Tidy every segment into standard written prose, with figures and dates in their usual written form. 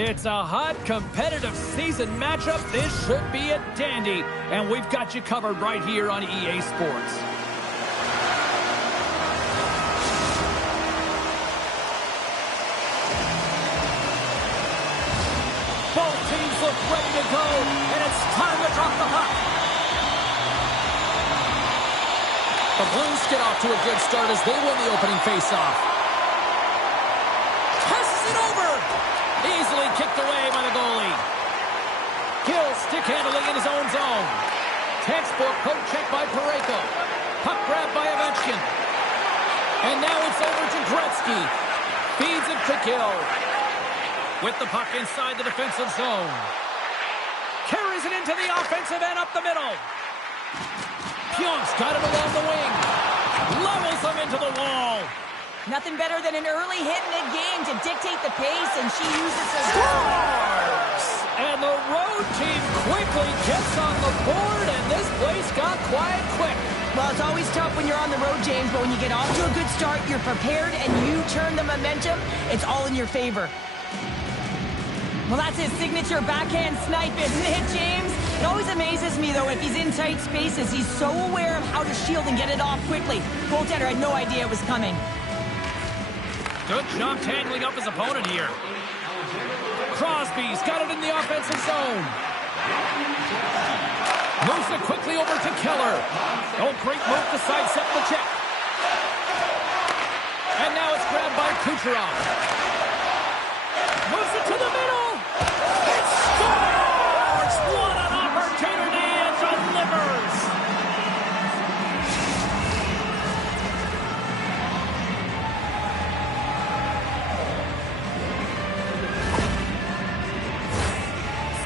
It's a hot, competitive season matchup. This should be a dandy, and we've got you covered right here on EA Sports. Both teams look ready to go, and it's time to drop the puck. The Blues get off to a good start as they win the opening faceoff. Passes it over. Easily kicked away by the goalie. Gill stick handling in his own zone. Textbook poke check by Parayko. Puck grab by Ovechkin. And now it's over to Gretzky. Feeds it to Gill. With the puck inside the defensive zone. Carries it into the offensive end up the middle. Pionk's got it along the wing. Levels him into the wall. Nothing better than an early hit in a game to dictate the pace, and she uses her... Scores! And the road team quickly gets on the board, and this place got quiet quick. Well, it's always tough when you're on the road, James, but when you get off to a good start, you're prepared, and you turn the momentum, it's all in your favor. Well, that's his signature backhand snipe, isn't it, James? It always amazes me, though, if he's in tight spaces, he's so aware of how to shield and get it off quickly. Goaltender had no idea it was coming. Good job tangling up his opponent here. Crosby's got it in the offensive zone. Moves it quickly over to Keller. Oh, great move to sidestep the check. And now it's grabbed by Kucherov. Moves it to the middle. It scores! What an opportunity, and delivers!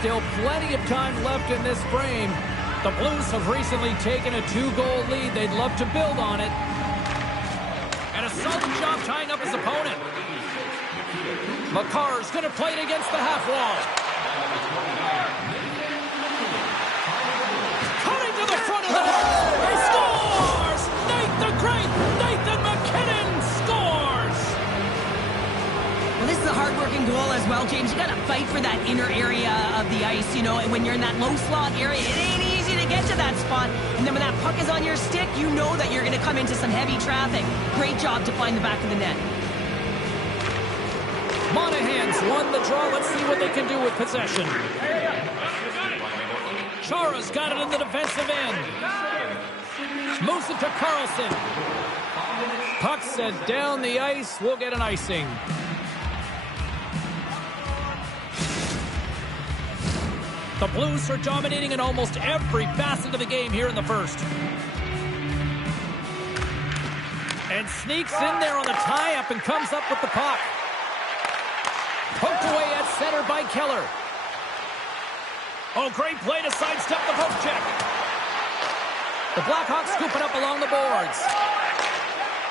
Still plenty of time left in this frame. The Blues have recently taken a 2-goal lead. They'd love to build on it. And a solid job tying up his opponent. Makar's going to play it against the half wall. Cutting to the front of the net. He scores! Nate the Great! Nathan MacKinnon scores! Well, this is a hard-working goal as well, James. You got to fight for that inner area of the ice, you know, and when you're in that low slot area, it ain't easy to get to that spot. And then when that puck is on your stick, you know that you're going to come into some heavy traffic. Great job to find the back of the net. Monahan's won the draw. Let's see what they can do with possession. Chara's got it in the defensive end. Moves it to Carlson. Puck sent down the ice. We'll get an icing. The Blues are dominating in almost every facet of the game here in the first. And sneaks in there on the tie-up and comes up with the puck. Poked away at center by Keller. Oh, great play to sidestep the poke check. The Blackhawks scoop it up along the boards.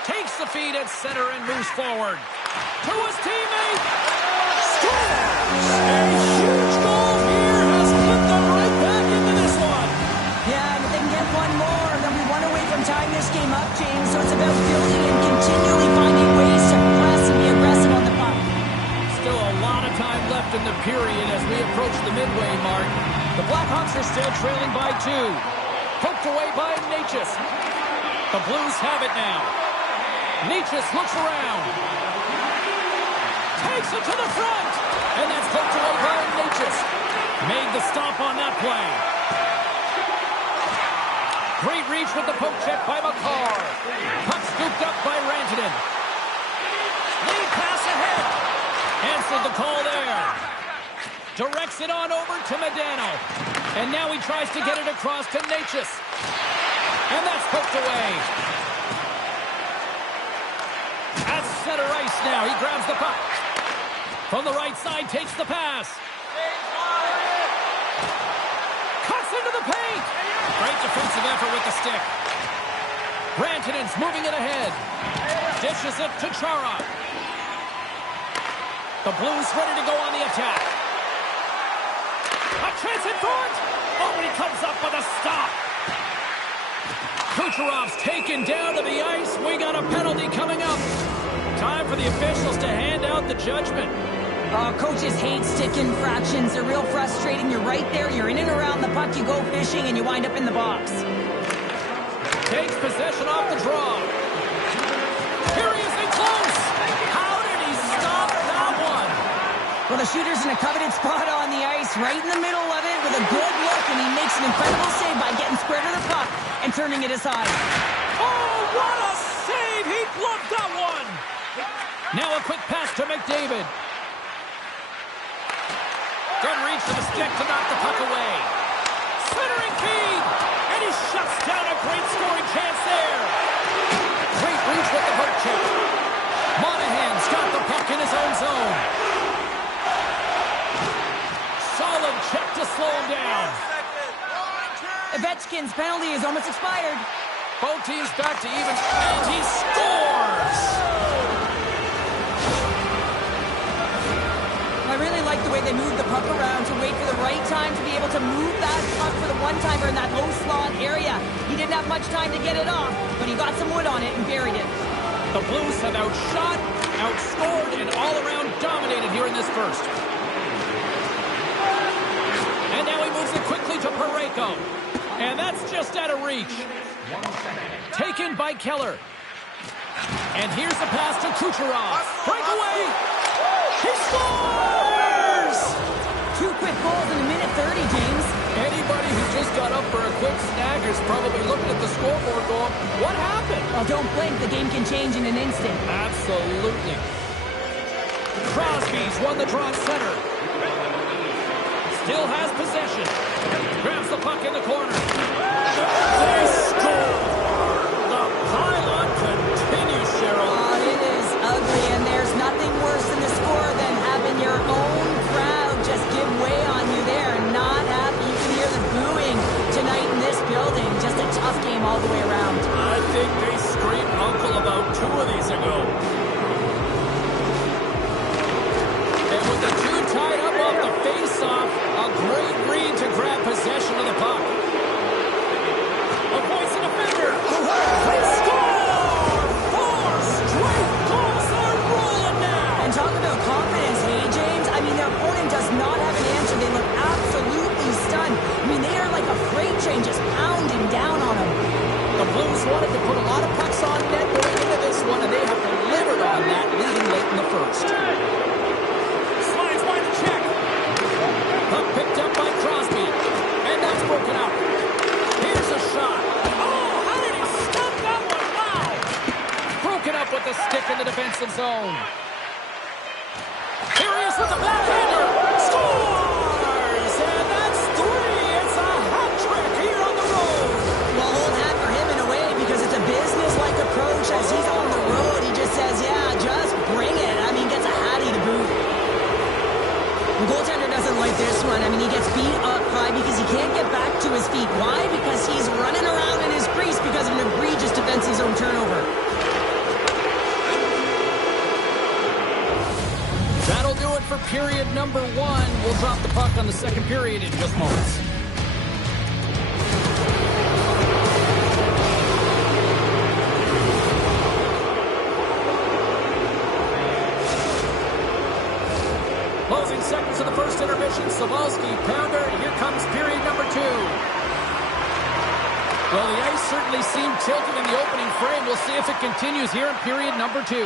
Takes the feed at center and moves forward. To his teammate. Scores! A huge goal here has put them right back into this one. Yeah, and if they can get one more, they'll be one away from tying this game up, James. So it's about building and continually finding ways to press and be aggressive on the puck. Still a lot of time left in the period as we approach the midway mark. The Blackhawks are still trailing by 2. Poked away by Necas. The Blues have it now. Necas looks around. Takes it to the front. And that's poked away by Necas. Made the stop on that play. Great reach with the poke check by Makar. Puck scooped up by Rantanen. Lead pass ahead. Answered the call there. Directs it on over to Modano. And now he tries to get it across to Necas. And that's poked away. At center ice now. He grabs the puck. From the right side, takes the pass. Cuts into the paint. Great defensive effort with the stick. Rantanen's moving it ahead. Dishes it to Chara. The Blues ready to go on the attack. A chance in front. Oh, and he comes up with a stop. Kucherov's taken down to the ice. We got a penalty coming up. Time for the officials to hand out the judgment. Oh, coaches hate stick infractions. They're real frustrating. You're right there. You're in and around the puck. You go fishing, and you wind up in the box. Takes possession off the draw. Here he is in close. How did he stop that one? Well, the shooter's in a coveted spot on the ice, right in the middle of it with a good look, and he makes an incredible save by getting square to the puck and turning it aside. Oh, what a save! He gloved that one! Now a quick pass to McDavid. Good reach to the stick to knock the puck away. Centering feed! And he shuts down a great scoring chance there. Great reach with the hook check. Monahan's got the puck in his own zone. Solid check to slow him down. Ovechkin's penalty is almost expired. Both teams back to even, and he scores! I really like the way they moved the puck around to wait for the right time to be able to move that puck for the one-timer in that low slot area. He didn't have much time to get it off, but he got some wood on it and buried it. The Blues have outshot, outscored, and all-around dominated here in this first. And now he moves it quickly to Parayko. And that's just out of reach. Taken by Keller. And here's the pass to Kucherov. Breakaway! He scores! 2 quick goals in a minute 30, James. Anybody who just got up for a quick snack is probably looking at the scoreboard going, what happened? Well, don't blink. The game can change in an instant. Absolutely. Crosby's won the draw at center. Still has possession. Grabs the puck in the corner. They score! The pylon continues, Cheryl. Oh, it is ugly, and there's nothing worse in the score than having your own crowd just give way on you there and not happy. You can hear the booing tonight in this building. Just a tough game all the way around. I think they screamed uncle about 2 of these ago. And with the two tied up off the face-off, a great read to grab possession of the puck. Avoids the defender. They score! 4 straight goals. They're rolling now. And talk about confidence, hey, James? I mean, their opponent does not have an answer. They look absolutely stunned. I mean, they are like a freight train just pounding down on them. The Blues wanted to put a lot of pucks on net going into this one, and they have delivered on that leading late in the first. Slides by the check. Puck picked up by Crosby, and that's broken up. Here's a shot. Oh, how did he stop that one? Wow! Broken up with the stick in the defensive zone. Here he is with the backhander. Scores! And that's 3. It's a hat trick here on the road. Well, hold hat for him in a way because it's a business-like approach. As he's on the road, he just says, yeah, just bring it. I mean, gets a hattie to boot. The goaltender doesn't like this one. I mean, he gets beat up high because he can't get back to his feet. Why? Because he's running around in his crease because of an egregious defensive zone turnover. That'll do it for period number 1. We'll drop the puck on the second period in just moments. Closing seconds of the first intermission. Savalsky, pounder, and here comes period number 2. Well, the ice certainly seemed tilted in the opening frame. We'll see if it continues here in period number 2.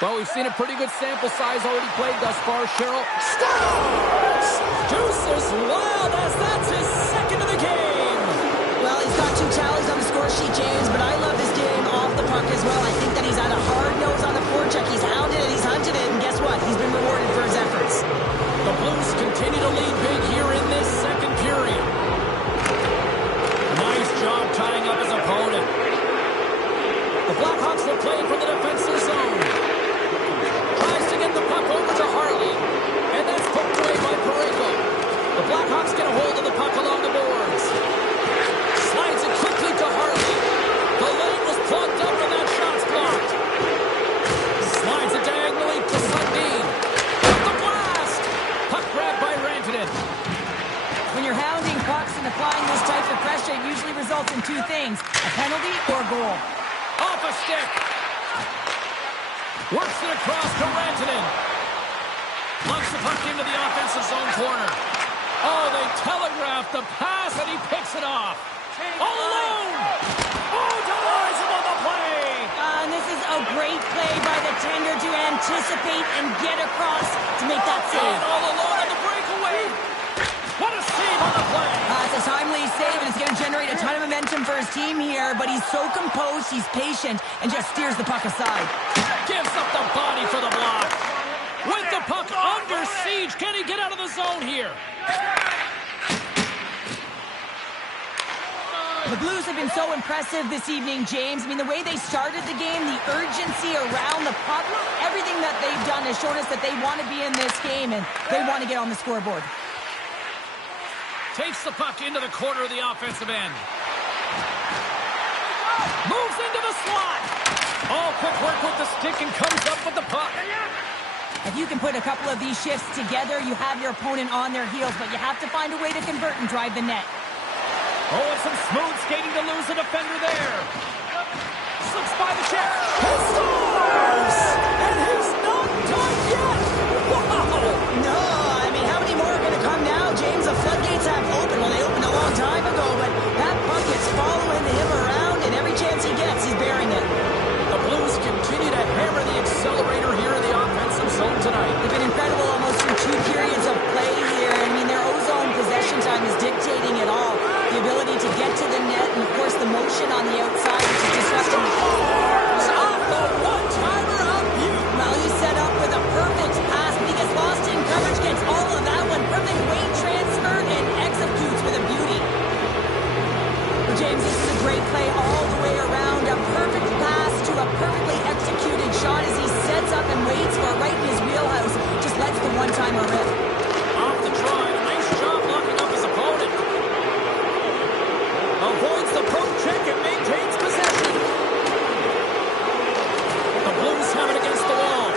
Well, we've seen a pretty good sample size already played thus far. Cheryl scores! Deuces Wild as that's his second of the game. Well, he's got 2 tallies on the score sheet, James, but I love his game off the puck as well. I think that he's had a hard nose on the forecheck. He's hounded it, he's hunted it, and guess what? He's been rewarded for his efforts. The Blues continue to lead big here in this second period. Nice job tying up his opponent. The Blackhawks will play from the defensive zone. Tries to get the puck over to Harley. And that's poked away by Parayko. The Blackhawks get a hold of the puck along the boards. Slides it quickly to Harley. The lane was plugged up and that shot's blocked. Slides it diagonally to Sundin. The blast! Puck grabbed by Rantanen. When you're hounding pucks and applying this type of pressure, it usually results in 2 things, a penalty or a goal. Off a stick. Works it across to Rantanen. Lunks the puck into the offensive zone corner. Oh, they telegraphed the pass, and he picks it off. All alone! Oh, denies him on the play! And this is a great play by the tender to anticipate and get across to make that save. And all alone on the breakaway. What a save on the play! It's a timely save, and it's going to generate a ton of momentum for his team here, but he's so composed, he's patient, and just steers the puck aside. Gives up the body for the block. With the puck under siege, can he get out of the zone here? The Blues have been so impressive this evening, James. I mean, the way they started the game, the urgency around the puck, everything that they've done has shown us that they want to be in this game and they want to get on the scoreboard. Takes the puck into the corner of the offensive end. Moves into the slot. Oh, quick work with the stick and comes up with the puck. If you can put a couple of these shifts together, you have your opponent on their heels, but you have to find a way to convert and drive the net. Oh, and some smooth skating to lose a defender there. Slips by the check. He scores! And he's not done yet! Wow! No, I mean, how many more are going to come now, James? The floodgates have opened. Well, they opened a long time ago, but that puck is following him around, and every chance he gets, he's bearing it. The Blues continue to hammer the accelerator here in the offensive zone tonight. They've been incredible almost through 2 periods of play here. I mean, their O-zone possession time is dictating it all. The ability to get to the net, and of course the motion on the outside, which is disrupting the off the one-timer of Butte. Well, he's set up with a perfect pass, but he gets lost in coverage, gets all of that one. Perfect weight transfer and executes with a beauty. Well, James, this is a great play all the way around. A perfect pass to a perfectly executed shot as he sets up and waits for it right in his wheelhouse. Just lets the one-timer rip. Off the try. Nice job locking up his opponent. Avoids the poke check and maintains possession. The Blues have it against the wall.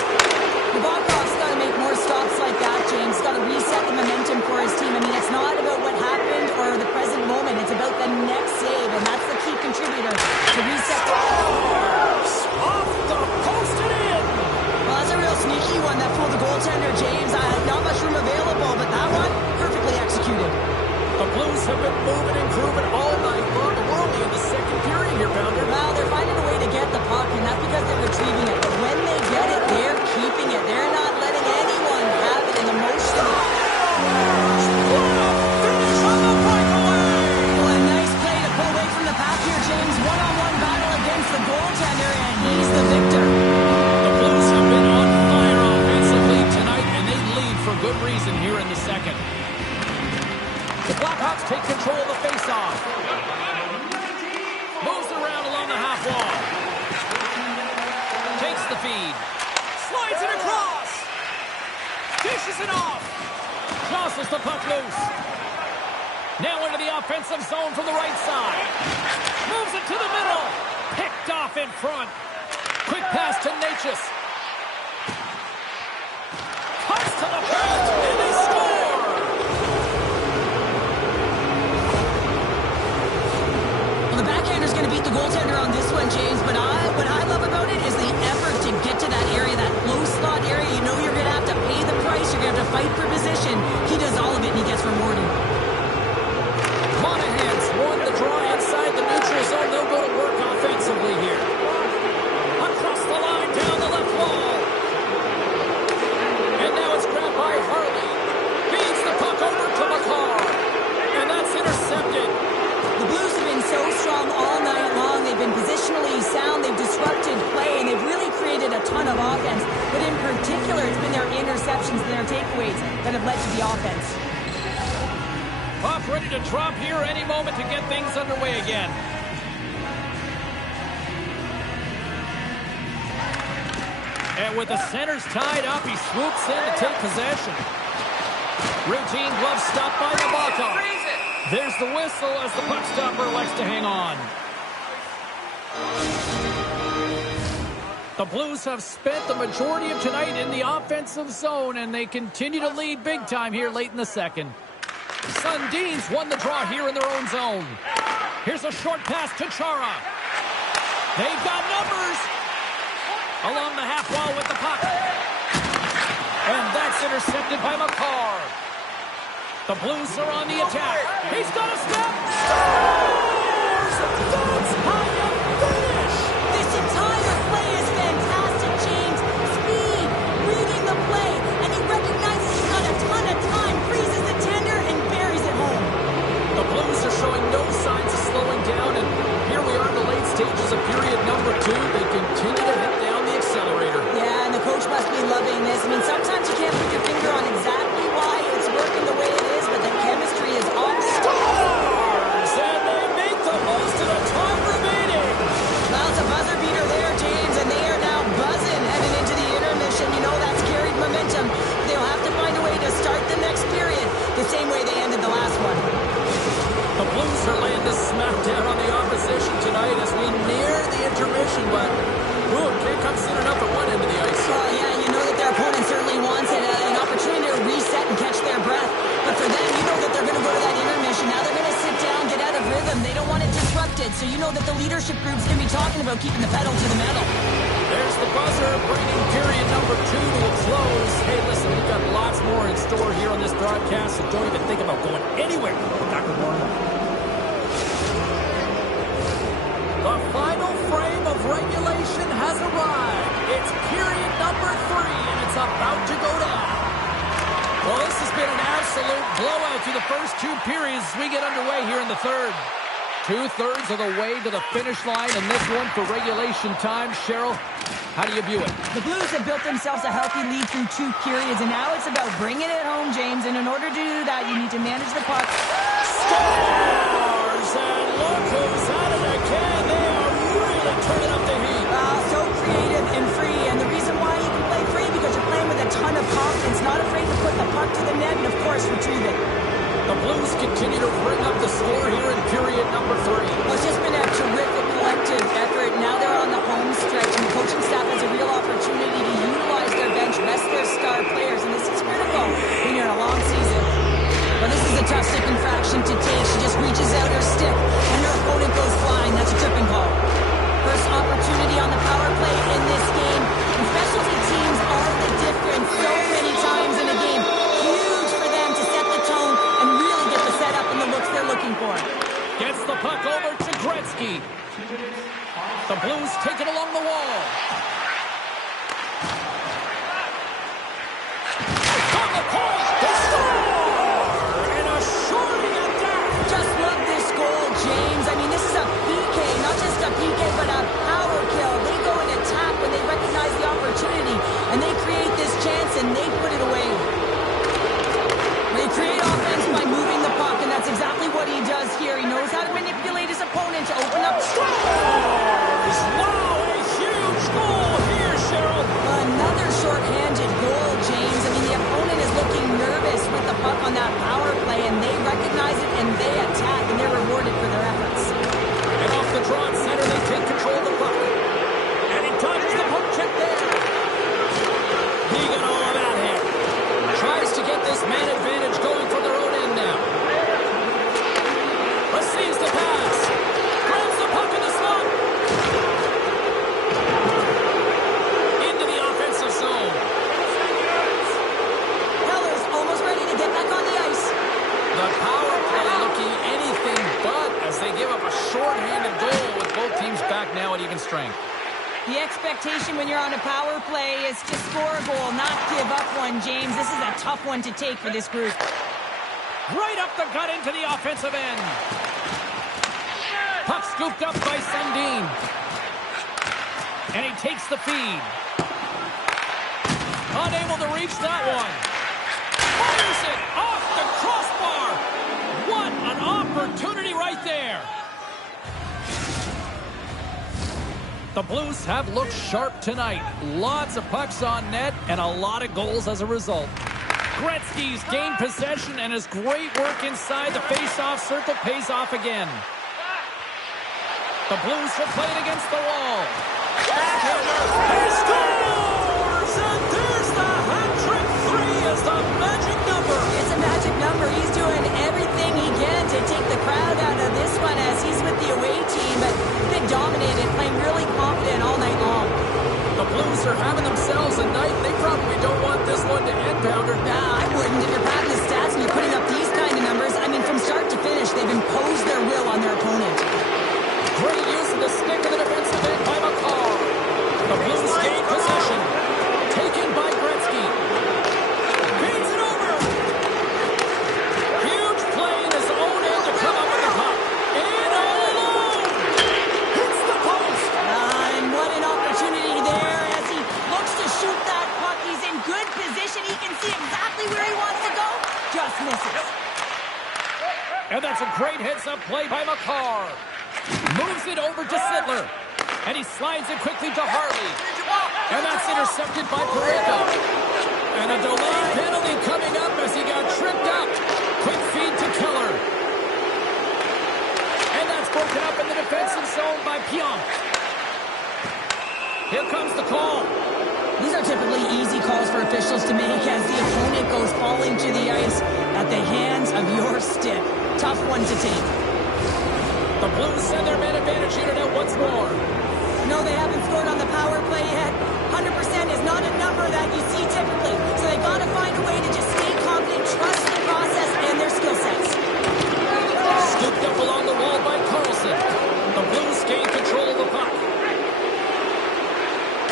Nabokov's got to make more stops like that, James. Got to reset the momentum for his team. I mean, it's not about what happened or the present moment. It's about the next save, and that's the key contributor to reset the... Off the post and in! Well, that's a real sneaky one that fooled the goaltender, James. Not much room available, but that one, perfectly executed. The Blues have been moving and grooving all night long, early in the second period here, Pounder. Well, they're finding a way to get the puck, and that's because they're retrieving it. But when they get it, they're keeping it. They're not letting anyone have it in the motion. Finish on the breakaway! Well, a nice play to pull away from the pack here, James. One-on-one battle against the goaltender, and he's the victor. The Blues have been on fire offensively tonight, and they lead for good reason here in the second. The Blackhawks take control of the faceoff. Moves around along the half wall. Takes the feed. Slides it across. Dishes it off. Tosses the puck loose. Now into the offensive zone from the right side. Moves it to the middle. Picked off in front. Quick pass to Necas. Cuts to the paint, and they score! The backhander's going to beat the goaltender on this one, James, but what I love about it is the effort to get to that area, that low slot area. You know you're going to have to pay the price. You're going to have to fight for position. He does all of it, and he gets rewarded. Monahan's won the draw inside the neutral zone. They'll go to work offensively here. Across the line, down the left wall. And now it's grabbed by Harley. Feeds the puck over to McCarr. And that's intercepted. The Blues have been so strong all night long. They've been positionally sound. They've disrupted play, and they've really created a ton of offense. But in particular, it's been their interceptions and their takeaways that have led to the offense. Puck ready to drop here any moment to get things underway again. And with the centers tied up, he swoops in to take possession. Routine glove stop by Nabokov. There's the whistle as the puck stopper elects to hang on. The Blues have spent the majority of tonight in the offensive zone, and they continue to lead big time here late in the second. Sundins won the draw here in their own zone. Here's a short pass to Chara. They've got numbers. Along the half wall with the puck. And that's intercepted by McCarr. The Blues are on the attack. He's got a step. Scores! That's how you finish! This entire play is fantastic, James. Speed, reading the play, and he recognizes he's got a ton of time, freezes the tender, and buries it home. The Blues are showing no signs of slowing down, and here we are in the late stages of period number 2. They continue to hit down the accelerator. Yeah, and the coach must be loving this. I mean, sometimes you can't put your finger on exactly why it's working the way it is, but the chemistry is off. Stars! And they make the most of the time remaining. Well, it's a buzzer beater there, James, and they are now buzzing heading into the intermission. You know that's carried momentum. They'll have to find a way to start the next period the same way they ended the last one. The Blues are laying the smackdown on the opposition tonight as we near the intermission, but can't come soon enough at one end of the ice. Oh, yeah, you know that their opponent certainly wants it, an opportunity to reset and catch their breath. But for them, you know that they're going to go to that intermission. Now they're going to sit down, get out of rhythm. They don't want it disrupted, so you know that the leadership group's going to be talking about keeping the pedal to the metal. There's the buzzer, bringing period number 2 to a close. Hey, listen, we've got lots more in store here on this broadcast, so don't even think about going anywhere. Dr. Warren. The final frame of regulation has arrived. It's period number 3, and it's about to go down. Well, this has been an absolute blowout through the first 2 periods as we get underway here in the third. 2/3 of the way to the finish line, and this one for regulation time. Cheryl, how do you view it? The Blues have built themselves a healthy lead through 2 periods, and now it's about bringing it home, James. And in order to do that, you need to manage the puck. Stars! And look who's at it again. They are really turning up the heat. So creative and free, and the reason why you can play free because you're playing with a ton of confidence, not afraid to put the puck to the net and, of course, retrieve it. The Blues continue to bring up the score here in period number 3. Well, it's just been a terrific collective effort. Now they're on the home stretch, and the coaching staff has a real opportunity to utilize their bench, rest their star players, and this is critical when you're in a long season. Well, this is a tough stick infraction to take. She just reaches out her stick, and her opponent goes flying. That's a tripping call. First opportunity on the power play in this game. And specialty teams are the difference so many times in a game. Huge for them to set the tone and really get the setup and the looks they're looking for. Gets the puck over to Gretzky. The Blues take it along the wall. On the point! They score! And a shorty at that! Just love this goal, James. I mean, this is a PK, not just a PK, but a power kill. They go and attack when they recognize the opportunity, and they create this chance, and they put it away. They create offense by moving the puck, and that's exactly what he does here. He knows how to manipulate his opponent to open up. Scores! Wow, a huge goal here, Cheryl. Another short-handed goal, James. I mean, the opponent is looking nervous with the puck on that power play, and they recognize it, and they attack, and they're rewarded for their efforts. And off the draw at center, they take control of the puck. And he touches the puck check there. He got all of that hit. Tries to get this man advantage going from their own end now. Receives the pass. Grabs the puck in the slot. Into the offensive zone. Heller's almost ready to get back on the ice. The power play looking anything but as they give up a short-handed goal with both teams back now at even strength. The expectation when you're on a power play is to score a goal, not give up one, James. This is a tough one to take for this group. Right up the gut into the offensive end. Puck scooped up by Sundin. And he takes the feed. Unable to reach that one. Fires it off the crossbar. What an opportunity right there. The Blues have looked sharp tonight. Lots of pucks on net and a lot of goals as a result. Gretzky's gained possession, and his great work inside the face-off circle pays off again. The Blues have played against the wall. He scores! And there's the hat-trick 3 as the magic number. It's a magic number. He's doing everything he can to take the crowd out of this one as he's with the away team, but he's been dominated, playing really confident all night long. The Blues are having themselves a night they probably don't want this one to end. Makar. Moves it over to Sittler. And he slides it quickly to Harley. And that's intercepted by Parayko. And a delayed penalty coming up as he got tripped up. Quick feed to Keller. And that's broken up in the defensive zone by Pionk. Here comes the call. These are typically easy calls for officials to make as the opponent goes falling to the ice at the hands of your stick. Tough one to take. The Blues send their man advantage unit out once more. No, they haven't scored on the power play yet. 100% is not a number that you see typically. So they got to find a way to just stay confident, trust the process and their skill sets. Scooped up along the wall by Carlson. The Blues gain control of the puck.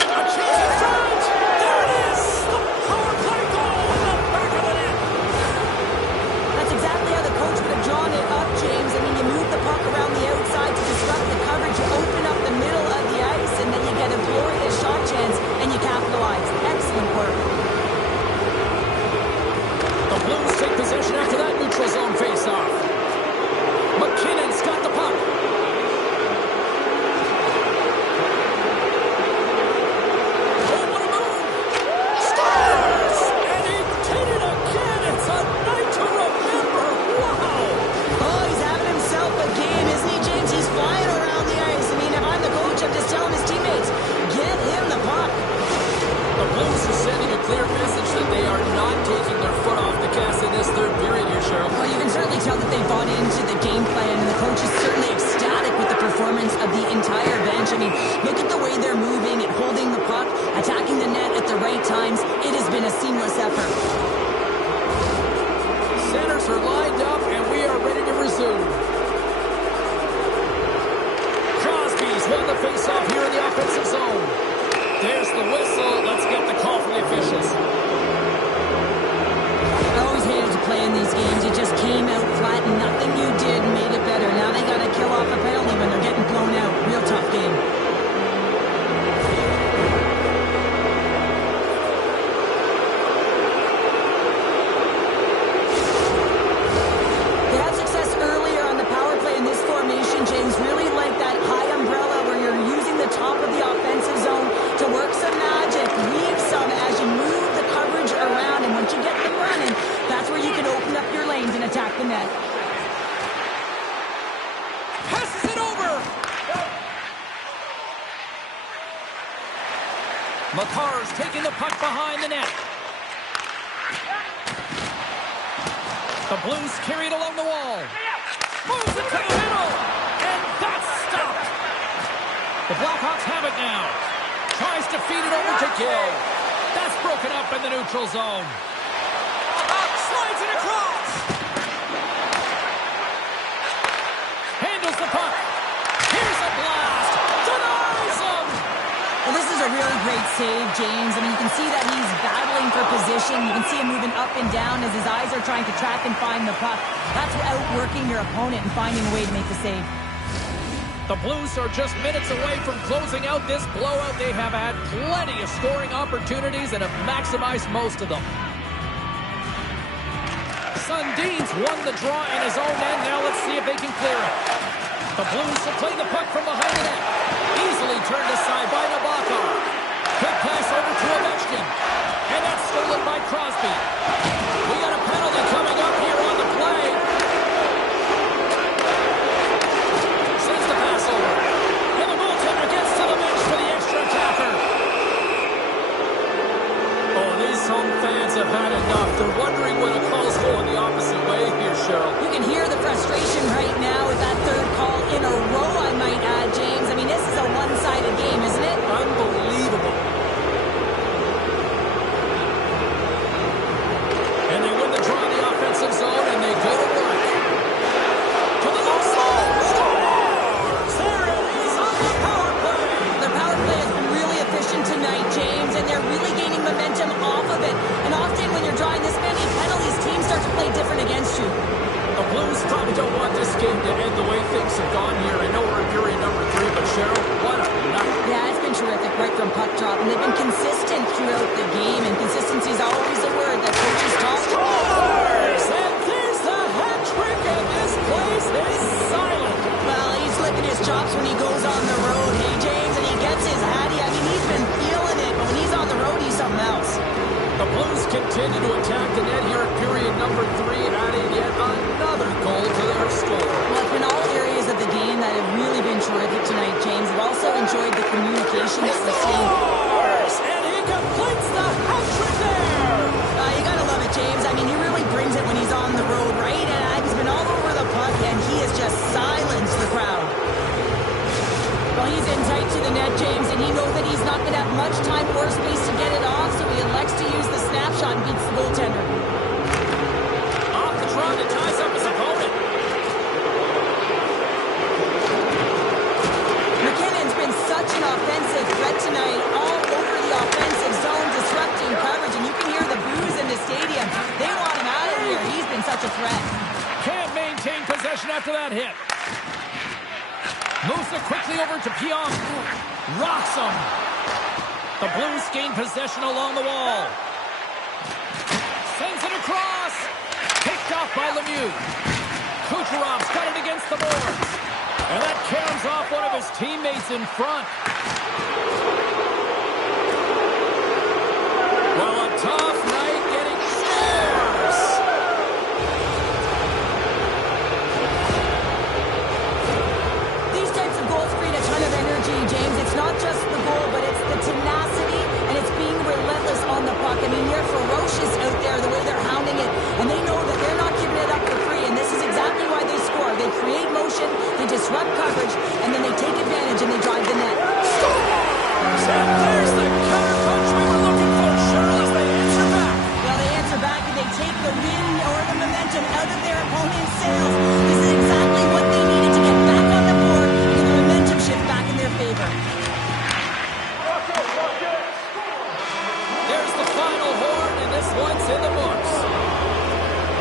A chance in front! There it is! The power play goal in the back of the net! That's exactly how the coach would have drawn it up, James. I mean, you move the puck around the outside to disrupt the coverage, you open up the middle of the ice, and then you get a glorious shot chance, and you capitalize. Excellent work. The Blues take possession after that neutral zone face-off. McKinnon's got the puck. Oh, what a move! Scores! And he did it again! It's a night to remember! Wow! Oh, he's having himself a game, isn't he, James? He's flying around the ice. I mean, if I'm the coach, I'm just telling his teammates, get him the puck. The Blues are sending a clear message that they are not taking their foot off the gas in this third period here, Cheryl. Well, you can certainly tell that they bought into the game plan, and the coach is certainly ecstatic with the performance of the entire bench. I mean, look at the way they're moving and holding the puck, attacking the net at the right times. It has been a seamless effort. Centers are lined up, and we are ready to resume. Crosby's won the faceoff here in the offensive zone. There's the whistle. Let's get the call from the officials. I always hated to play in these games. You just came out flat, and nothing you did made it better. Now they got to kill off a penalty when they're getting blown out. Real tough game. They had success earlier on the power play in this formation, James. Really like that high umbrella where you're using the top of the offensive zone to work some magic, leave some as you move the coverage around, and once you get them running, that's where you can open up your lanes and attack the net. Passes it over! Makar's taking the puck behind the net. The Blues carry it along the wall. Moves it to the middle! And that's stopped! The Blackhawks have it now. Tries to feed it over to Gill. That's broken up in the neutral zone. Slides it across. Handles the puck. Here's a blast. Denies him. Well, this is a really great save, James. I mean, you can see that he's battling for position. You can see him moving up and down as his eyes are trying to track and find the puck. That's outworking your opponent and finding a way to make the save. The Blues are just minutes away from closing out this blowout. They have had plenty of scoring opportunities and have maximized most of them. Sundin's won the draw in his own end. Now let's see if they can clear it. The Blues will play the puck from behind the net. Easily turned aside by Nabokov. Quick pass over to Ovechkin. And that's stolen by Crosby. We got a penalty coming up here on the play. Sends the pass over. And the goaltender gets to the bench for the extra attacker. Oh, these home fans have had enough. They're wondering when a call's going the opposite way here, Cheryl. You can hear the frustration right now with that third call in a row, I might add, on the road, hey, James? And he gets his hattie. I mean, he's been feeling it, but when he's on the road, he's something else. The Blues continue to attack the net here at period number 3, adding yet another goal to their score. Well, it's been all areas of the game that have really been terrific tonight, James. I've also enjoyed the communication that we're seeing. And he completes the hat-trick there! You gotta love it, James. I mean, he really brings it when he's on the road, right? And he's been all over the puck, and he has just silenced the crowd. Well, he's in tight to the net, James, and he knows that he's not going to have much time or space to get it off, so he elects to use the snapshot and beats the goaltender. Off the draw that ties up his opponent. McKinnon's been such an offensive threat tonight, all over the offensive zone, disrupting coverage, and you can hear the boos in the stadium. They want him out of here. He's been such a threat. Can't maintain possession after that hit. Moves it quickly over to Pionk. Rocks him. The Blues gain possession along the wall. Sends it across. Picked off by Lemieux. Kucherov's got it against the boards. And that caroms off one of his teammates in front. Well, a tough night getting scores. These types of goals create a ton of energy, James. It's not just the goal, but it's the tenacity, and it's being relentless on the puck. I mean, they're ferocious out there, the way they're hounding it, and they know that they're not giving it up for free, and this is exactly why they score. They create motion, they disrupt coverage, and then they take advantage and they drive the net. Scores! And there's the counterpunch we were looking for. Charles, they answer back. Well, they answer back and they take the wind or the momentum out of their opponent's sails. This is exactly what they needed to get back on the board and get the momentum shift back in their favor. There's the final horn, and this one's in the books.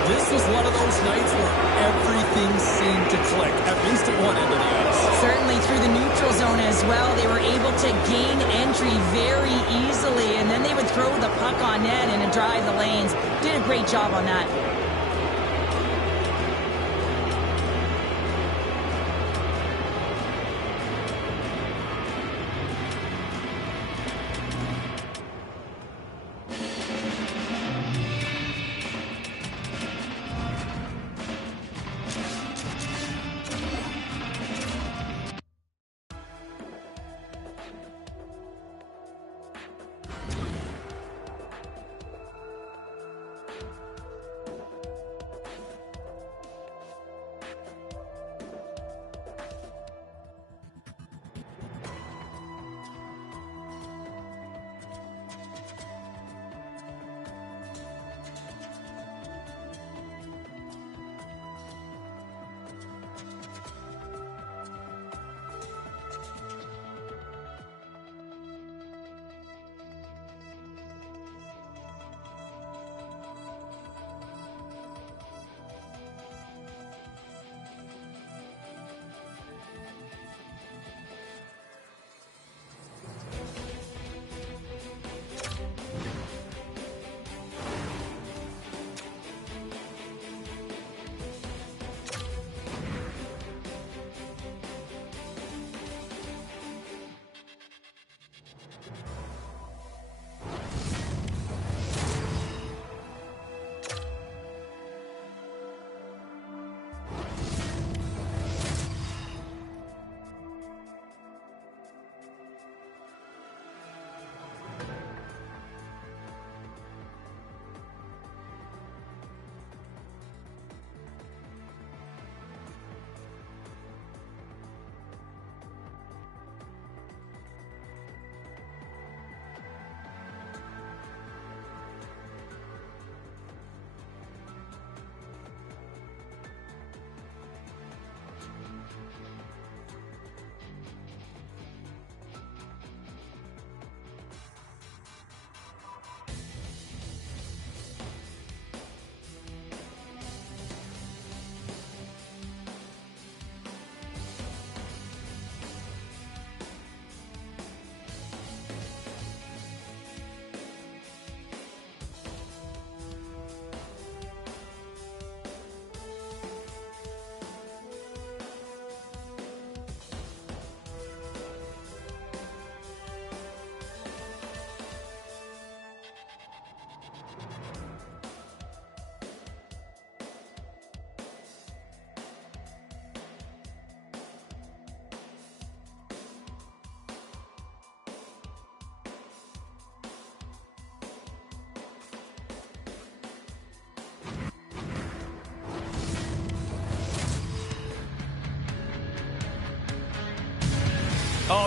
This was one of those nights where everything seemed to click, at least at one end of the ice. Certainly through the neutral zone as well. They were able to gain entry very easily, and then they would throw the puck on net and drive the lanes. Did a great job on that.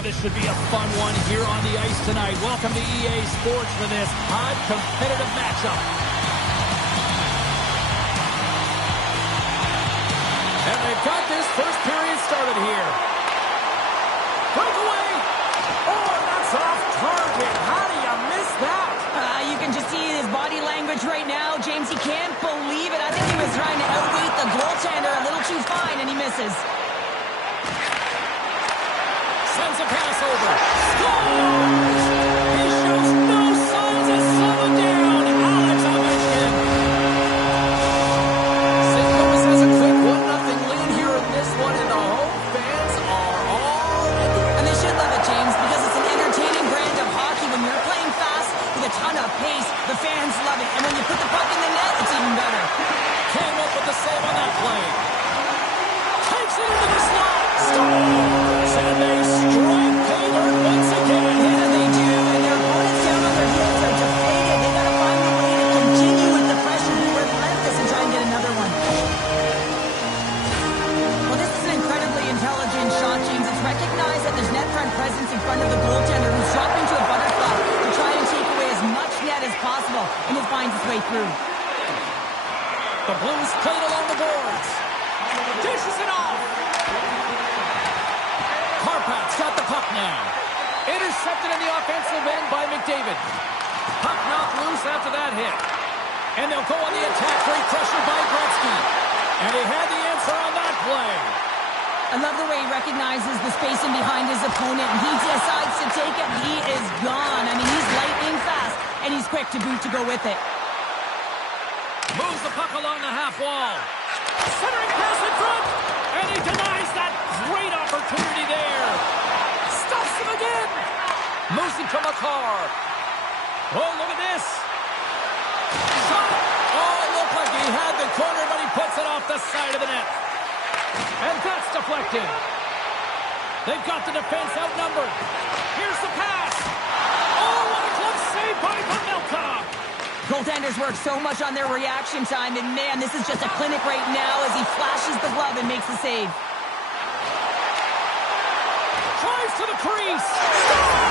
Oh, this should be a fun one here on the ice tonight. Welcome to EA Sports for this hot, competitive matchup. And they've got this first period started here. Breakaway! Oh, that's off target. How do you miss that? You can just see his body language right now. James, he can't believe it. I think he was trying to outweight the goaltender a little too fine, and he misses. Sends a pass over. Scores! He shows no signs of slowing down. Alex Ovechkin. St. Louis has a quick 1-0 lead here in this one, and the home fans are all in. And they should love it, James, because it's an entertaining brand of hockey. When you're playing fast with a ton of pace, the fans love it. And when you put the puck in the net, it's even better. Came up with the save on that play. Takes it into the slot. Scores! And they strike Taylor once again. Yeah, they do. And their opponents down on their heels are deflated. They got to find a way to continue with the pressure, be relentless, and try and get another one. Well, this is an incredibly intelligent shot, James. It's recognized that there's net front presence in front of the goaltender, who's dropping to a butterfly to try and take away as much net as possible, and it finds its way through. The Blues played along the boards. Dishes it off. Karpat's got the puck now. Intercepted in the offensive end by McDavid. Puck knocked loose after that hit. And they'll go on the attack. Great pressure by Gretzky. And he had the answer on that play. I love the way he recognizes the space in behind his opponent, and he decides to take it. He is gone. I mean, he's lightning fast, and he's quick to boot to go with it. Moves the puck along the half wall. Centering pass in front. And he denies that great opportunity there. Stuffs him again. Moves it to Makar. Oh, look at this. Shot. Oh, it looked like he had the corner, but he puts it off the side of the net. And that's deflected. They've got the defense outnumbered. Here's the pass. Oh, what a close save by Pavelka. Goaltenders work so much on their reaction time, and man, this is just a clinic right now as he flashes the glove and makes the save. Drives to the crease.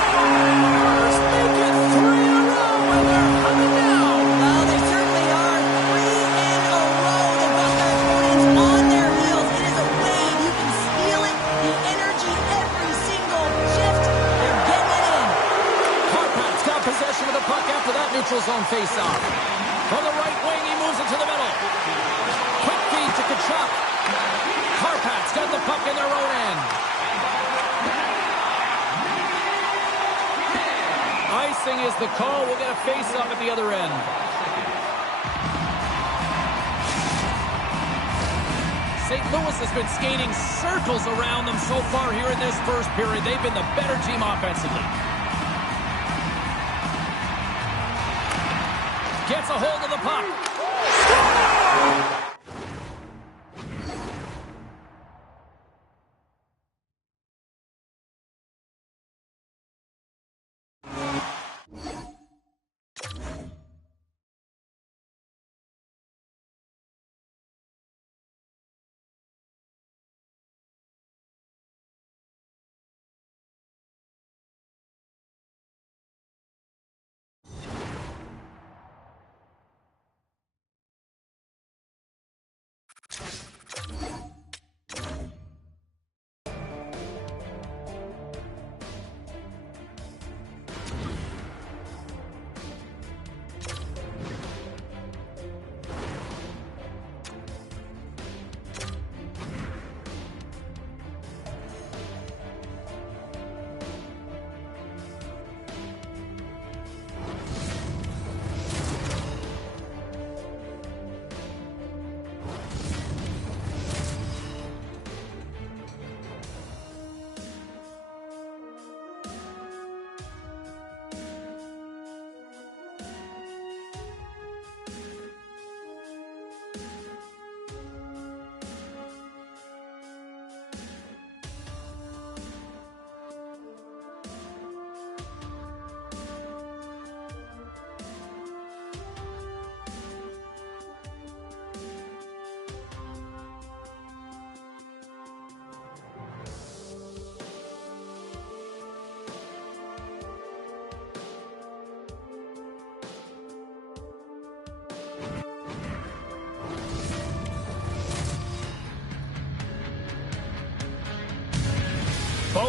Scores! Make it 3 in a row, and they're coming down. Well, they certainly are. 3 in a row. They've got their opponents on their heels. It is a wave. You can feel it. The energy every single shift. They're getting it in. Karpat's got possession of the puck after that neutral zone faceoff. From the right wing, he moves it to the middle. Quick feed to Tkachuk. Karpat's got the puck in their own end. Icing is the call. We'll get a face-off at the other end. St. Louis has been skating circles around them so far here in this first period. They've been the better team offensively. Gets a hold of the puck.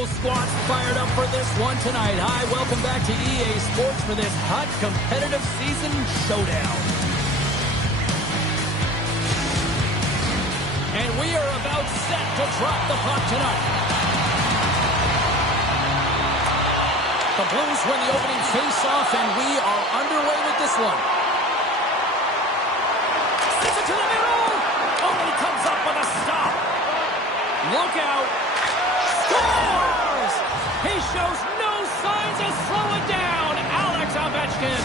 Both squads fired up for this one tonight. Hi, welcome back to EA Sports for this hot competitive season showdown. And we are about set to drop the puck tonight. The Blues win the opening face-off, and we are underway with this one. Sends it to the middle. Oh, and he comes up with a stop. Look out. Scores! He shows no signs of slowing down. Alex Ovechkin.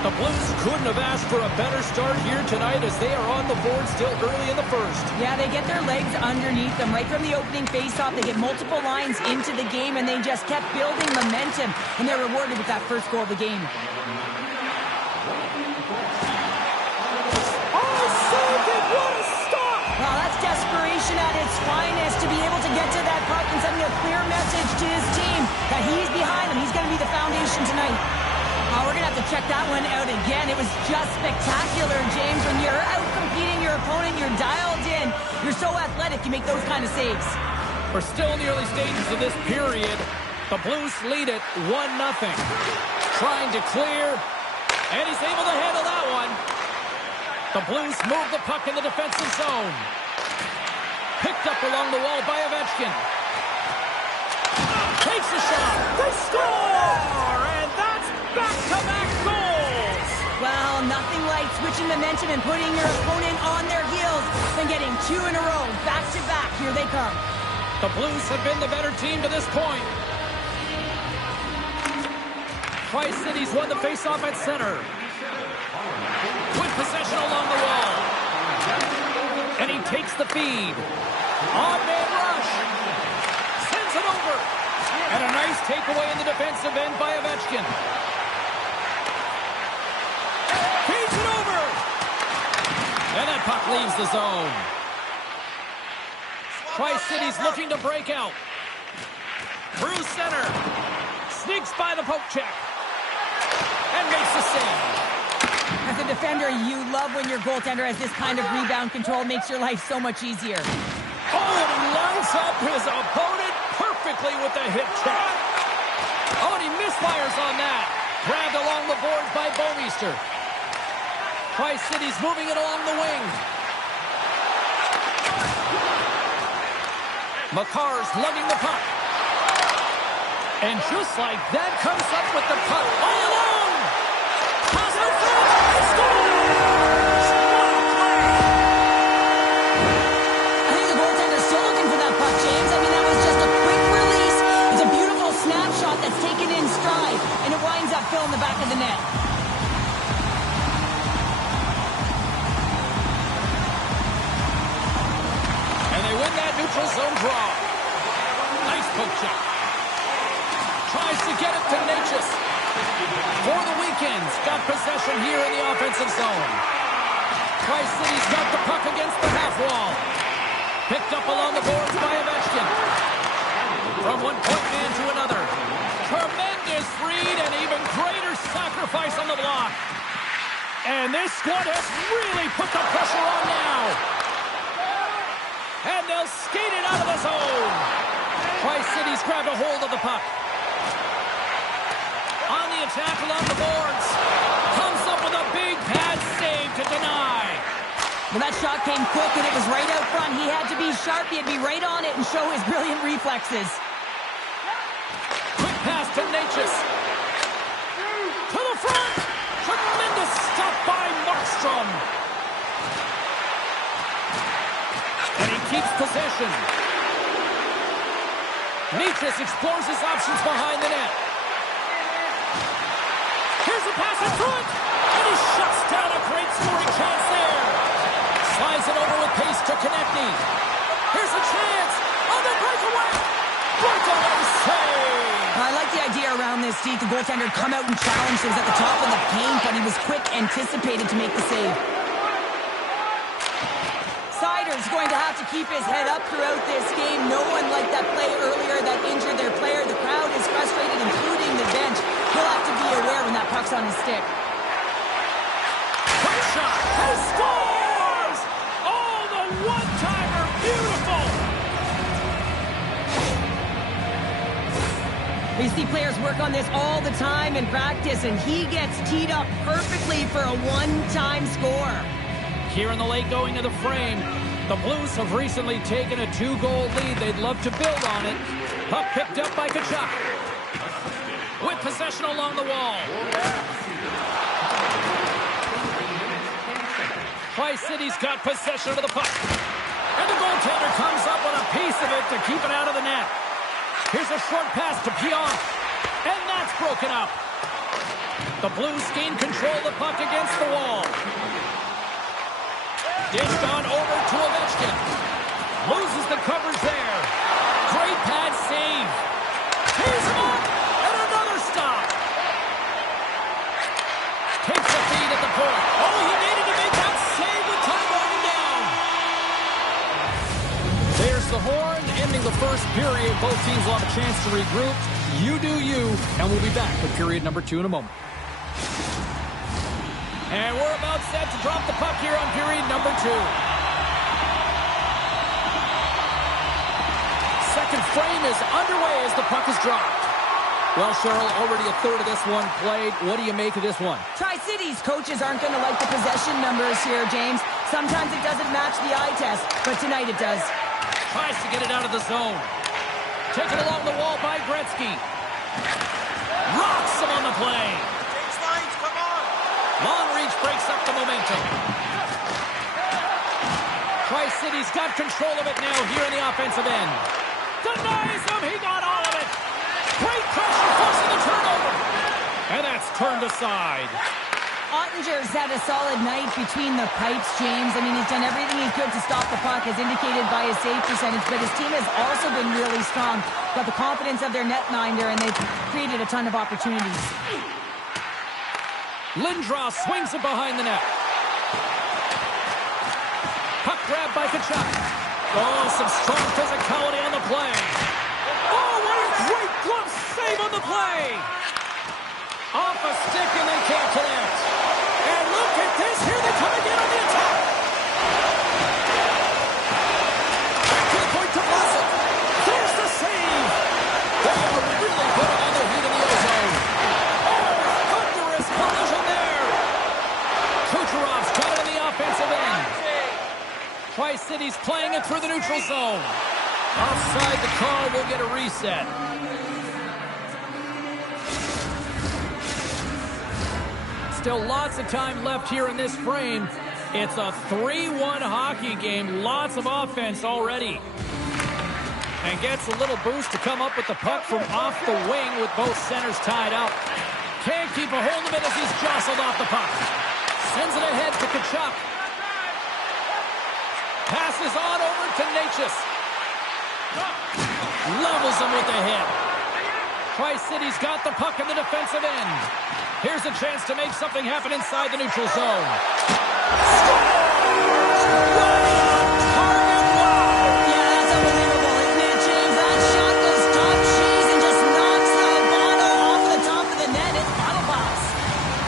The Blues couldn't have asked for a better start here tonight as they are on the board still early in the first. Yeah, they get their legs underneath them right from the opening faceoff. They get multiple lines into the game, and they just kept building momentum, and they're rewarded with that first goal of the game. Oh, saved it! What a stop! Well, that's desperation at its finest to be able to get to that puck and sending a clear message to his team that he's behind them. He's going to be the foundation tonight. We're going to have to check that one out again. It was just spectacular, James. When you're out-competing your opponent, you're dialed in. You're so athletic, you make those kind of saves. We're still in the early stages of this period. The Blues lead it 1-0. Trying to clear, and he's able to handle that one. The Blues move the puck in the defensive zone. Picked up along the wall by Ovechkin. Takes a shot. They score! And that's back-to-back goals! Well, nothing like switching momentum and putting your opponent on their heels than getting two in a row, back-to-back. Here they come. The Blues have been the better team to this point. Tri-Cities won the face-off at center. With possession along the wall. And he takes the feed. On-man rush. Sends it over. And a nice takeaway in the defensive end by Ovechkin. Feeds it over. And that puck leaves the zone. Tri-Cities looking to break out. Through center. Sneaks by the poke check. And makes the save. As a defender, you love when your goaltender has this kind of rebound control. Makes your life so much easier. Oh, and he lines up his opponent perfectly with the hip check. Oh, and he misfires on that. Grabbed along the boards by Bouwmeester. Tri-Cities moving it along the wing. Makar's lugging the puck. And just like that, comes up with the puck all alone. Toss it through. Scores! I think the goaltender's still looking for that puck, James. I mean, that was just a quick release. It's a beautiful snapshot that's taken in stride, and it winds up filling the back of the net. And they win that neutral zone draw. Nice poke check. Tries to get it to Necas. For the Weekends, got possession here in the offensive zone. Tri-Cities got the puck against the half wall. Picked up along the boards by Ovechkin. From one point man to another. Tremendous read and even greater sacrifice on the block. And this squad has really put the pressure on now. And they'll skate it out of the zone. Tri-Cities grabbed a hold of the puck. On the attack along the boards. Comes up with a big pad save to deny. Well, that shot came quick, and it was right out front. He had to be sharp. He had to be right on it and show his brilliant reflexes. Quick pass to Necas. To the front. Tremendous stop by Markstrom. And he keeps possession. Necas explores his options behind the net. Here's a pass in front. And he shuts down a great scoring chance there. Slides it over with pace to Konechny. Here's a chance. On the breakaway. Breakaway save. I like the idea around this, Steve. The goaltender come out and challenge. He was at the top of the paint, but he was quick, anticipated to make the save. Sider's going to have to keep his head up throughout this game. No one liked that play earlier that injured their player. The crowd is frustrated, including the bench. He'll have to be aware when that puck's on his stick. Quick shot. He scores! Oh, the one-timer. Beautiful. We see players work on this all the time in practice, and he gets teed up perfectly for a one-time score. Here in the late going of the frame, the Blues have recently taken a 2-goal lead. They'd love to build on it. Puck picked up by Tkachuk. With possession along the wall. Tri-City's got possession of the puck. And the goaltender comes up with a piece of it to keep it out of the net. Here's a short pass to Pionk. And that's broken up. The Blues gain control of the puck against the wall. Dished on over to Ovechkin. Loses the coverage there. Great pad save. Tees him up. And another stop. Takes a feed at the point. Oh, he needed to make that save with time running down. There's the horn, ending the first period. Both teams will have a chance to regroup. You do you, and we'll be back with period number 2 in a moment. And we're about set to drop the puck here on period number 2. Second frame is underway as the puck is dropped. Well, Cheryl, already a third of this one played. What do you make of this one? Tri-City's coaches aren't going to like the possession numbers here, James. Sometimes it doesn't match the eye test, but tonight it does. Tries to get it out of the zone. Taken along the wall by Gretzky. Rocks him on the play. James Lyons, come on! Long reach breaks up the momentum. Tri-City's got control of it now here in the offensive end. Denies him, he got all of it. Great pressure, forcing the turnover. And that's turned aside. Ottinger's had a solid night between the pipes, James. I mean, he's done everything he could to stop the puck, as indicated by his save percentage, but his team has also been really strong. Got the confidence of their netminder, and they've created a ton of opportunities. Lindros swings it behind the net. Puck grab by Tkachuk. Oh, some strong physicality on the play. Oh, what a great glove save on the play. Off a stick and they can't connect. And look at this. Here they come again on the attack. Back to the point to Vlasic. There's the save. They are really putting on their heat in the ozone. Oh, thunderous collision there. Kucherov's got it in the offensive end. Tri-City's playing it through the neutral zone. Offside the call, will get a reset. Still lots of time left here in this frame. It's a 3-1 hockey game. Lots of offense already. And gets a little boost to come up with the puck from off the wing with both centers tied up. Can't keep a hold of it as he's jostled off the puck. Sends it ahead to Tkachuk. Passes on over to Necas. Levels him with a hit. Tri-City's got the puck in the defensive end. Here's a chance to make something happen inside the neutral zone. Right on target. Wow! Yeah, that's unbelievable, isn't it, James? That shot goes top cheese and just knocks the bottle off the top of the net. It's bottle box.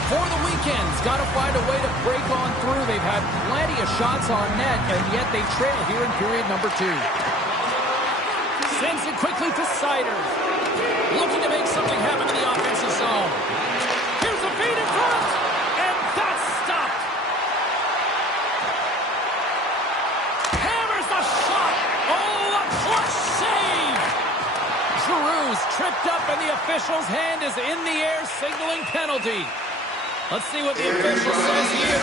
For the weekend's got to find a way to break on through. They've had plenty of shots on net, and yet they trail here in period number 2. Sends it quickly to Siders. Looking to make something happen in the offensive zone. Here's a feed in front, and that's stopped. Hammers the shot. Oh, a clutch save. Giroux's tripped up, and the official's hand is in the air, signaling penalty. Let's see what the official says here.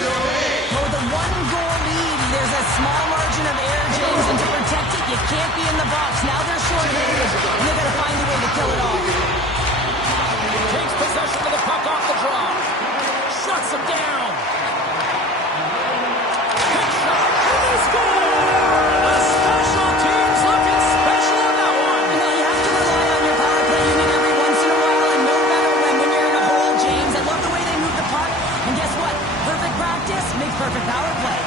Well, with a 1-goal lead, there's a small margin of error, James, and to protect it, you can't be in the box. Now they're short-handed, and they've got to find a way to kill it off. Takes possession of the puck off the draw. Shuts him down. Big shot, and they score! The special teams looking special on that one. You know, you have to rely on your power play unit every once in a while, and no better when you're in a hole, James. I love the way they move the puck, and guess what? Perfect practice makes perfect power play.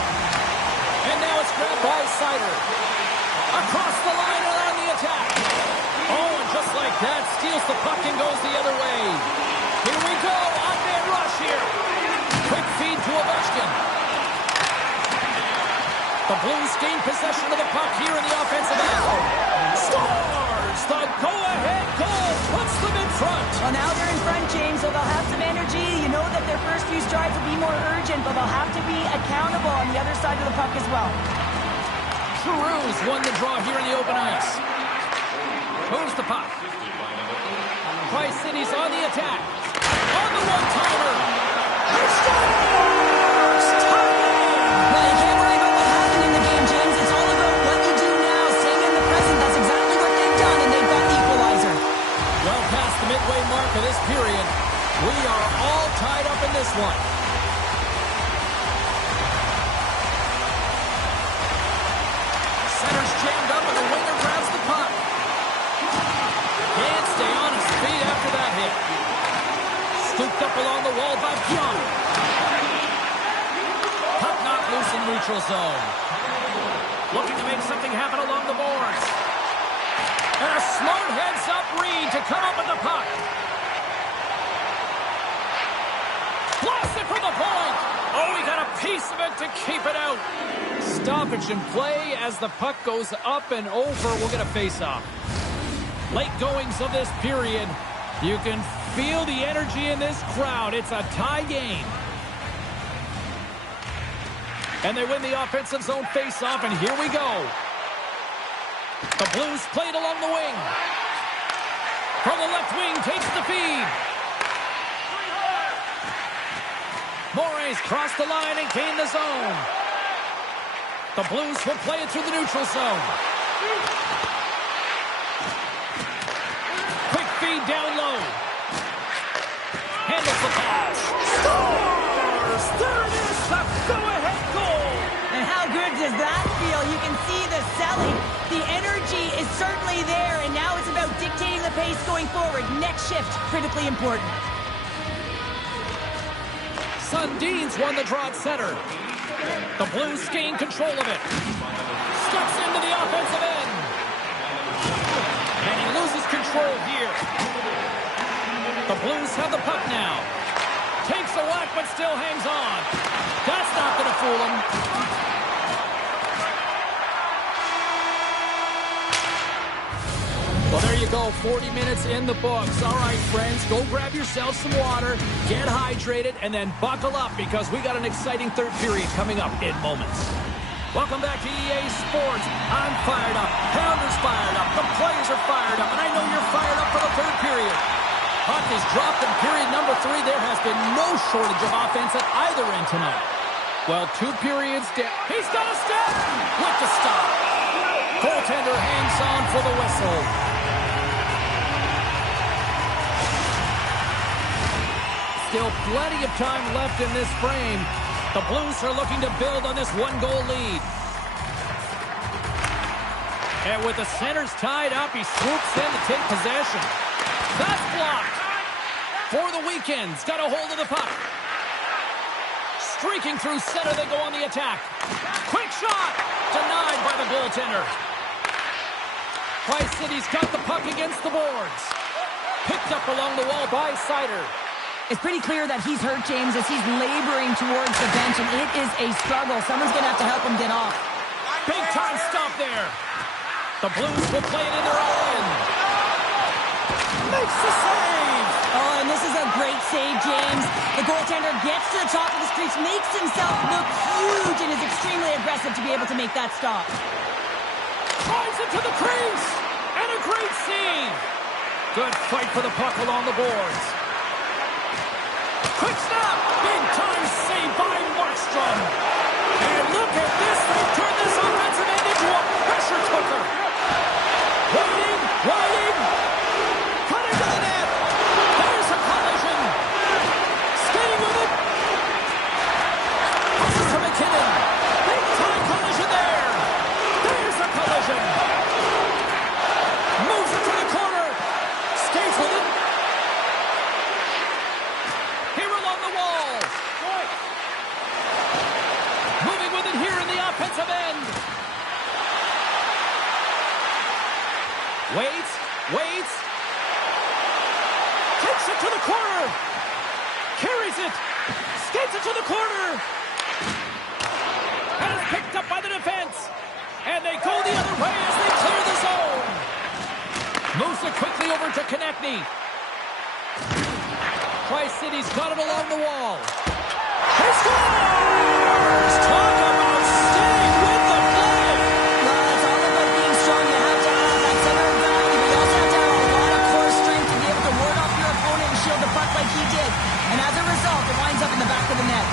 And now it's grabbed by Sider. Across the line and on the attack. Oh, and just like that, steals the puck and goes the other way. Here we go, on-man rush here. Quick feed to Ovechkin. The Blues gain possession of the puck here in the offensive end. Scores! The go-ahead goal puts them in first few strides will be more urgent, but they'll have to be accountable on the other side of the puck as well. Cruz won the draw here in the open ice. Moves the puck. Tri-City's on the attack. On the one-timer. He scores! Tie game! Well, you can't worry about what happened in the game, James. It's all about what you do now, staying in the present. That's exactly what they've done, and they've got the equalizer. Well past the midway mark of this period, we are all tied up in this one. Center's jammed up and the winger grabs the puck. Can't stay on his feet after that hit. Scooped up along the wall by Pionk. Puck knocked loose in neutral zone. Looking to make something happen along the boards. And a smart heads-up read to come up with the puck. Blasted from the point. Oh, he got a piece of it to keep it out. Stoppage in play as the puck goes up and over. We'll get a face-off. Late goings of this period. You can feel the energy in this crowd. It's a tie game. And they win the offensive zone face-off, and here we go. The Blues played along the wing. From the left wing, takes the feed. Moraes crossed the line and gained the zone. The Blues will play it through the neutral zone. Quick feed down low. Handles the pass. Scores! There it is, the go-ahead goal. And how good does that feel? You can see the selling. The energy is certainly there, and now it's about dictating the pace going forward. Next shift, critically important. Sundin's won the draw at center. The Blues gain control of it. Steps into the offensive end. And he loses control here. The Blues have the puck now. Takes a whack, but still hangs on. That's not going to fool him. Well, there you go. 40 minutes in the books. All right, friends, go grab yourself some water, get hydrated, and then buckle up because we got an exciting third period coming up in moments. Welcome back to EA Sports. I'm fired up. Pounder's fired up. The players are fired up, and I know you're fired up for the third period. Puck is dropped in period number 3. There has been no shortage of offense at either end tonight. Well, 2 periods down. He's got a step with the stop. Goaltender hangs on for the whistle. Still plenty of time left in this frame. The Blues are looking to build on this 1-goal lead. And with the centers tied up, he swoops in to take possession. That's blocked. For the Weekends, got a hold of the puck. Streaking through center, they go on the attack. Quick shot! Denied by the goaltender. Tri-City's got the puck against the boards. Picked up along the wall by Seider. It's pretty clear that he's hurt, James, as he's laboring towards the bench, and it is a struggle. Someone's going to have to help him get off. Big time stop there. The Blues will play it in their own end. Makes the save. Oh, and this is a great save, James. The goaltender gets to the top of the crease, makes himself look huge, and is extremely aggressive to be able to make that stop. Drives it to the crease. And a great save. Good fight for the puck along the boards. Quick snap! Big time save by Markstrom. And look at this. They've turned this offensive end into a pressure cooker. Waiting. Cutting to the net. There's a collision. Skating with it. Passes to McKinnon. Big time collision there. There's a collision. Moves it to the corner. Skates with it. Offensive end. Waits. Takes it to the corner. Carries it. Skates it to the corner. And it's picked up by the defense. And they go the other way as they clear the zone. Moves it quickly over to Konechny. Tri-City's got it along the wall. He scores! Talk about staying with the play! Well, it's all about being strong. You have to have that center of gravity, but you also have to have a lot of core strength to be able to ward off your opponent and shield the puck like he did. And as a result, it winds up in the back of the net.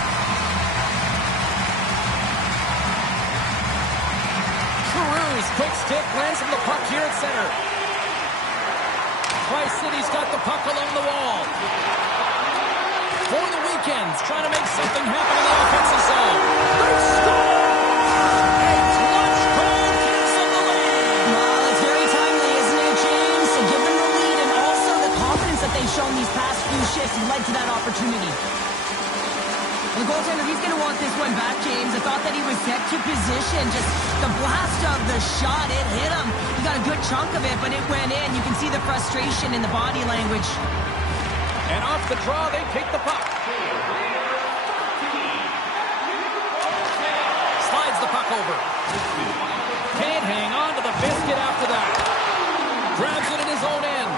Cruz, quick stick, lands him the puck here at center. Tri-City's got the puck along the wall. For the Weekends, trying to make something happen in the offensive zone. They score! A clutch goal gives them the lead. Well, it's very timely, isn't it, James? To give them the lead and also the confidence that they've shown these past few shifts has led to that opportunity. The goaltender, he's going to want this one back, James. I thought that he was set to position. Just the blast of the shot, it hit him. He got a good chunk of it, but it went in. You can see the frustration in the body language. And off the draw, they take the puck. Slides the puck over. Can't hang on to the biscuit after that. Grabs it in his own end.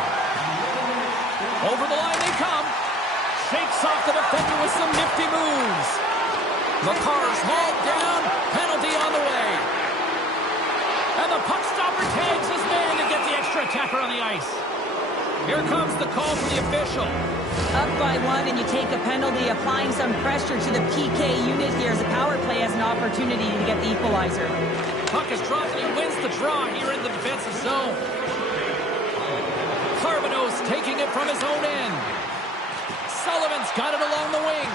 Over the line they come. Shakes off the defender with some nifty moves. The car's hauled down. Penalty on the way. And the puck stopper tags his man to get the extra attacker on the ice. Here comes the call from the official. Up by one and you take a penalty, applying some pressure to the PK unit here as the power play has an opportunity to get the equalizer. Puck is dropped and he wins the draw here in the defensive zone. Carbonos taking it from his own end. Sullivan's got it along the wing.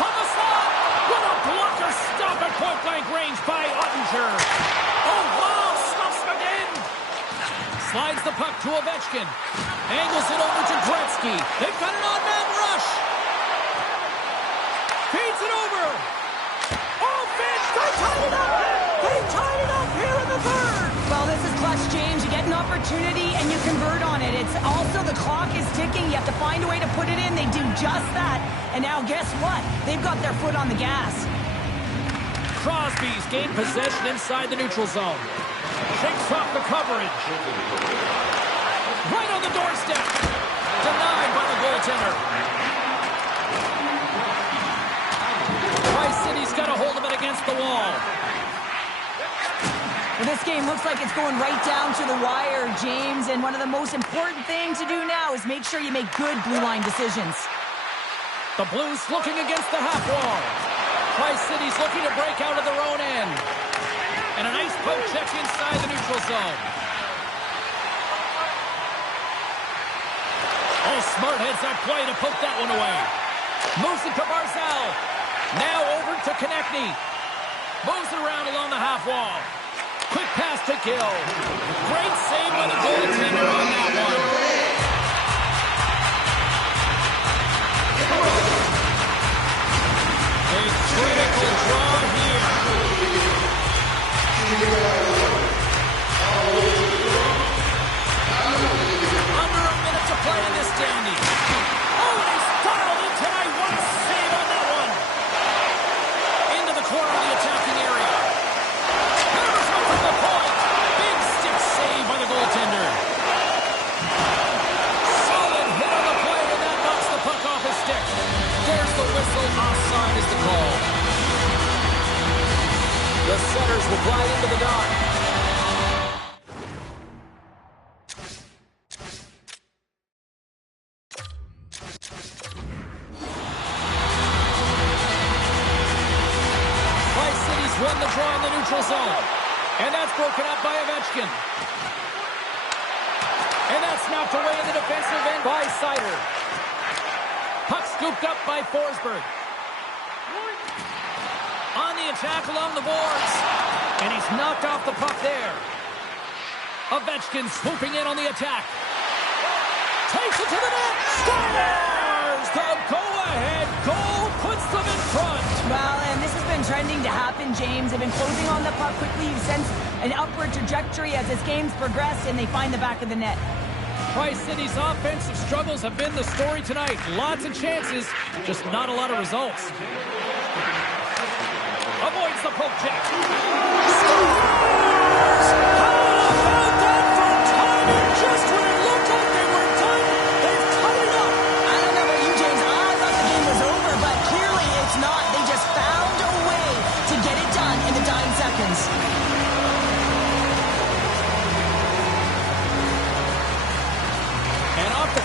From the slot! What a blocker stop at point-blank range by Ottinger. Oh, wow! Stops him again! Slides the puck to Ovechkin. Angles it over to Gretzky. They've got an odd-man rush. Feeds it over. Oh, Finch! They tied it up! They tied it up here in the third! Well, this is clutch, James. You get an opportunity and you convert on it. It's also the clock is ticking. You have to find a way to put it in. They do just that. And now guess what? They've got their foot on the gas. Crosby's gained possession inside the neutral zone. Shakes off the coverage. Right on the doorstep. Denied by the goaltender. Tri-City's got a hold of it against the wall. Well, this game looks like it's going right down to the wire, James. And one of the most important things to do now is make sure you make good blue line decisions. The Blues looking against the half wall. Tri-City's looking to break out of their own end. And a nice poke check inside the neutral zone. Oh, smart heads that play to poke that one away. Moves it to Barzal. Now over to Konechny. Moves it around along the half wall. Quick pass to Gill. Great save by the goaltender on that one. A critical draw here. Under a minute to play in this dandy. Oh, and he's funneled it tonight. What a save on that one. Into the corner of the attacking area. Hammers one from the point. Big stick save by the goaltender. Solid hit on the play, and that knocks the puck off his stick. There's the whistle. Offside is the call. The Setters will glide into the dock. Tri-City's won the draw in the neutral zone. And that's broken up by Ovechkin. And that's knocked away in the defensive end by Seider. Puck scooped up by Forsberg. On the attack along the boards. And he's knocked off the puck there. Ovechkin swooping in on the attack. Takes it to the net. Scores! The go-ahead goal puts them in front. Well, and this has been trending to happen, James. They've been closing on the puck quickly. You sense an upward trajectory as this game's progressed, and they find the back of the net. Tri-City's offensive struggles have been the story tonight. Lots of chances, just not a lot of results. Avoids the poke check. Scores! How about that for timing? Just when it looked like they were done, they've tied it up.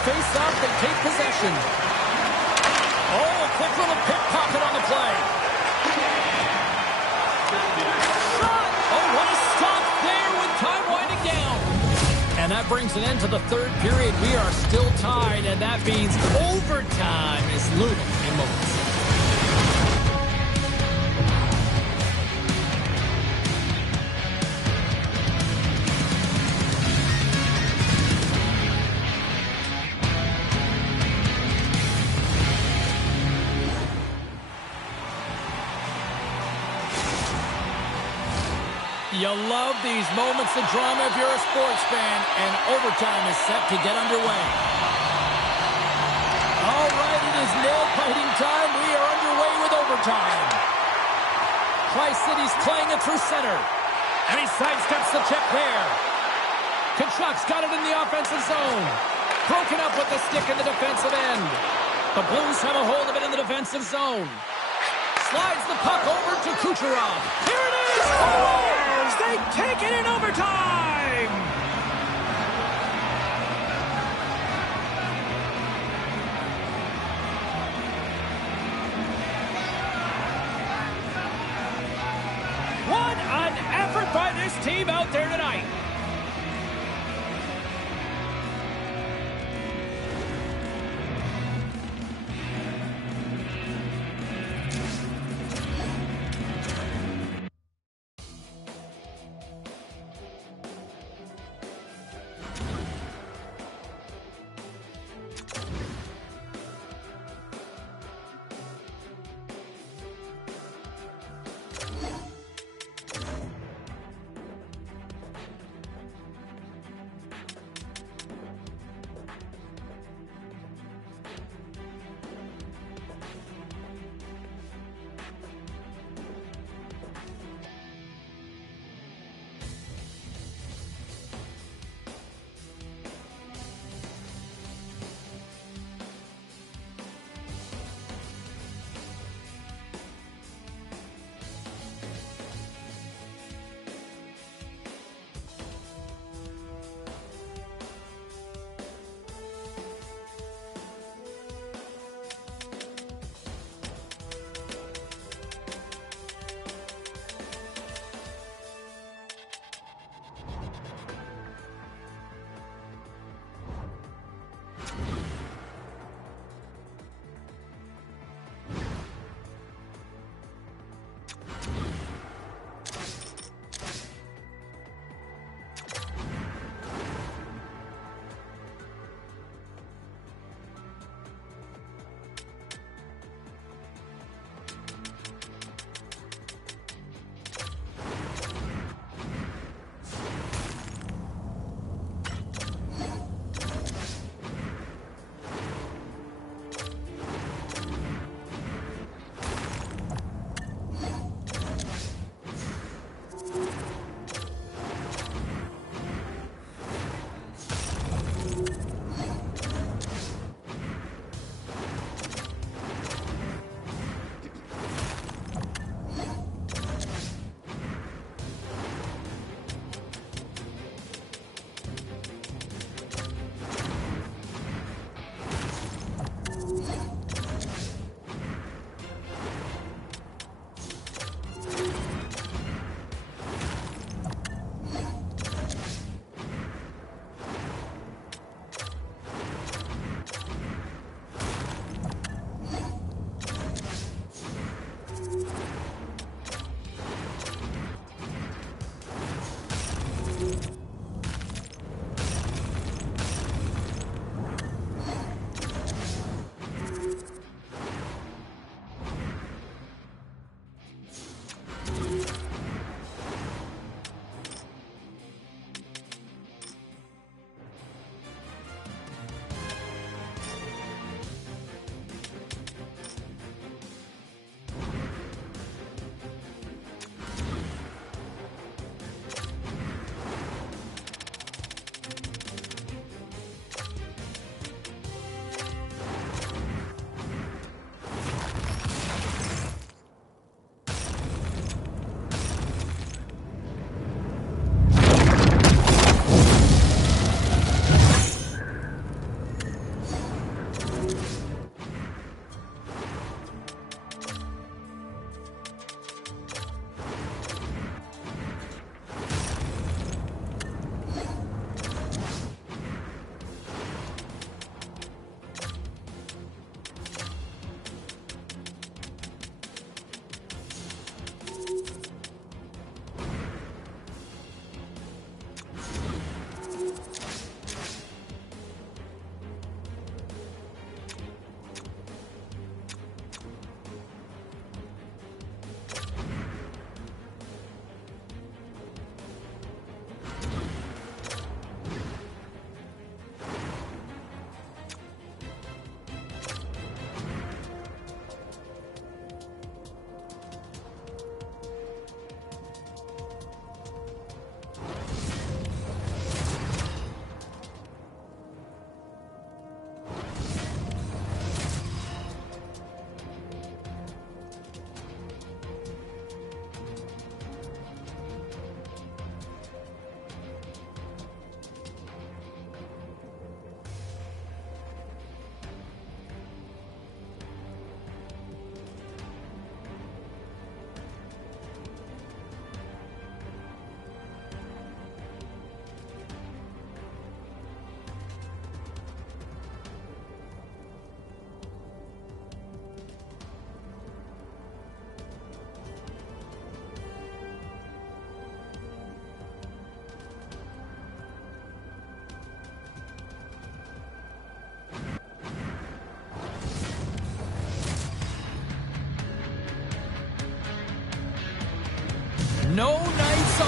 face-off. They take possession. Oh, a quick little pickpocket on the play. Shot! Oh, what a stop there with time winding down. And that brings an end to the third period. We are still tied, and that means overtime is looming in moments. You love these moments of drama if you're a sports fan, and overtime is set to get underway. All right, it is nail-biting time. We are underway with overtime. Tri-City's playing it through center. And he sidesteps the check there. Kachuk's got it in the offensive zone. Broken up with the stick in the defensive end. The Blues have a hold of it in the defensive zone. Slides the puck over to Kucherov. Here it is! Oh! They take it in overtime! What an effort by this team out there tonight!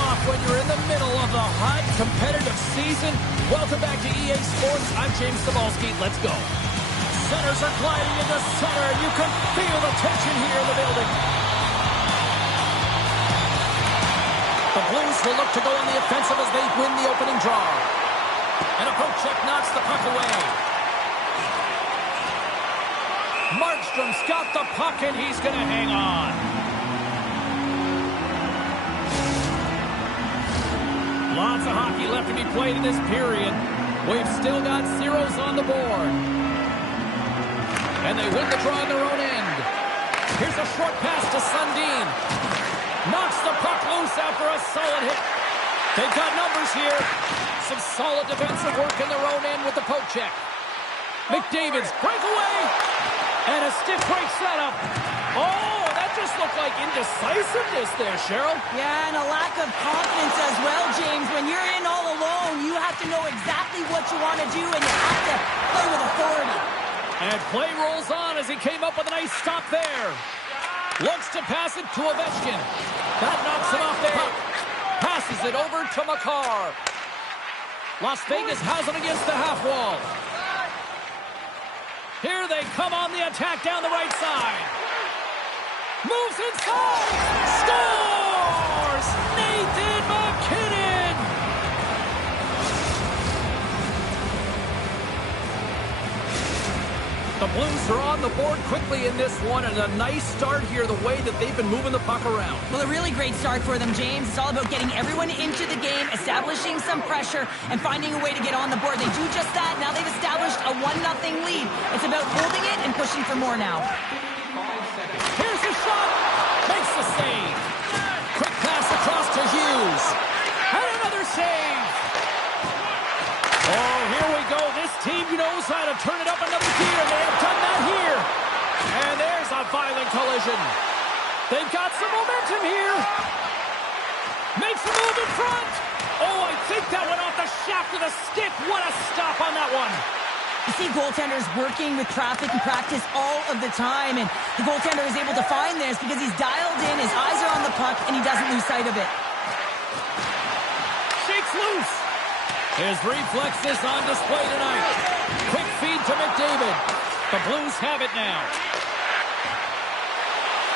off when you're in the middle of the hot competitive season. Welcome back to EA Sports. I'm James Cebulski. Let's go. Centers are gliding into center. You can feel the tension here in the building. The Blues will look to go on the offensive as they win the opening draw. And a poke check knocks the puck away. Markstrom's got the puck and he's going to hang on. Lots of hockey left to be played in this period. We've still got zeros on the board. And they win the draw on their own end. Here's a short pass to Sundin. Knocks the puck loose after a solid hit. They've got numbers here. Some solid defensive work in their own end with the poke check. McDavid's breakaway. And a stick break setup. Oh, that just looked like indecisiveness there, Cheryl. Yeah, and a lack of confidence as well, James. When you're in all alone, you have to know exactly what you want to do, and you have to play with authority. And play rolls on as he came up with a nice stop there. Looks to pass it to Ovechkin. That knocks him off the puck. Passes it over to Makar. Las Vegas has it against the half wall. Here they come on the attack down the right side. Moves inside. Scores! Nathan MacKinnon! The Blues are on the board quickly in this one, and a nice start here the way that they've been moving the puck around. Well, a really great start for them, James. It's all about getting everyone into the game, establishing some pressure, and finding a way to get on the board. They do just that. Now they've established a 1-0 lead. It's about holding it and pushing for more now. Here's the shot. Makes the save. Quick pass across to Hughes. And another save. Oh, here we go. This team knows how to turn it up another gear. They have done that here. And there's a violent collision. They've got some momentum here. Makes a move in front. Oh, I think that went off the shaft of the stick. What a stop on that one. You see goaltenders working with traffic and practice all of the time, and the goaltender is able to find this because he's dialed in, his eyes are on the puck, and he doesn't lose sight of it. Shakes loose. His reflexes on display tonight. Quick feed to McDavid. The Blues have it now.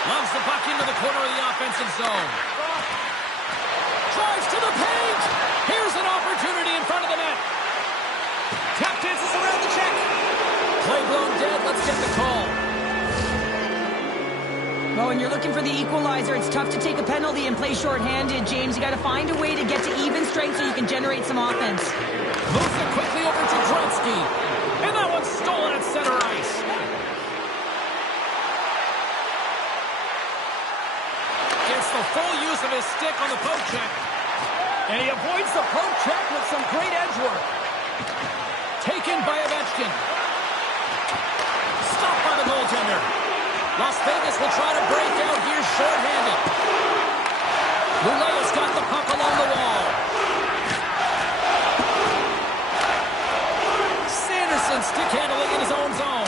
Loves the puck into the corner of the offensive zone. Drives to the paint. Here's an opportunity in front of the net. Tap dances around the check. Play blown dead. Let's get the call. Well, when you're looking for the equalizer, it's tough to take a penalty and play shorthanded, James. You got to find a way to get to even strength so you can generate some offense. Moves it quickly over to Gretzky. And that one's stolen at center ice. Gets the full use of his stick on the poke check. And he avoids the poke check with some great edge work. Taken by Ovechkin. Stopped by the goaltender. Las Vegas will try to break out here shorthanded. Lulea's got the puck along the wall. Sanderson stick handling in his own zone.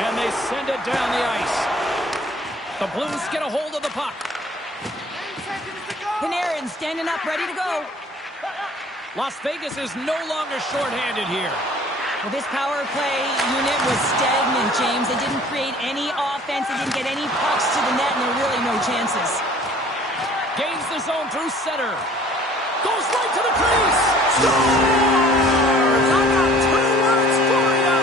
And they send it down the ice. The Blues get a hold of the puck. Panarin standing up, ready to go. Las Vegas is no longer shorthanded here. Well, this power play unit was stagnant, James. They didn't create any offense. They didn't get any pucks to the net, and there were really no chances. Gains the zone through center. Goes right to the crease. Scores! I got 2 words for you.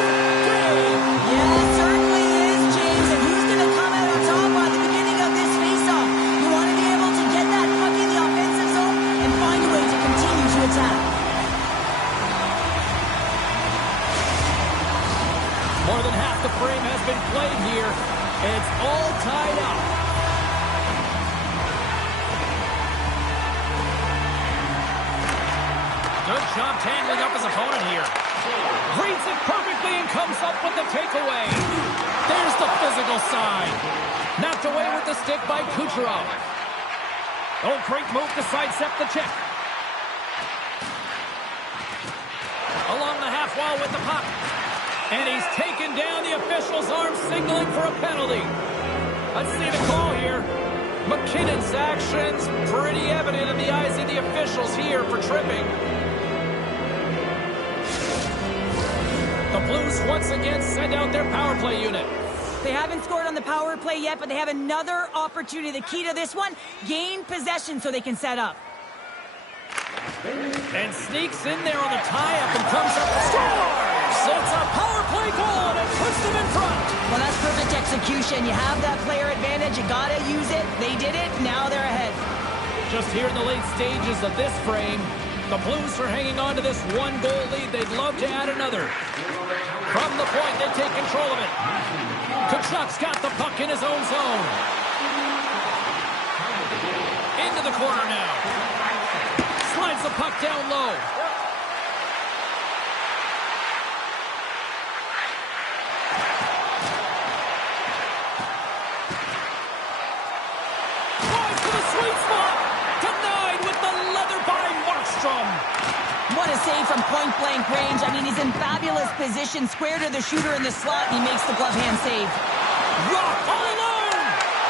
New game. Yeah, it certainly is, James. And who's going to come out on top by the beginning of this faceoff? You want to be able to get that puck in the offensive zone and find a way to continue to attack. More than half the frame has been played here. It's all tied up. Good job tangling up his opponent here. Reads it perfectly and comes up with the takeaway. There's the physical side. Knocked away with the stick by Kucherov. Oh, great move to sidestep the check. Along the half wall with the puck. And he's taken down. The official's arm signaling for a penalty. Let's see the call here. McKinnon's actions pretty evident in the eyes of the officials here for tripping. The Blues once again send out their power play unit. They haven't scored on the power play yet, but they have another opportunity. The key to this one, gain possession so they can set up. And sneaks in there on the tie-up and comes up and scores! It's a power play goal and it puts them in front. Well, that's perfect execution. You have that player advantage. You got to use it. They did it. Now they're ahead. Just here in the late stages of this frame, the Blues are hanging on to this one-goal lead. They'd love to add another. From the point, they take control of it. Tkachuk's got the puck in his own zone. Into the corner now. Slides the puck down low. Drives to the sweet spot. Denied with the leather by Markstrom. What a save from point-blank range. I mean, he's in fabulous position. Square to the shooter in the slot, and he makes the glove hand save. Rock all alone.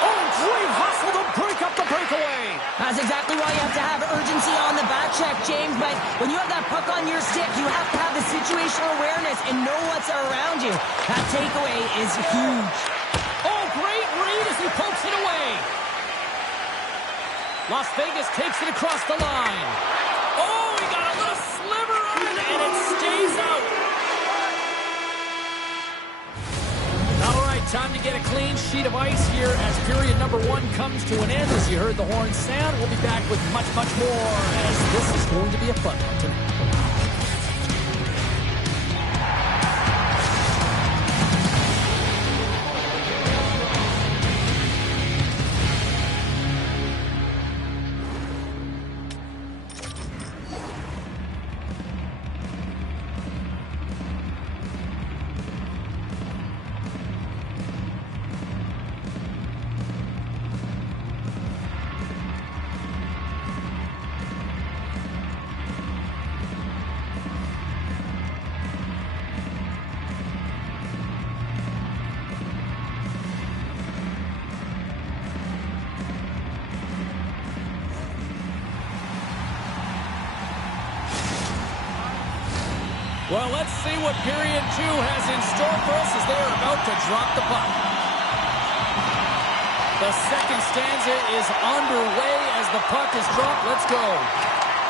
Oh, great hustle to break up the breakaway. That's exactly why you have to have urgency on the back check, James. But when you have that puck on your stick, you have to have the situational awareness and know what's around you. That takeaway is huge. Oh, great read as he pokes it away. Las Vegas takes it across the line. Oh, he got a little sliver on it, and it stays out. All right, time to get a clean sheet of ice here as period number 1 comes to an end. As you heard the horn sound, we'll be back with much, much more as this is going to be a fun one tonight. Well, let's see what period 2 has in store for us as they're about to drop the puck. The second stanza is underway as the puck is dropped. Let's go.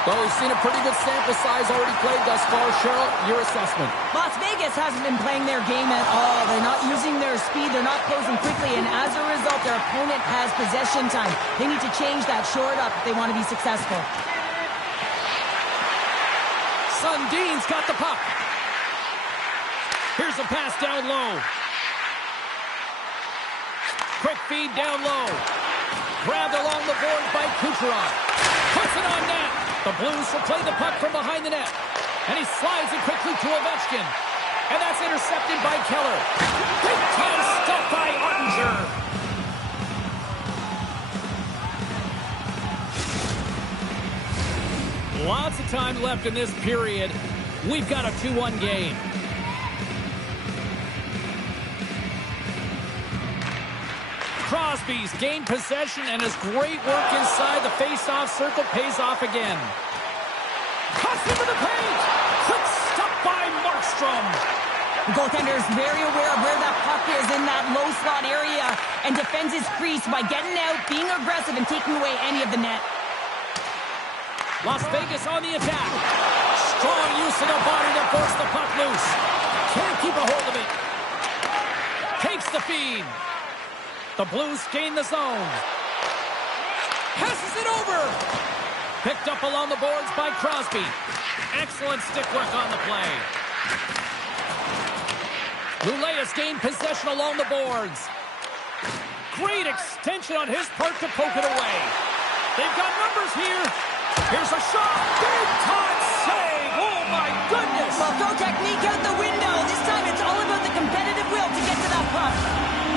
Well, we've seen a pretty good sample size already played thus far. Cheryl, your assessment. Las Vegas hasn't been playing their game at all. They're not using their speed. They're not closing quickly. And as a result, their opponent has possession time. They need to change that, shore it up if they want to be successful. Sundin's got the puck. Here's a pass down low. Quick feed down low. Grabbed along the boards by Kucherov. Puts it on net. The Blues will play the puck from behind the net. And he slides it quickly to Ovechkin. And that's intercepted by Keller. Big time stuff by Ottinger. Lots of time left in this period. We've got a 2-1 game. Crosby's gained possession and his great work inside the face-off circle pays off again. Cuts into the paint. Quick stop by Markstrom. The goaltender is very aware of where that puck is in that low slot area and defends his crease by getting out, being aggressive, and taking away any of the net. Las Vegas on the attack. Strong use of the body to force the puck loose. Can't keep a hold of it. Takes the feed. The Blues gain the zone. Passes it over. Picked up along the boards by Crosby. Excellent stick work on the play. Lulea has gained possession along the boards. Great extension on his part to poke it away. They've got numbers here. Here's a shot. Big time save. Oh, my goodness. Well, throw technique out the window. This time it's all about the competitive will to get to that puck.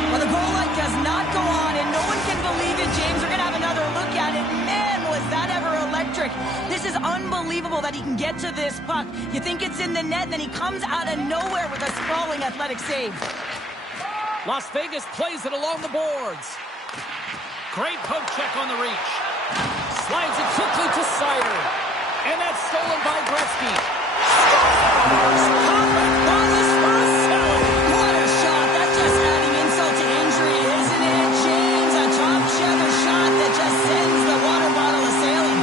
Well, the goal light does not go on, and no one can believe it, James. We're going to have another look at it. Man, was that ever electric. This is unbelievable that he can get to this puck. You think it's in the net, and then he comes out of nowhere with a sprawling athletic save. Las Vegas plays it along the boards. Great poke check on the reach. Slides it quickly to Seider. And that's stolen by Gretzky. Scores! Comeback bonus for Selly. What a shot. That's just adding insult to injury, isn't it, James? A top shelter shot that just sends the water bottle a-sailing.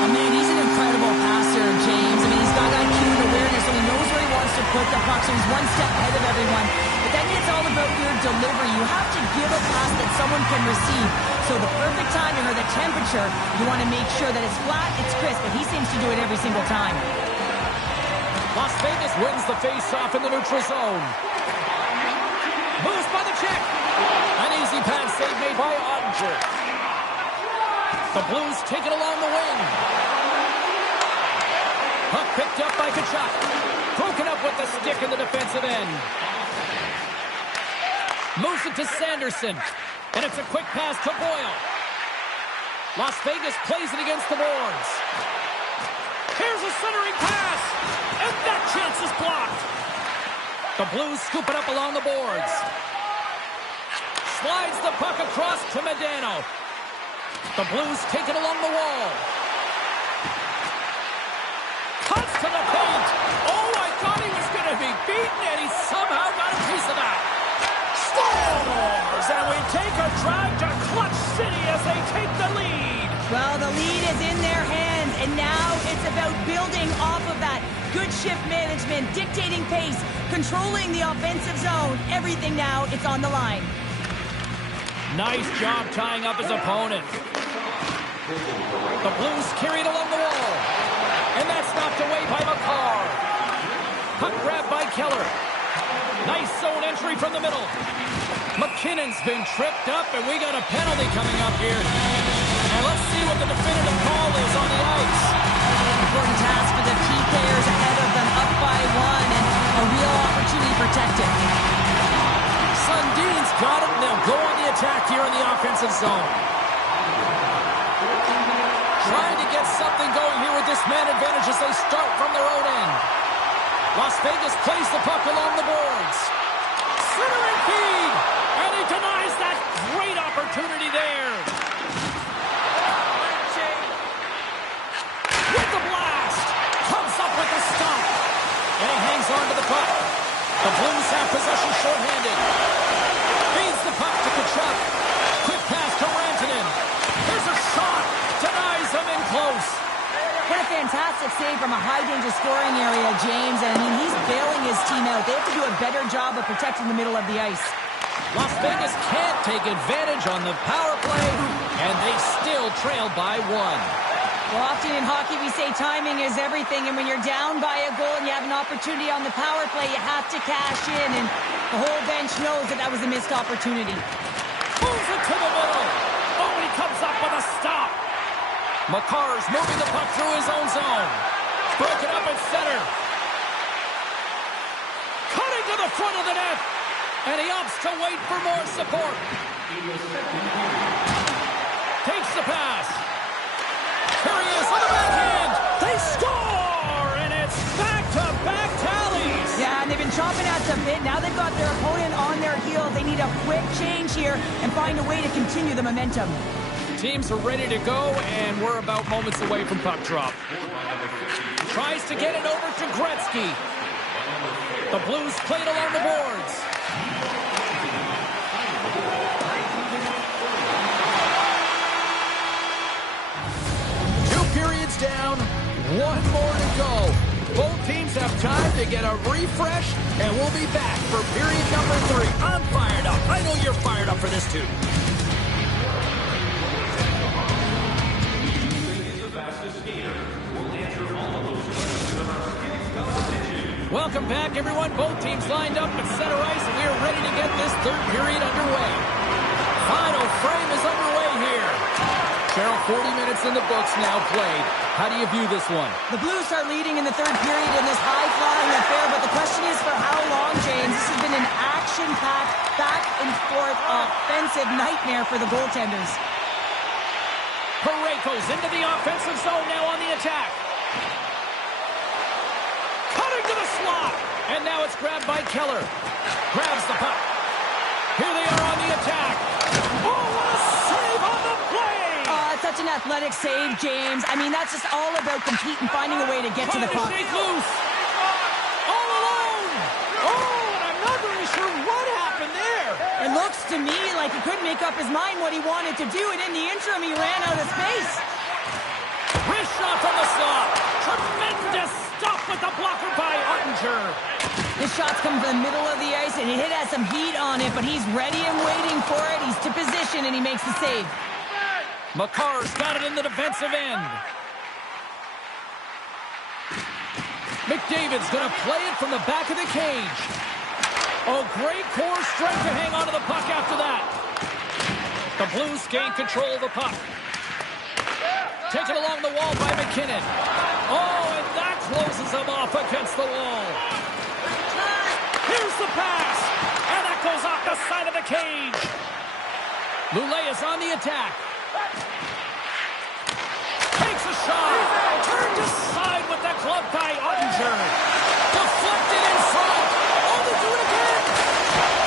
Oh, man, he's an incredible passer, James. I mean, he's got IQ and awareness, so he knows where he wants to put the puck, so he's one step ahead of everyone. But then it's all about your delivery. You have to give a pass that someone can receive. So the perfect timing or the temperature, you want to make sure that it's flat, it's crisp, and he seems to do it every single time. Las Vegas wins the face-off in the neutral zone. Moves by the check. An easy pass save made by Ottinger. The Blues take it along the wing. Puck picked up by Tkachuk. Broken up with the stick in the defensive end. Moves it to Sanderson. And it's a quick pass to Boyle. Las Vegas plays it against the boards. Here's a centering pass. And that chance is blocked. The Blues scoop it up along the boards. Slides the puck across to Modano. The Blues take it along the wall. Cuts to the paint. Oh, I thought he was going to be beaten, and he somehow got a piece of that. Scores! And we take a drive to Clutch City as they take the lead. Well, the lead is in their hands, and now it's about building off of that. Good shift management, dictating pace, controlling the offensive zone. Everything now, it's on the line. Nice job tying up his opponent. The Blues carried along the wall. And that's knocked away by Makar. Puck grabbed by Keller. Nice zone entry from the middle. McKinnon's been tripped up, and we got a penalty coming up here. And let's see what the definitive call is on the ice. Important task for the key players ahead of them, up by one, and a real opportunity protected. Sundin's got it, and they'll go on the attack here in the offensive zone. Trying to get something going here with this man advantage as they start from their own end. Las Vegas plays the puck along the boards. Centering feed, and he denies that great opportunity there. With the blast, comes up with the stop, and he hangs on to the puck. The Blues have possession shorthanded. Feeds the puck to Tkachuk. Quick pass to Rantanen. Here's a shot, denies him in close. What a fantastic save from a high-danger scoring area, James. And, I mean, he's bailing his team out. They have to do a better job of protecting the middle of the ice. Las Vegas can't take advantage on the power play, and they still trail by one. Well, often in hockey, we say timing is everything. And when you're down by a goal and you have an opportunity on the power play, you have to cash in. And the whole bench knows that that was a missed opportunity. Moves it to the middle. Oh, and he comes up with a stop. Makar's moving the puck through his own zone. Broken up at center. Cutting to the front of the net. And he opts to wait for more support. Takes the pass. Here he is on the backhand. They score! And it's back-to-back tallies. Yeah, and they've been chomping at the bit. Now they've got their opponent on their heels. They need a quick change here and find a way to continue the momentum. Teams are ready to go, and we're about moments away from puck drop. Tries to get it over to Gretzky. The Blues played along the boards. Two periods down, one more to go. Both teams have time to get a refresh, and we'll be back for period number 3. I'm fired up. I know you're fired up for this too. Welcome back, everyone. Both teams lined up at center ice, and we are ready to get this third period underway. Final frame is underway here. Cheryl, 40 minutes in the books now played. How do you view this one? The Blues are leading in the third period in this high-flying affair, but the question is for how long, James? This has been an action-packed, back-and-forth offensive nightmare for the goaltenders. Parayko's into the offensive zone now on the attack. Cutting to the slot. And now it's grabbed by Keller. Grabs the puck. Here they are on the attack. Oh, athletic save, James. I mean, that's just all about competing, finding a way to get to the puck. Shake loose. All alone. Oh, and I'm not really sure what happened there. It looks to me like he couldn't make up his mind what he wanted to do, and in the interim, he ran out of space. Wrist shot from the slot. Tremendous stop with the blocker by Ottinger. This shot's coming from the middle of the ice, and it has some heat on it, but he's ready and waiting for it. He's to position, and he makes the save. Makar's got it in the defensive end. McDavid's going to play it from the back of the cage. Oh, great core strength to hang on to the puck after that. The Blues gain control of the puck. Taken along the wall by McKinnon. Oh, and that closes him off against the wall. Here's the pass. And that goes off the side of the cage. Lulé is on the attack. Takes a shot. Turned aside with the glove by Ottinger. Deflected in front. Oh, they do it again.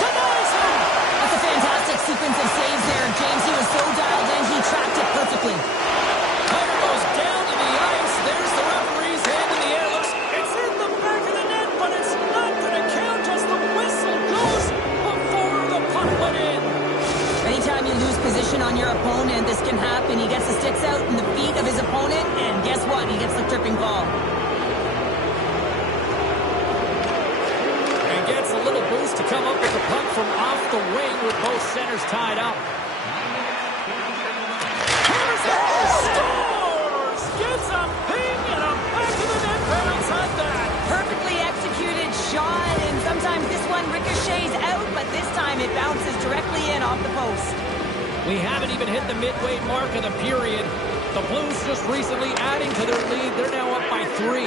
Denies him. That's a fantastic sequence of saves there, James. He was so dialed in, he tracked it perfectly. Cutter goes down to the ice. There's the referee's hand in the air. It's in the back of the net, but it's not going to count as the whistle goes before the puck went in. Anytime you lose position on your opponent, this can happen. He gets the sticks out in the feet of his opponent, and guess what? He gets the tripping call. And gets a little boost to come up with the puck from off the wing with both centers tied up. Scores! Gets a ping and a back of the net bounce on that. Perfectly executed shot, and sometimes this one ricochets out, but this time it bounces directly in off the post. We haven't even hit the midway mark of the period. The Blues just recently adding to their lead. They're now up by 3.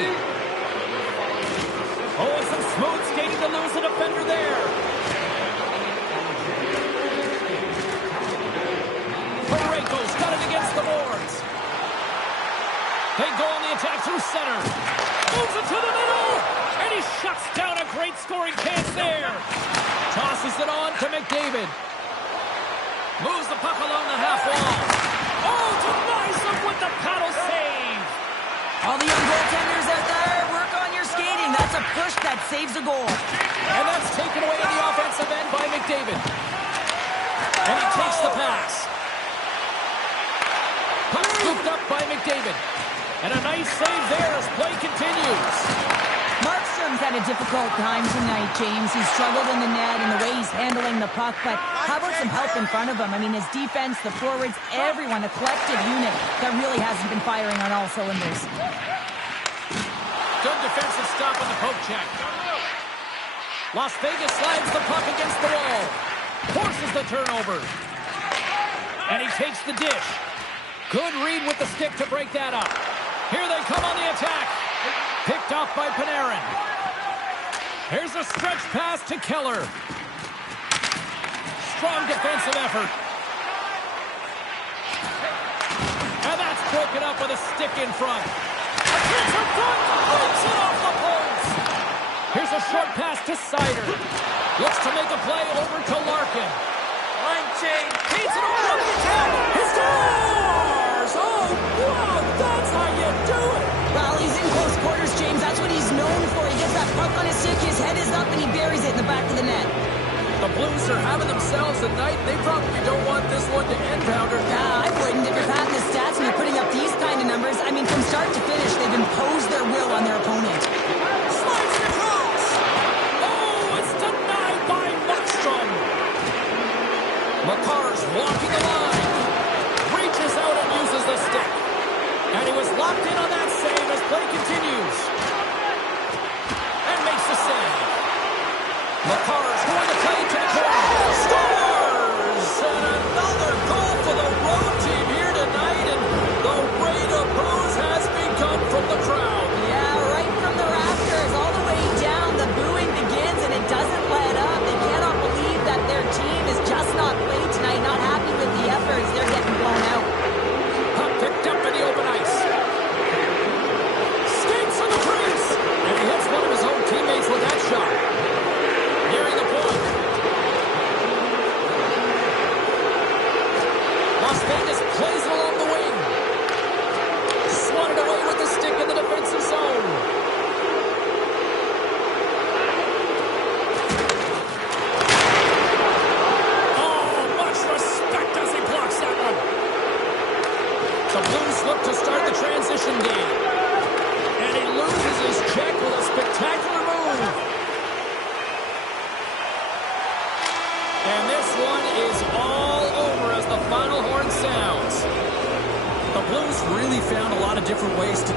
Oh, and some smooth skating to lose the defender there. Parayko's got it against the boards. They go on the attack through center. Moves it to the middle. And he shuts down a great scoring chance there. Tosses it on to McDavid. Moves the puck along the half wall. Oh, denies him with the paddle save. All the young goaltenders out there, work on your skating. That's a push that saves a goal. And that's taken away to the offensive end by McDavid. And he takes the pass. Puck scooped up by McDavid. And a nice save there as play continues. Markstrom's had a difficult time tonight, James. He's struggled in the net and the way he's handling the puck, but how about some help in front of him? I mean, his defense, the forwards, everyone, a collective unit that really hasn't been firing on all cylinders. Good defensive stop on the poke check. Las Vegas slides the puck against the wall. Forces the turnover. And he takes the dish. Good read with the stick to break that up. Here they come on the attack. Picked off by Panarin. Here's a stretch pass to Keller. Strong defensive effort. And that's broken up with a stick in front. A chance for front. Rips it off the post. Here's a short pass to Seider. Looks to make a play over to Larkin. Line change. Paints it over the attack. He scores! Oh, wow, that's how you do it. Well, he's in close quarters, James. That's what he's known for. He gets that puck on his stick, his head is up, and he buries it in the back of the net. The Blues are having themselves a night. They probably don't want this one to end, Pounder. I wouldn't. If you're patting the stats and you're putting up these kind of numbers, I mean, from start to finish, they've imposed their will on their opponent. Slides it across. Oh, it's denied by Markstrom. Makar's walking the line. Reaches out and uses the stick. And he was locked in on that save as play continues. And makes the save. Makar's going to play to the corner. Scores! And another goal for the road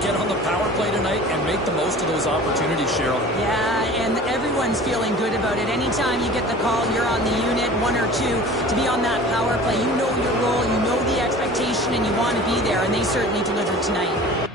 get on the power play tonight and make the most of those opportunities, Cheryl. Yeah, and everyone's feeling good about it. Anytime you get the call, you're on the unit, 1 or 2, to be on that power play. You know your role, you know the expectation, and you want to be there, and they certainly delivered tonight.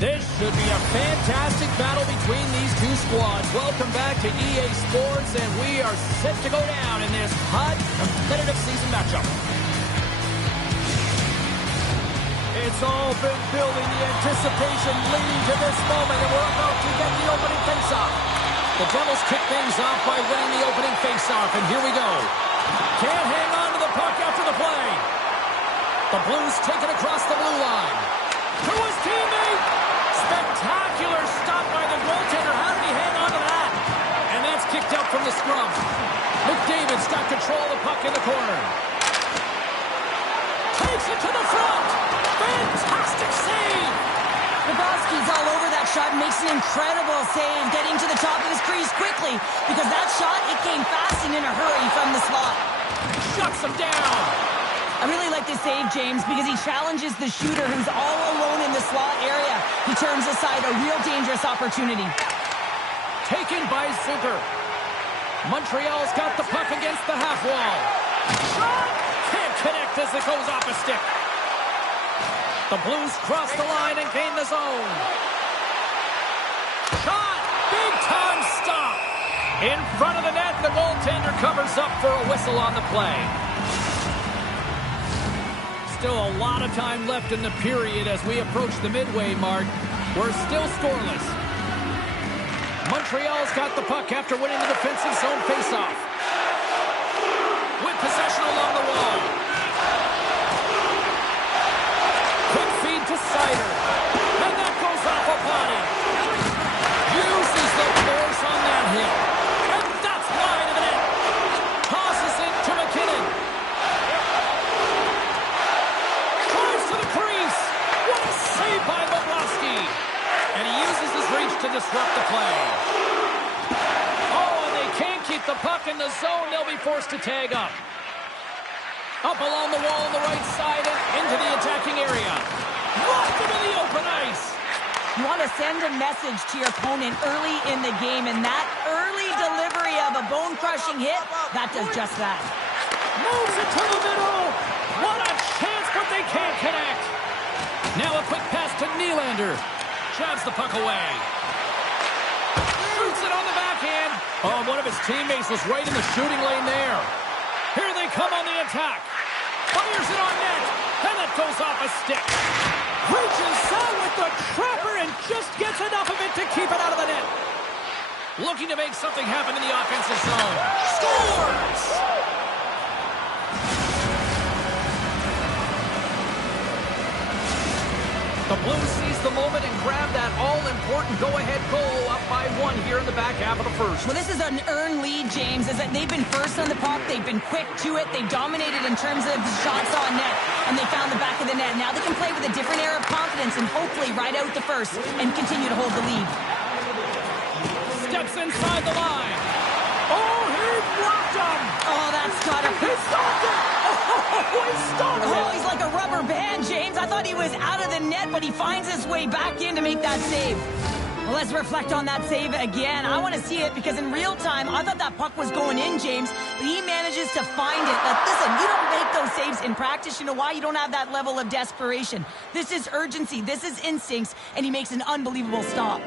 This should be a fantastic battle between these two squads. Welcome back to EA Sports, and we are set to go down in this hot, competitive season matchup. It's all been building, the anticipation leading to this moment, and we're about to get the opening faceoff. The Devils kick things off by winning the opening faceoff, and here we go. Can't hang on to the puck after the play. The Blues take it across the blue line. To his teammate. Spectacular stop by the goaltender. How did he hang on to that? And that's kicked out from the scrum. McDavid's got control of the puck in the corner. Takes it to the front. Fantastic save. Bobrovsky's all over that shot and makes an incredible save, getting to the top of his crease quickly, because that shot, it came fast and in a hurry from the slot. Shuts him down. I really like this save, James, because he challenges the shooter who's all alone in the slot area. He turns aside a real dangerous opportunity. Taken by Zucker. Montreal's got the puck against the half wall. Shot! Can't connect as it goes off a stick. The Blues cross the line and gain the zone. Shot! Big time stop. In front of the net, the goaltender covers up for a whistle on the play. Still a lot of time left in the period as we approach the midway mark. We're still scoreless. Montreal's got the puck after winning the defensive zone faceoff. With possession along the wall. Quick feed to Seider. And that goes off a body. Uses the force on that hit. And that's wide of the net. Tosses it to McKinnon. Drives to the crease. What a save by Bobrovsky. And he uses his reach to disrupt the play. Oh, and they can't keep the puck in the zone. They'll be forced to tag up. Up along the wall on the right side and into the attacking area. Right into the open ice. You want to send a message to your opponent early in the game, and that early delivery of a bone-crushing hit, that does just that. Moves it to the middle. What a chance, but they can't connect. Now a quick pass to Nylander. Jabs the puck away. Shoots it on the backhand. Oh, one of his teammates was right in the shooting lane there. Here they come on the attack. Fires it on net. And that goes off a stick. Reaches out with the trapper and just gets enough of it to keep it out of the net. Looking to make something happen in the offensive zone. Scores! The Blues seize the moment and grab that all-important go-ahead goal up by 1 here in the back half of the first. Well, this is an earned lead, James, as they've been first on the puck. They've been quick to it. They've dominated in terms of shots on net, and they found the back of the net. Now they can play with a different air of confidence and hopefully ride out the first and continue to hold the lead. Steps inside the line. Oh, he blocked him. Oh, that's got to... He stopped it. Oh, he stopped it. Oh, he's like a rubber band, James. I thought he was out of the net, but he finds his way back in to make that save. Well, let's reflect on that save again. I want to see it because in real time, I thought that puck was going in, James. But he manages to find it. But listen, you don't make those saves in practice. You know why? You don't have that level of desperation. This is urgency. This is instincts. And he makes an unbelievable stop.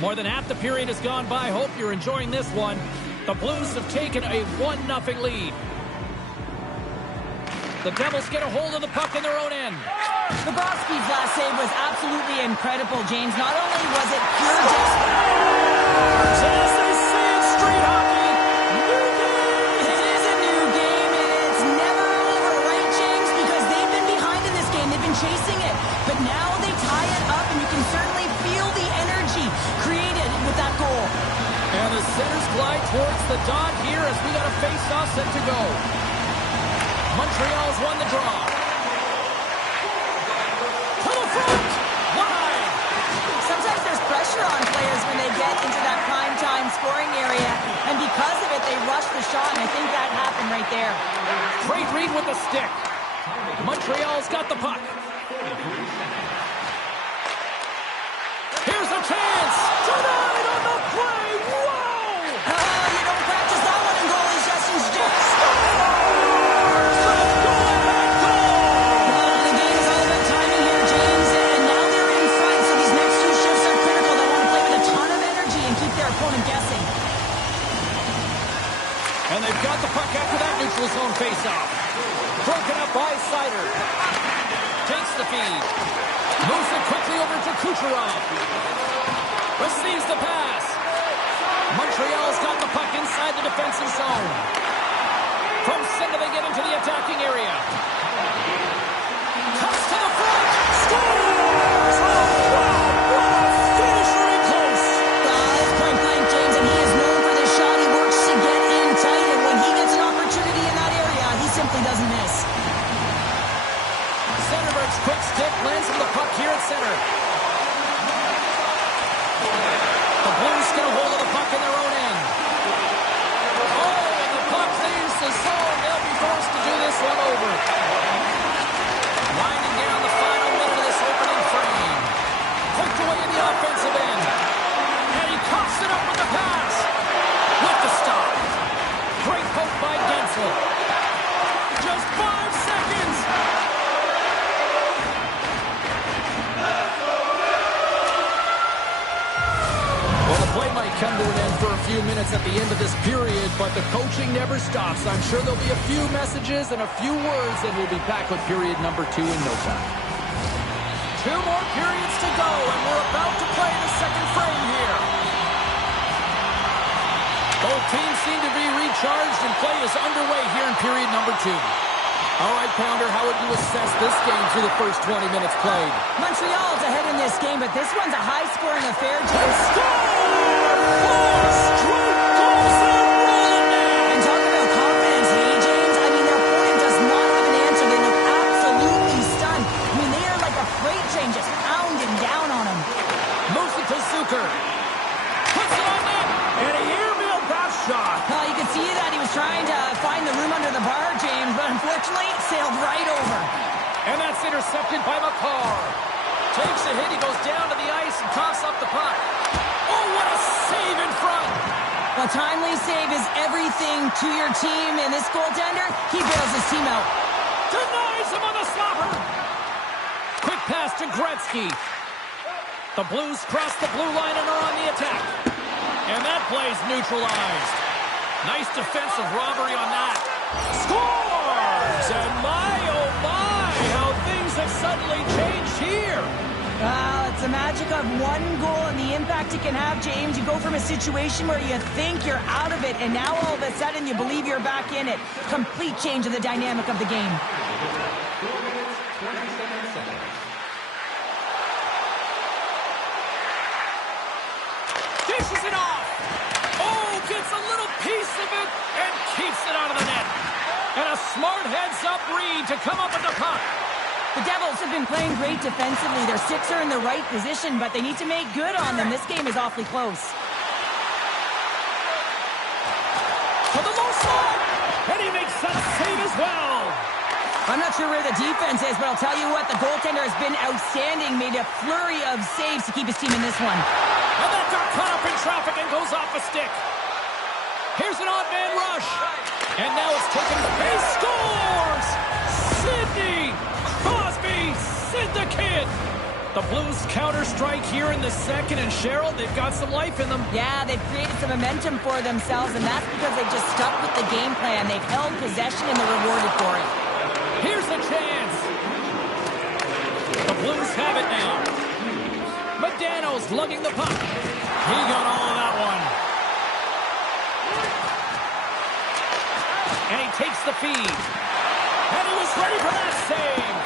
More than half the period has gone by. Hope you're enjoying this one. The Blues have taken a 1-0 lead. The Devils get a hold of the puck in their own end. Bobrovsky's last save was absolutely incredible, James. Not only was it pure desperation. As they say in street hockey, new game. It is a new game, and it's never over, right, James? Because they've been behind in this game. They've been chasing it. But now they tie it up, and you can certainly feel the energy created with that goal. And the centers glide towards the dot here as we got a face-off set to go. Montreal's won the draw. To the front! Wide! Sometimes there's pressure on players when they get into that prime time scoring area, and because of it, they rush the shot, and I think that happened right there. Great read with the stick. Montreal's got the puck. Here's a chance! Denied on the play! and keep their opponent guessing. And they've got the puck after that neutral zone faceoff. Broken up by Seider. Takes the feed. Moves it quickly over to Kucherov. Receives the pass. Montreal's got the puck inside the defensive zone. From center, they get into the attacking area. Cuts to the front. Scores! Oh, wow! What a finish, really close. It's point blank, James, and he is known for this shot. He works to get in tight, and when he gets an opportunity in that area, he simply doesn't miss. Centerberg's quick stick lands on the puck here at center. The Blues get a hold of the puck in their own end. Oh, and the puck leaves the zone. They'll be forced to do this one over. Winding down the final minute of this opening frame. Hooked away in the offensive end. And he coughs it up with the pass. With the stop. Great poke by Gensel. Just 5 seconds. Well, the play might come to an end for a few minutes at the end of this period, but the coaching never stops. I'm sure there'll be a few messages and a few words, and we'll be back with period number 2 in no time. 2 more periods to go, and we're about to play the second frame here. Both teams seem to be recharged, and play is underway here in period number 2. All right, Pounder, how would you assess this game through the first 20 minutes played? Montreal's ahead in this game, but this one's a high-scoring affair, James. And talk about confidence, hey, James? I mean, their opponent does not have an answer. They look absolutely stunned. I mean, they are like a freight train just pounding down on them. Moves it to Zucker. Puts it on net. And he airmailed that shot. Well, you could see that he was trying to find the room under the bar, James, but unfortunately, it sailed right over. And that's intercepted by McCarr. Takes a hit. He goes down to the ice and coughs up the puck. Oh, what a save in front. A timely save is everything to your team, and this goaltender, he bails his team out. Denies him on the slapper. Quick pass to Gretzky. The Blues cross the blue line and are on the attack. And that play's neutralized. Nice defensive robbery on that. Scores! And my, oh my, how things have suddenly changed here. Well, it's the magic of one goal and the impact it can have, James. You go from a situation where you think you're out of it, and now all of a sudden you believe you're back in it. Complete change of the dynamic of the game. Dishes it off. Oh, gets a little piece of it and keeps it out of the net. And a smart heads-up read to come up with the puck. The Devils have been playing great defensively. Their sticks are in the right position, but they need to make good on them. This game is awfully close. To the low side, and he makes that save as well. I'm not sure where the defense is, but I'll tell you what, the goaltender has been outstanding. Made a flurry of saves to keep his team in this one. And that got caught up in traffic and goes off a stick. Here's an odd man rush. And now it's taken. He scores! Sidney Crosby, Sid the Kid. The Blues counter-strike here in the second, and Cheryl, they've got some life in them. Yeah, they've created some momentum for themselves, and that's because they've just stuck with the game plan. They've held possession, and they're rewarded for it. Here's a chance. The Blues have it now. Modano's lugging the puck. He got all of that one. And he takes the feed. And he was ready for that save.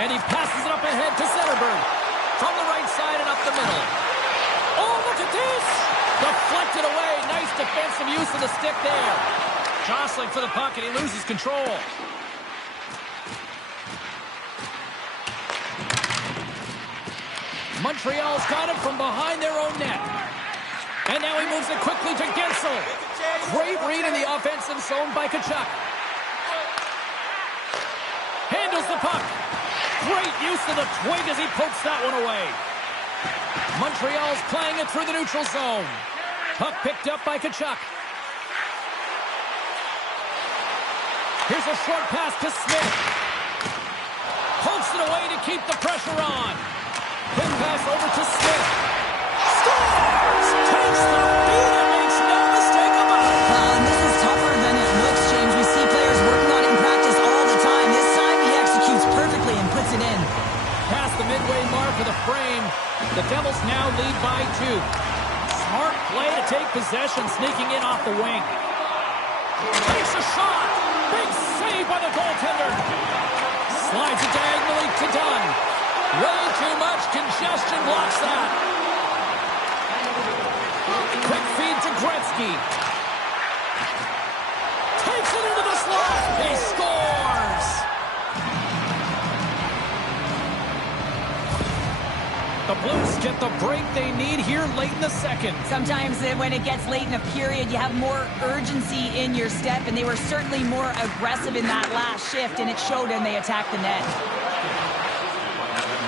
And he passes it up ahead to Zetterberg. From the right side and up the middle. Oh, look at this! Deflected away. Nice defensive use of the stick there. Jostling for the puck, and he loses control. Montreal's got it from behind their own net. And now he moves it quickly to Gensel. Great read in the offensive zone by Tkachuk. Handles the puck. Great use of the twig as he pokes that one away. Montreal's playing it through the neutral zone. Puck picked up by Tkachuk. Here's a short pass to Smith. Pokes it away to keep the pressure on. Quick pass over to Smith. Scores! Takes the beat and makes no mistake about it. And this is tougher than it looks, James. We see players working on it in practice all the time. This time he executes perfectly and puts it in. Past the midway mark of the frame, the Devils now lead by 2. Smart play to take possession, sneaking in off the wing. Takes a shot. Big save by the goaltender. Slides it diagonally to Dunn. Way too much congestion blocks that. Quick feed to Gretzky. Takes it into the slot. He scores. The Blues get the break they need here late in the second. Sometimes when it gets late in a period, you have more urgency in your step, and they were certainly more aggressive in that last shift, and it showed when they attacked the net.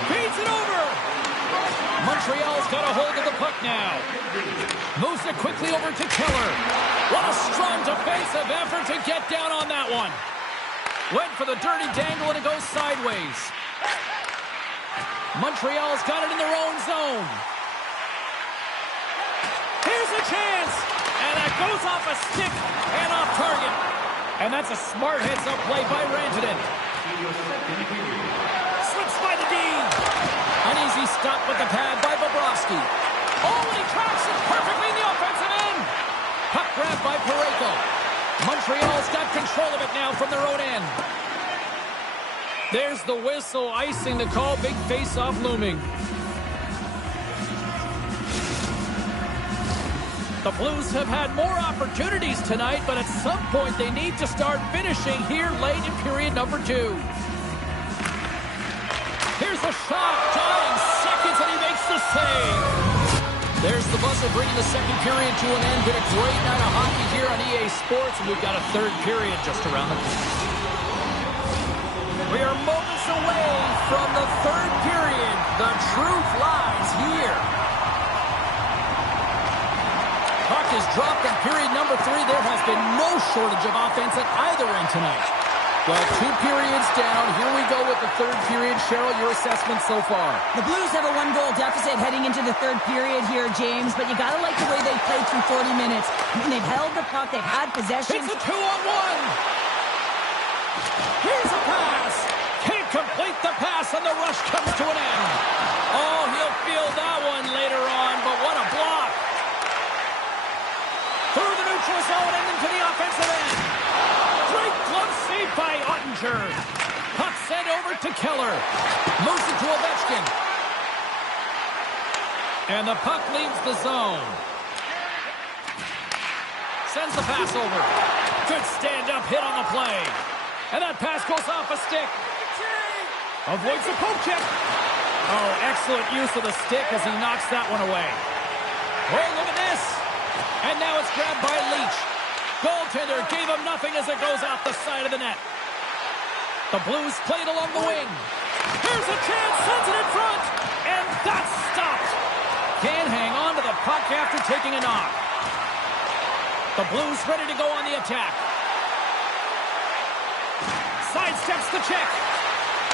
Feeds it over. Montreal's got a hold of the puck now. Moves it quickly over to Keller. What a strong defensive effort to get down on that one. Went for the dirty dangle, and it goes sideways. Montreal's got it in their own zone. Here's a chance. And that goes off a stick and off target. And that's a smart heads-up play by Rantanen. Slips by the D. An easy stop with the pad by Bobrovsky. Oh, and he tracks it perfectly in the offensive end. Puck grab by Parayko. Montreal's got control of it now from their own end. There's the whistle, icing the call. Big face-off looming. The Blues have had more opportunities tonight, but at some point they need to start finishing here late in period number 2. Here's a shot, dying seconds, and he makes the save. There's the buzzer bringing the second period to an end. Been a great night of hockey here on EA Sports, and we've got a third period just around the corner. We are moments away from the third period. The truth lies here. Puck is dropped in period number 3. There has been no shortage of offense at either end tonight. Well, 2 periods down. Here we go with the third period. Cheryl, your assessment so far? The Blues have a 1-goal deficit heading into the third period here, James, but you gotta like the way they played through 40 minutes. They've held the puck, they've had possession. It's a 2-on-1. Here's a pass. Can't complete the pass, and the rush comes to an end. Oh, he'll feel that one later on, but what a block. Through the neutral zone and into the offensive end. Great glove save by Ottinger. Puck sent over to Keller. Moves it to Ovechkin. And the puck leaves the zone. Sends the pass over. Good stand-up hit on the play. And that pass goes off a stick. Avoids the poke check. Oh, excellent use of the stick as he knocks that one away. Oh, look at this. And now it's grabbed by Leach. Goaltender gave him nothing as it goes off the side of the net. The Blues played along the wing. Here's a chance, sends it in front. And that's stopped. Can't hang on to the puck after taking a knock. The Blues ready to go on the attack. Sidesteps the check.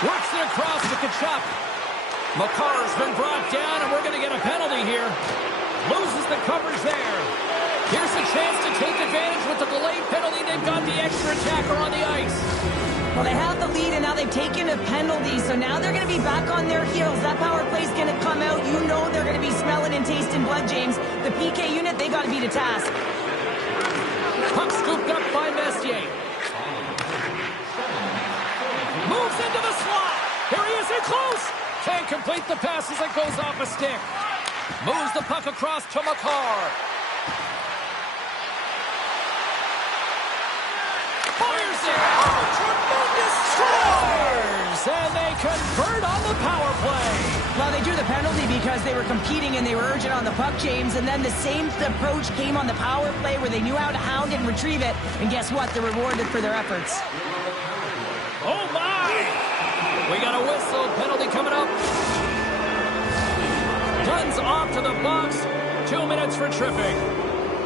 Works it across to Tkachuk. Makar's been brought down, and we're going to get a penalty here. Loses the coverage there. Here's a chance to take advantage with the delayed penalty. They've got the extra attacker on the ice. Well, they have the lead, and now they've taken a penalty, so now they're going to be back on their heels. That power play's going to come out. You know they're going to be smelling and tasting blood, James. The PK unit, they got to beat a task. Puck scooped up by Messier. Moves into the slot. Here he is in close. Can't complete the pass as it goes off a stick. Moves the puck across to Makar. Fires it. Oh, tremendous scores! And they convert on the power play. Well, they drew the penalty because they were competing and they were urgent on the puck, James. And then the same approach came on the power play where they knew how to hound and retrieve it. And guess what? They're rewarded for their efforts. Oh, my! We got a whistle. Penalty coming up. Dunn's off to the box. 2 minutes for tripping.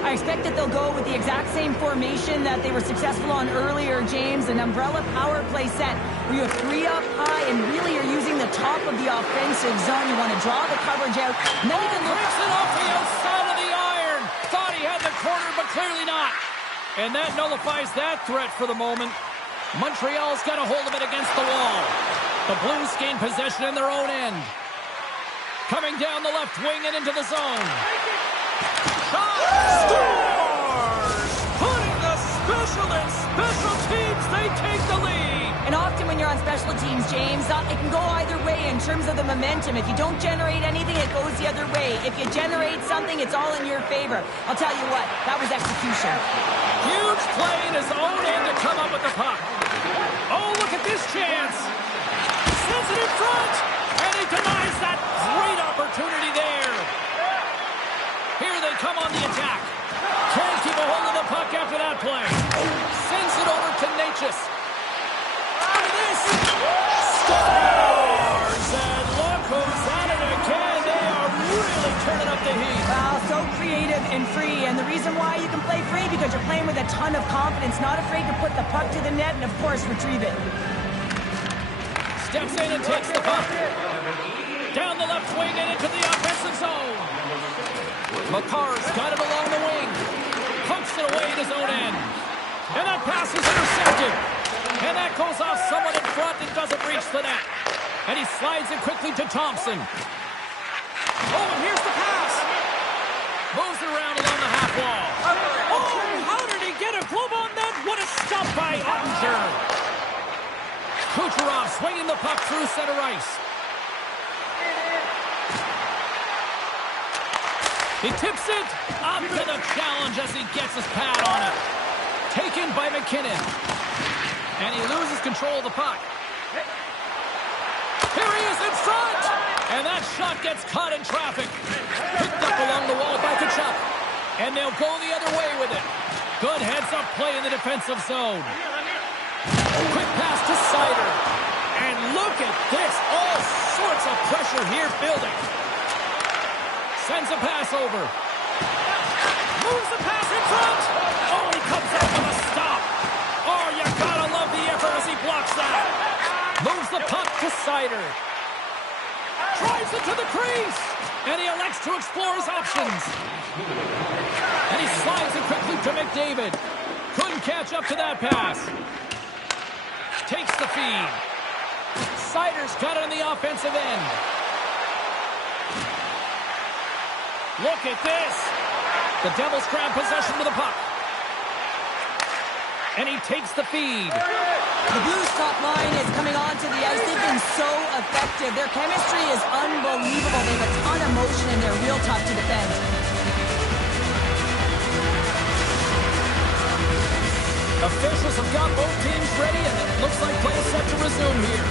I expect that they'll go with the exact same formation that they were successful on earlier, James. An umbrella power play set. where you have 3 up high and really you're using the top of the offensive zone. You want to draw the coverage out, and then you can look. Breaks it off the outside of the iron. Thought he had the corner, but clearly not. And that nullifies that threat for the moment. Montreal's got a hold of it against the wall. The Blues gain possession in their own end. Coming down the left wing and into the zone. Shot! Scores! Putting the special in special teams. They take the lead. And often when you're on special teams, James, it can go either way in terms of the momentum. If you don't generate anything, it goes the other way. If you generate something, it's all in your favor. I'll tell you what, that was execution. Huge play in his own end to come up with the puck. Oh, look at this chance. Sends it in front. And he denies that great opportunity there. Here they come on the attack. Can't keep a hold of the puck after that play. Sends it over to Natchez. This scores. And look who's at it again. They are really turning up the heat. Wow, so creative and free. And the reason why you can play free, because you're playing with a ton of confidence, not afraid to put the puck to the net and, of course, retrieve it. Steps in and takes the puck. Down the left wing and into the offensive zone. Makar's got it along the wing. Pumps it away at his own end. And that pass is intercepted. And that goes off someone in front and doesn't reach the net. And he slides it quickly to Thompson. Oh, and here's the pass. Moves it around along the half wall. Oh, how did he get a glove on that? What a stop by Ottinger. Kucherov swinging the puck through center ice. He tips it up to the challenge as he gets his pad on it. Taken by McKinnon. And he loses control of the puck. Here he is in front. And that shot gets caught in traffic. Picked up along the wall by Tkachuk. And they'll go the other way with it. Good heads-up play in the defensive zone. Quick pass to Seider. And look at this. All sorts of pressure here building. Sends a pass over. Moves the pass in front. Oh, he comes out with a stop. Oh, you gotta love the effort as he blocks that. Moves the puck to Seider. Drives it to the crease. And he elects to explore his options. And he slides it quickly to McDavid. Couldn't catch up to that pass. Takes the feed. Seider's got it on the offensive end. Look at this. The Devils grab possession of the puck. And he takes the feed. The Blues top line is coming onto the ice. They've been so effective. Their chemistry is unbelievable. They have a ton of motion and they're real tough to defend. Officials have got both teams ready, and it looks like play is set to resume here.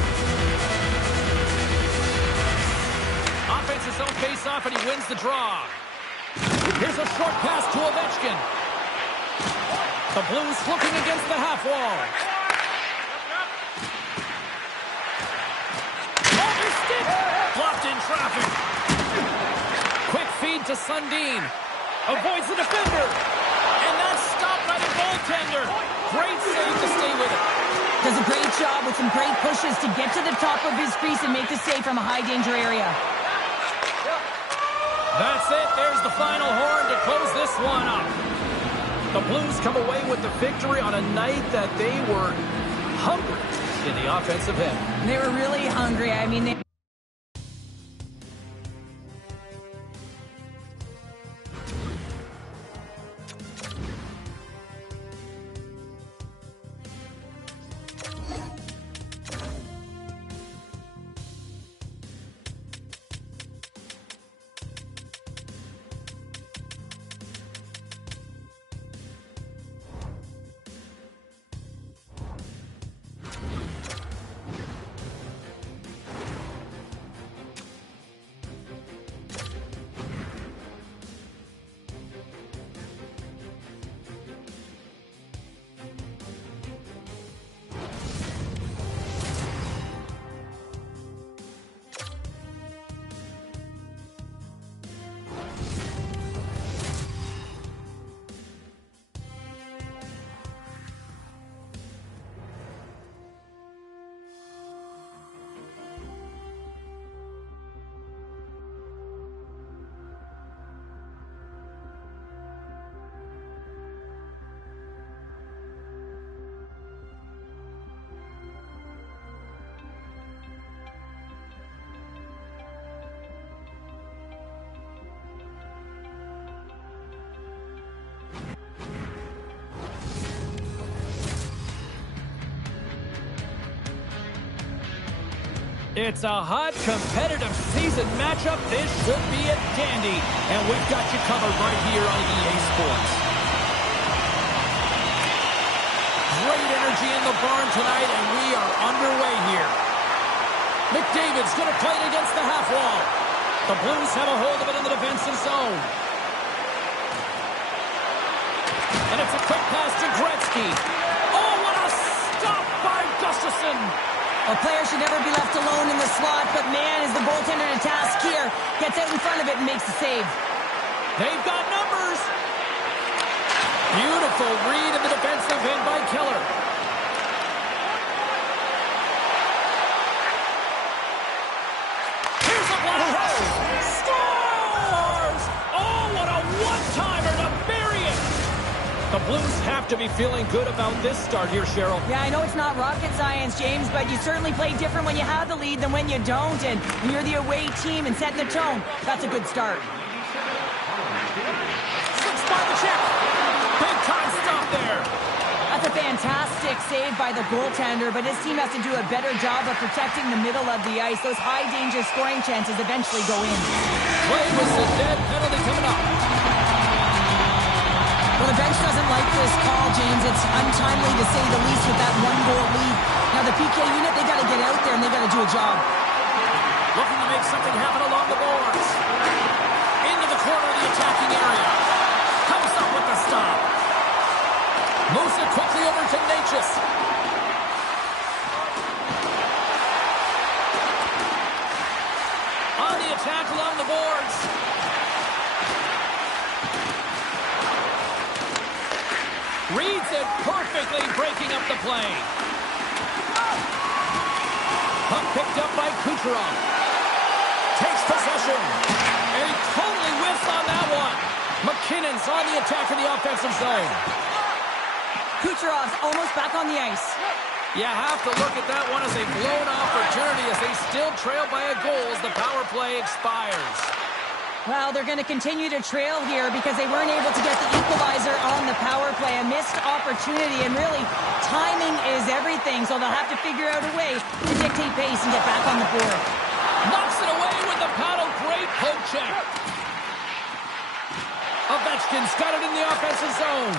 Offense his own face-off, and he wins the draw. Here's a short pass to Ovechkin. The Blues looking against the half wall. Oh, his stick! Blocked in traffic. Quick feed to Sundin. Avoids the defender. And that's stopped by the goaltender. Great save to stay with it. Does a great job with some great pushes to get to the top of his crease and make the save from a high-danger area. That's it. There's the final horn to close this one up. The Blues come away with the victory on a night that they were hungry in the offensive end. They were really hungry. I mean, It's a hot, competitive season matchup. This should be a dandy. And we've got you covered right here on EA Sports. Great energy in the barn tonight, and we are underway here. McDavid's going to play it against the half wall. The Blues have a hold of it in the defensive zone. And it's a quick pass to Gretzky. Oh, what a stop by Gustafsson. A player should never be left alone in the slot, but man, is the goaltender to task here. Gets out in front of it and makes the save. They've got numbers. Beautiful read in the defensive end by Keller. Here's a blast. Scores! Oh, what a one-timer to bury it. The Blues have to be feeling good about this start here, Cheryl. Yeah, I know it's not rocket science, James, but you certainly play different when you have the lead than when you don't. And when you're the away team and setting the tone, that's a good start. Slips by the check. Big time stop there. That's a fantastic save by the goaltender, but his team has to do a better job of protecting the middle of the ice. Those high-danger scoring chances eventually go in. Play whistle, dead penalty coming up. Well, the bench doesn't like this call, James. It's untimely to say the least with that one-goal lead. Now, the PK unit, they got to get out there and they got to do a job. Looking to make something happen along the boards. Into the corner of the attacking area. Comes up with the stop. Moves it quickly over to Necas. On the attack along the boards. Reads it perfectly, breaking up the play. Puck picked up by Kucherov. Takes possession. And he totally whiffs on that one. McKinnon's on the attack in the offensive zone. Kucherov's almost back on the ice. You have to look at that one as a blown opportunity as they still trail by a goal as the power play expires. Well, they're going to continue to trail here because they weren't able to get the equalizer on the power play. A missed opportunity, and really, timing is everything, so they'll have to figure out a way to dictate pace and get back on the board. Knocks it away with the paddle. Great poke check. Ovechkin's got it in the offensive zone.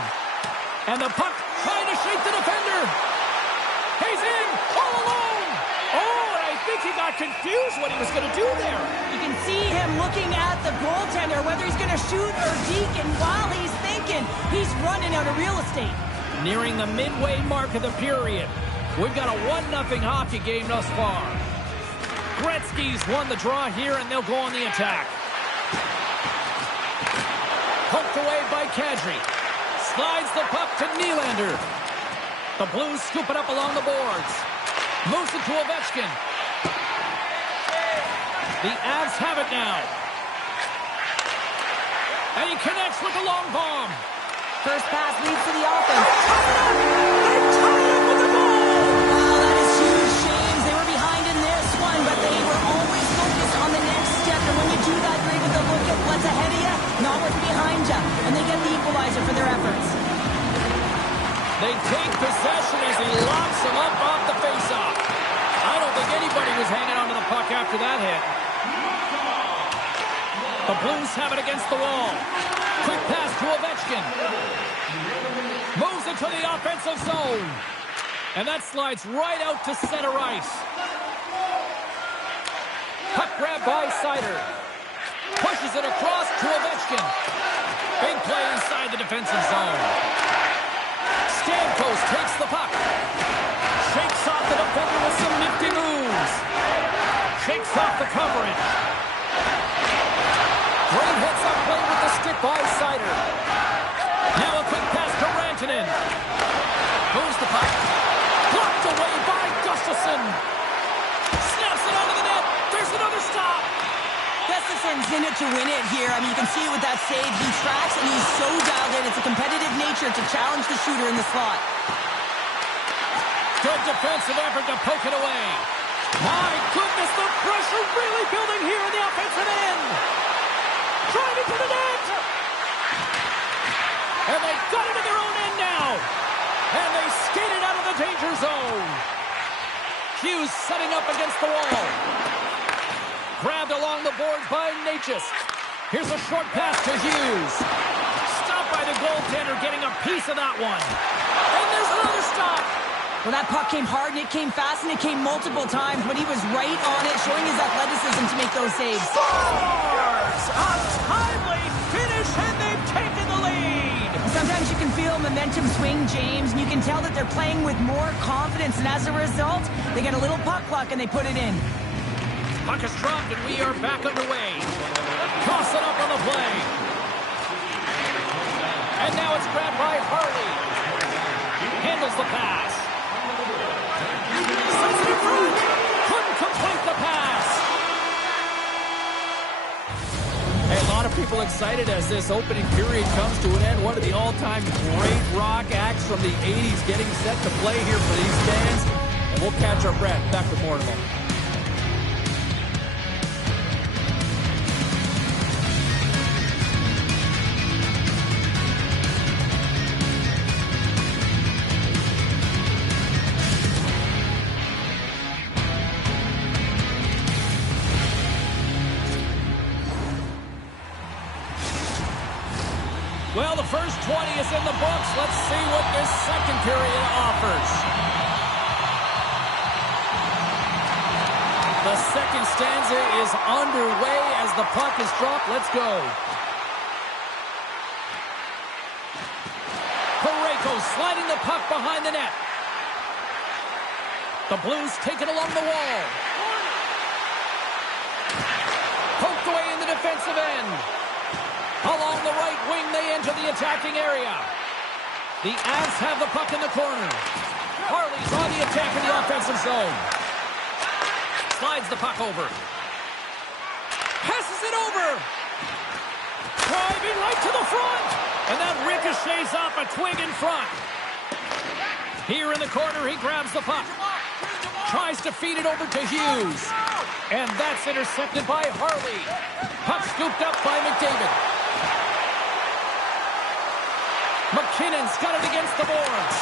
And the puck trying to shake the defender. He's in all alone. Oh, and I think he got confused what he was going to do there. You can see him looking at the goaltender, whether he's going to shoot or deke, and while he's thinking, he's running out of real estate. Nearing the midway mark of the period. We've got a 1-0 hockey game thus far. Gretzky's won the draw here, and they'll go on the attack. Poked away by Kadri. Slides the puck to Nylander. The Blues scoop it up along the boards. Moves it to Ovechkin. The Avs have it now. And he connects with the long bomb. First pass leads to the offense. They tie up with the goal! Well, that is huge, James. They were behind in this one, but they were always focused on the next step. And when you do that, you're able to look at what's ahead of you, not what's behind you. And they get the equalizer for their efforts. They take possession as he locks him up off the faceoff. I don't think anybody was hanging on to the puck after that hit. The Blues have it against the wall. Quick pass to Ovechkin. Moves it to the offensive zone. And that slides right out to center ice. Puck grab by Seider. Pushes it across to Ovechkin. Big play inside the defensive zone. Stamkos takes the puck. Shakes off the defender with some nifty moves. Shakes off the coverage. Great hits up play with the stick by Seider. Now a quick pass to Rantanen. Moves the puck. Blocked away by Gustafsson. Snaps it onto the net. There's another stop. Gustafsson's in it to win it here. I mean, you can see it with that save. He tracks and he's so dialed in. It's a competitive nature to challenge the shooter in the slot. Good defensive effort to poke it away. My goodness, the pressure really building here in the offensive end. Driving to the net. And they got it in their own end now. And they skated out of the danger zone. Hughes setting up against the wall. Grabbed along the boards by Necas. Here's a short pass to Hughes. Stopped by the goaltender, getting a piece of that one. And there's another stop. Well, that puck came hard, and it came fast, and it came multiple times, but he was right on it, showing his athleticism to make those saves. Scores! A timely finish, and they've taken the lead. Sometimes you can feel momentum swing, James, and you can tell that they're playing with more confidence, and as a result, they get a little puck luck, and they put it in. Puck is dropped, and we are back underway. Toss it up on the play. And now it's grabbed by Harley. Handles the pass. Sends it in front. Couldn't complete the pass. Hey, a lot of people excited as this opening period comes to an end. One of the all-time great rock acts from the 80s getting set to play here for these fans. And we'll catch our breath. Back with more in a moment. Well, the first 20 is in the books. Let's see what this second period offers. The second stanza is underway as the puck is dropped. Let's go. Parayko sliding the puck behind the net. The Blues take it along the wall. Poked away in the defensive end. Along the right wing, they enter the attacking area. The Avs have the puck in the corner. Harley's on the attack in the offensive zone. Slides the puck over. Passes it over. Driving right to the front. And that ricochets off a twig in front. Here in the corner, he grabs the puck. Tries to feed it over to Hughes. And that's intercepted by Harley. Puck scooped up by McDavid. McKinnon's got it against the boards.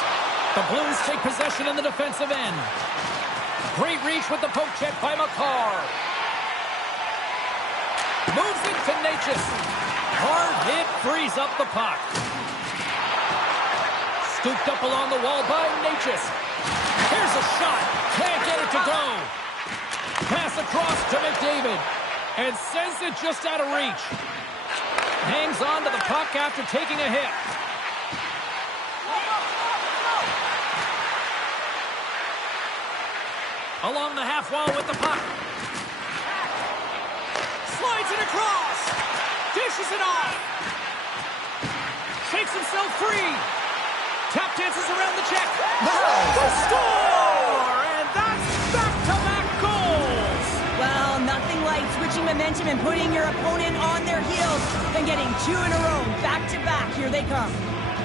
The Blues take possession in the defensive end. Great reach with the poke check by McCarr. Moves it to Necas. Hard hit, frees up the puck. Scooped up along the wall by Necas. Here's a shot. Can't get it to go. Pass across to McDavid. And sends it just out of reach. Hangs on to the puck after taking a hit. Along the half wall with the puck. Slides it across. Dishes it off. Shakes himself free. Tap dances around the check. The score! And that's back-to-back goals. Well, nothing like switching momentum and putting your opponent on their heels and getting two in a row. Back-to-back. Here they come.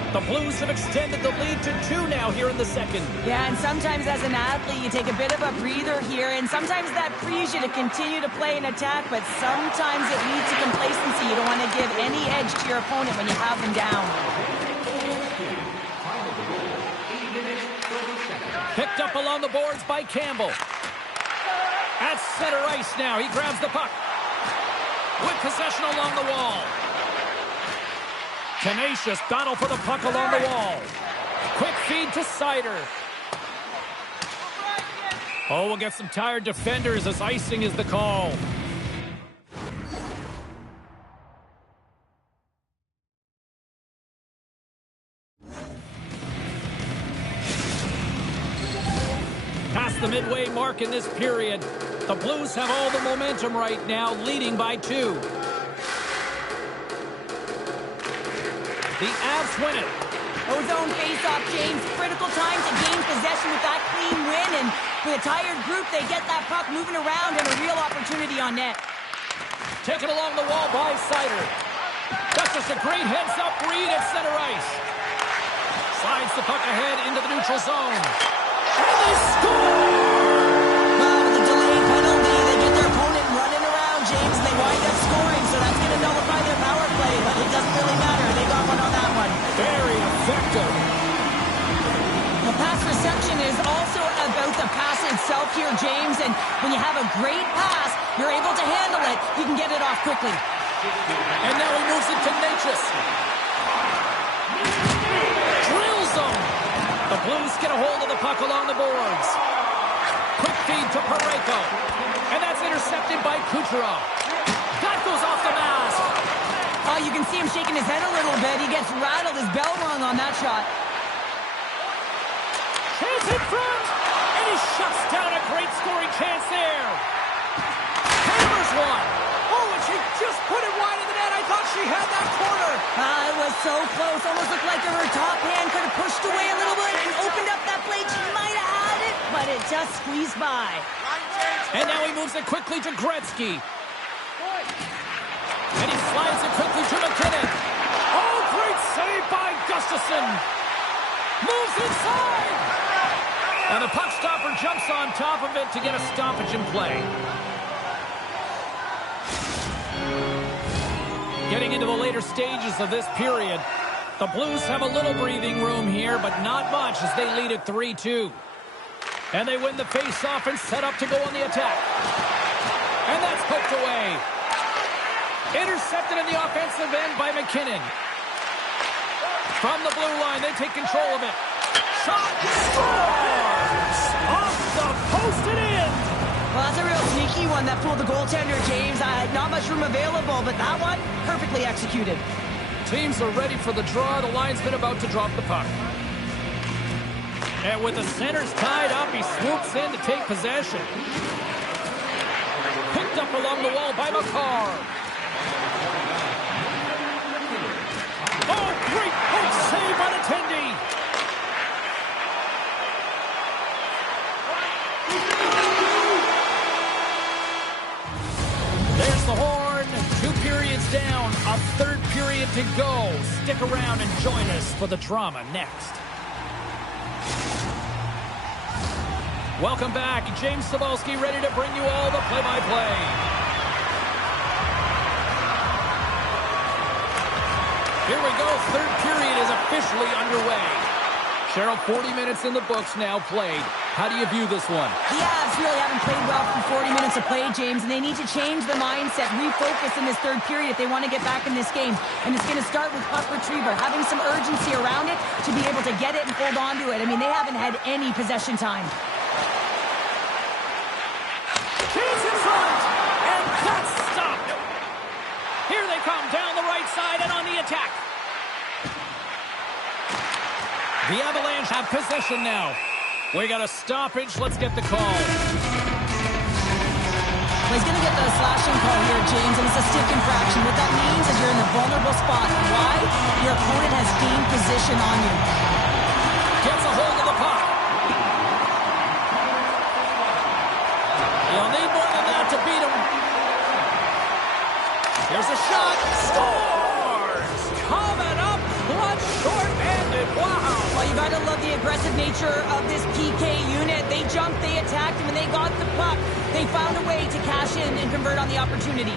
The Blues have extended the lead to 2 now here in the second. Yeah, and sometimes as an athlete, you take a bit of a breather here, and sometimes that frees you to continue to play an attack, but sometimes it leads to complacency. You don't want to give any edge to your opponent when you have them down. Picked up along the boards by Campbell. At center ice now, he grabs the puck. With possession along the wall. Tenacious battle for the puck along the wall. Quick feed to Seider. Oh, we'll get some tired defenders as icing is the call. Past the midway mark in this period. The Blues have all the momentum right now, leading by 2. The Avs win it. Ozone face-off, James. Critical time to gain possession with that clean win, and for the tired group, they get that puck moving around and a real opportunity on net. Taken along the wall by Seider. That's just a great heads-up read at center ice. Slides the puck ahead into the neutral zone. And they score! Well, with the delayed penalty, they get their opponent running around, James, and they wind up scoring, so that's going to nullify their power play, but it doesn't really matter. They got one on that one. Very effective. The pass reception is also about the pass itself here, When you have a great pass, you're able to handle it, you can get it off quickly. And now he moves it to Necas. Drills them. The Blues get a hold of the puck along the boards. Quick feed to Parayko. And that's intercepted by Kucherov. That goes off the mask. Oh, you can see him shaking his head a little bit. He gets rattled, his bell rung on that shot. Chance in front. And he shuts down a great scoring chance there. Hammers one. Oh, and she just put it wide of the net. I thought she had that corner. It was so close. Almost looked like her top hand could have pushed away a little bit and opened up that plate. She might have had it, but it just squeezed by. And now he moves it quickly to Gretzky. And he slides it quickly to McKinnon. Oh, great save by Gustafsson. Moves inside. And the puck stopper jumps on top of it to get a stoppage in play. Getting into the later stages of this period, the Blues have a little breathing room here, but not much as they lead at 3-2. And they win the face-off and set up to go on the attack. And that's poked away. Intercepted in the offensive end by McKinnon. From the blue line, they take control of it. Shot scores! Off the post and in! Well, that's a real sneaky one that fooled the goaltender, James. Not much room available, but that one, perfectly executed. Teams are ready for the draw. The linesman about to drop the puck. And with the centers tied up, he swoops in to take possession. Picked up along the wall by Makar. Oh, great poke save by Attendee. There's the horn. 2 periods down. A third period to go. Stick around and join us for the drama next. Welcome back. James Cybulski ready to bring you all the play-by-play. Here we go. Third period is officially underway. Cheryl, 40 minutes in the books now played. How do you view this one? The Avs really haven't played well for 40 minutes of play, James, and they need to change the mindset, refocus in this third period if they want to get back in this game. And it's going to start with puck retrieval, having some urgency around it to be able to get it and hold on to it. I mean, they haven't had any possession time. Chance in front, and that's stopped. Here they come down the right side and on the attack. The Avalanche have possession now. We got a stoppage. Let's get the call. Well, he's going to get the slashing call here, James, and it's a stick infraction. What that means is you're in a vulnerable spot. Why? Your opponent has gained position on you. Gets a hold of the puck. You'll need more than that to beat him. Here's a shot. Scores! Coming up, blood short-handed. Wow! Well, you got to love the aggressive nature of this PK unit. They jumped, they attacked, and when they got the puck, they found a way to cash in and convert on the opportunity.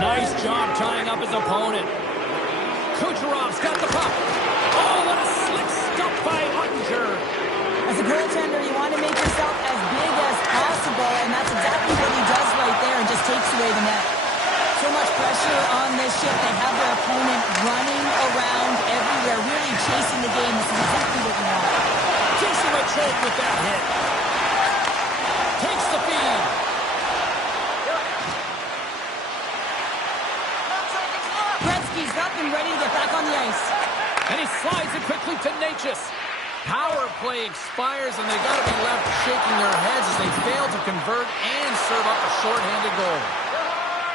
Nice job tying up his opponent. Kucherov's got the puck. Oh, what a slick stuff by Ottinger. As a goaltender, you want to make yourself as big as possible, and that's exactly what he does right there and just takes away the net. So much pressure on this shift. They have their opponent running around everywhere, really chasing the game. This is exactly what you want. Jason McCoy with that hit. Takes the feed. Gretzky's up and ready to get back on the ice. And he slides it quickly to Necas. Power play expires, and they've got to be left shaking their heads as they fail to convert and serve up a shorthanded goal.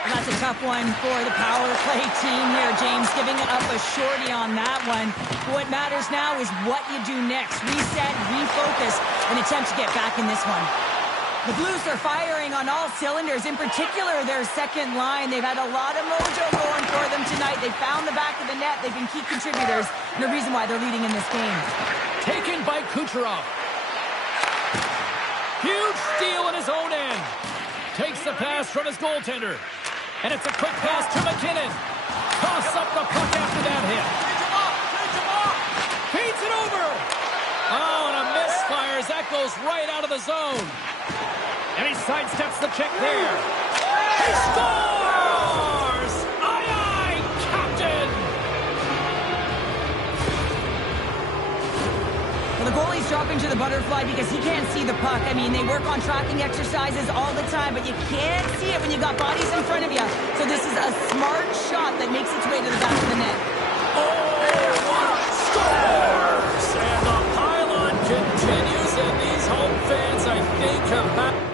That's a tough one for the power play team here, James, giving it up a shorty on that one. What matters now is what you do next. Reset, refocus, and attempt to get back in this one. The Blues are firing on all cylinders, in particular their second line. They've had a lot of mojo going for them tonight. They found the back of the net. They've been key contributors, and the reason why they're leading in this game. Taken by Kucherov. Huge steal in his own end. Takes the pass from his goaltender. And it's a quick pass to McKinnon. Toss up the puck after that hit. Feeds it over. Oh, and a misfire as that goes right out of the zone. And he sidesteps the check there. He scores! Aye, aye, Captain! Well, the goalie's dropping to the butterfly because he can't see the puck. I mean, they work on tracking exercises all the time, but you can't see it when you got bodies in front of you. So this is a smart shot that makes its way to the back of the net. Scores! And the pylon continues, and these home fans, I think, have had...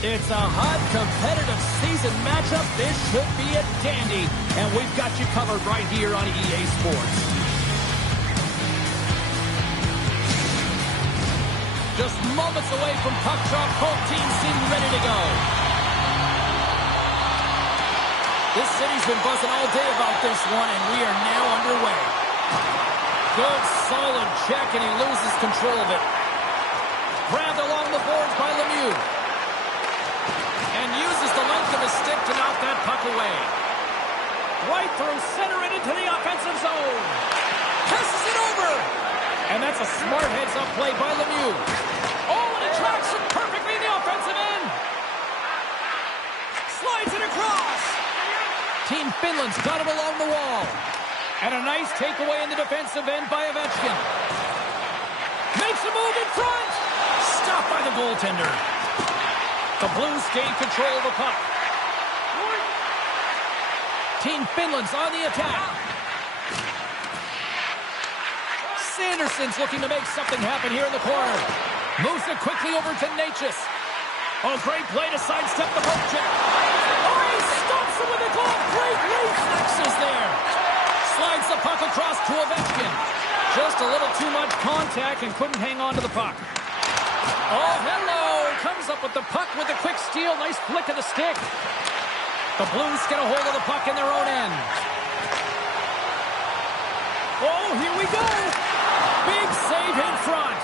It's a hot, competitive season matchup. This should be a dandy. And we've got you covered right here on EA Sports. Just moments away from puck drop. Both teams seem ready to go. This city's been buzzing all day about this one, and we are now underway. Good, solid check, and he loses control of it. Grabbed along the boards by Lemieux. And uses the length of his stick to knock that puck away. Right through center and into the offensive zone. Passes it over. And that's a smart heads-up play by Lemieux. Oh, and he tracks it perfectly in the offensive end. Slides it across. Team Finland's got him along the wall. And a nice takeaway in the defensive end by Ovechkin. Makes a move in front. Stopped by the goaltender. The Blues gain control of the puck. Team Finland's on the attack. Sanderson's looking to make something happen here in the corner. Moves it quickly over to Necas. Oh, great play to sidestep the poke check. Oh, he stops him with a glove. Great reflexes there. Slides the puck across to Ovechkin. Just a little too much contact and couldn't hang on to the puck. Oh, hello. Comes up with the puck with a quick steal. Nice flick of the stick. The Blues get a hold of the puck in their own end. Oh, here we go. Big save in front.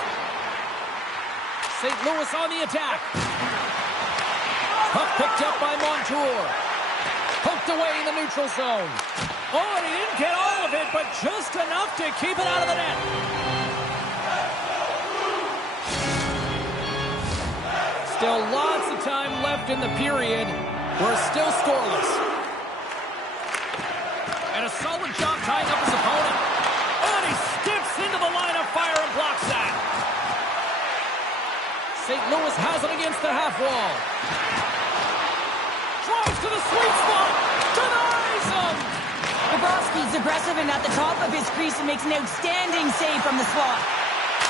St. Louis on the attack. Puck picked up by Montour. Poked away in the neutral zone. Oh, and he didn't get all of it, but just enough to keep it out of the net. Still lots of time left in the period. We're still scoreless. And a solid job tying up his opponent. Oh, and he skips into the line of fire and blocks that. St. Louis has it against the half wall. Drives to the sweet spot. Denies him. Bobrovsky's aggressive and at the top of his crease and makes an outstanding save from the slot.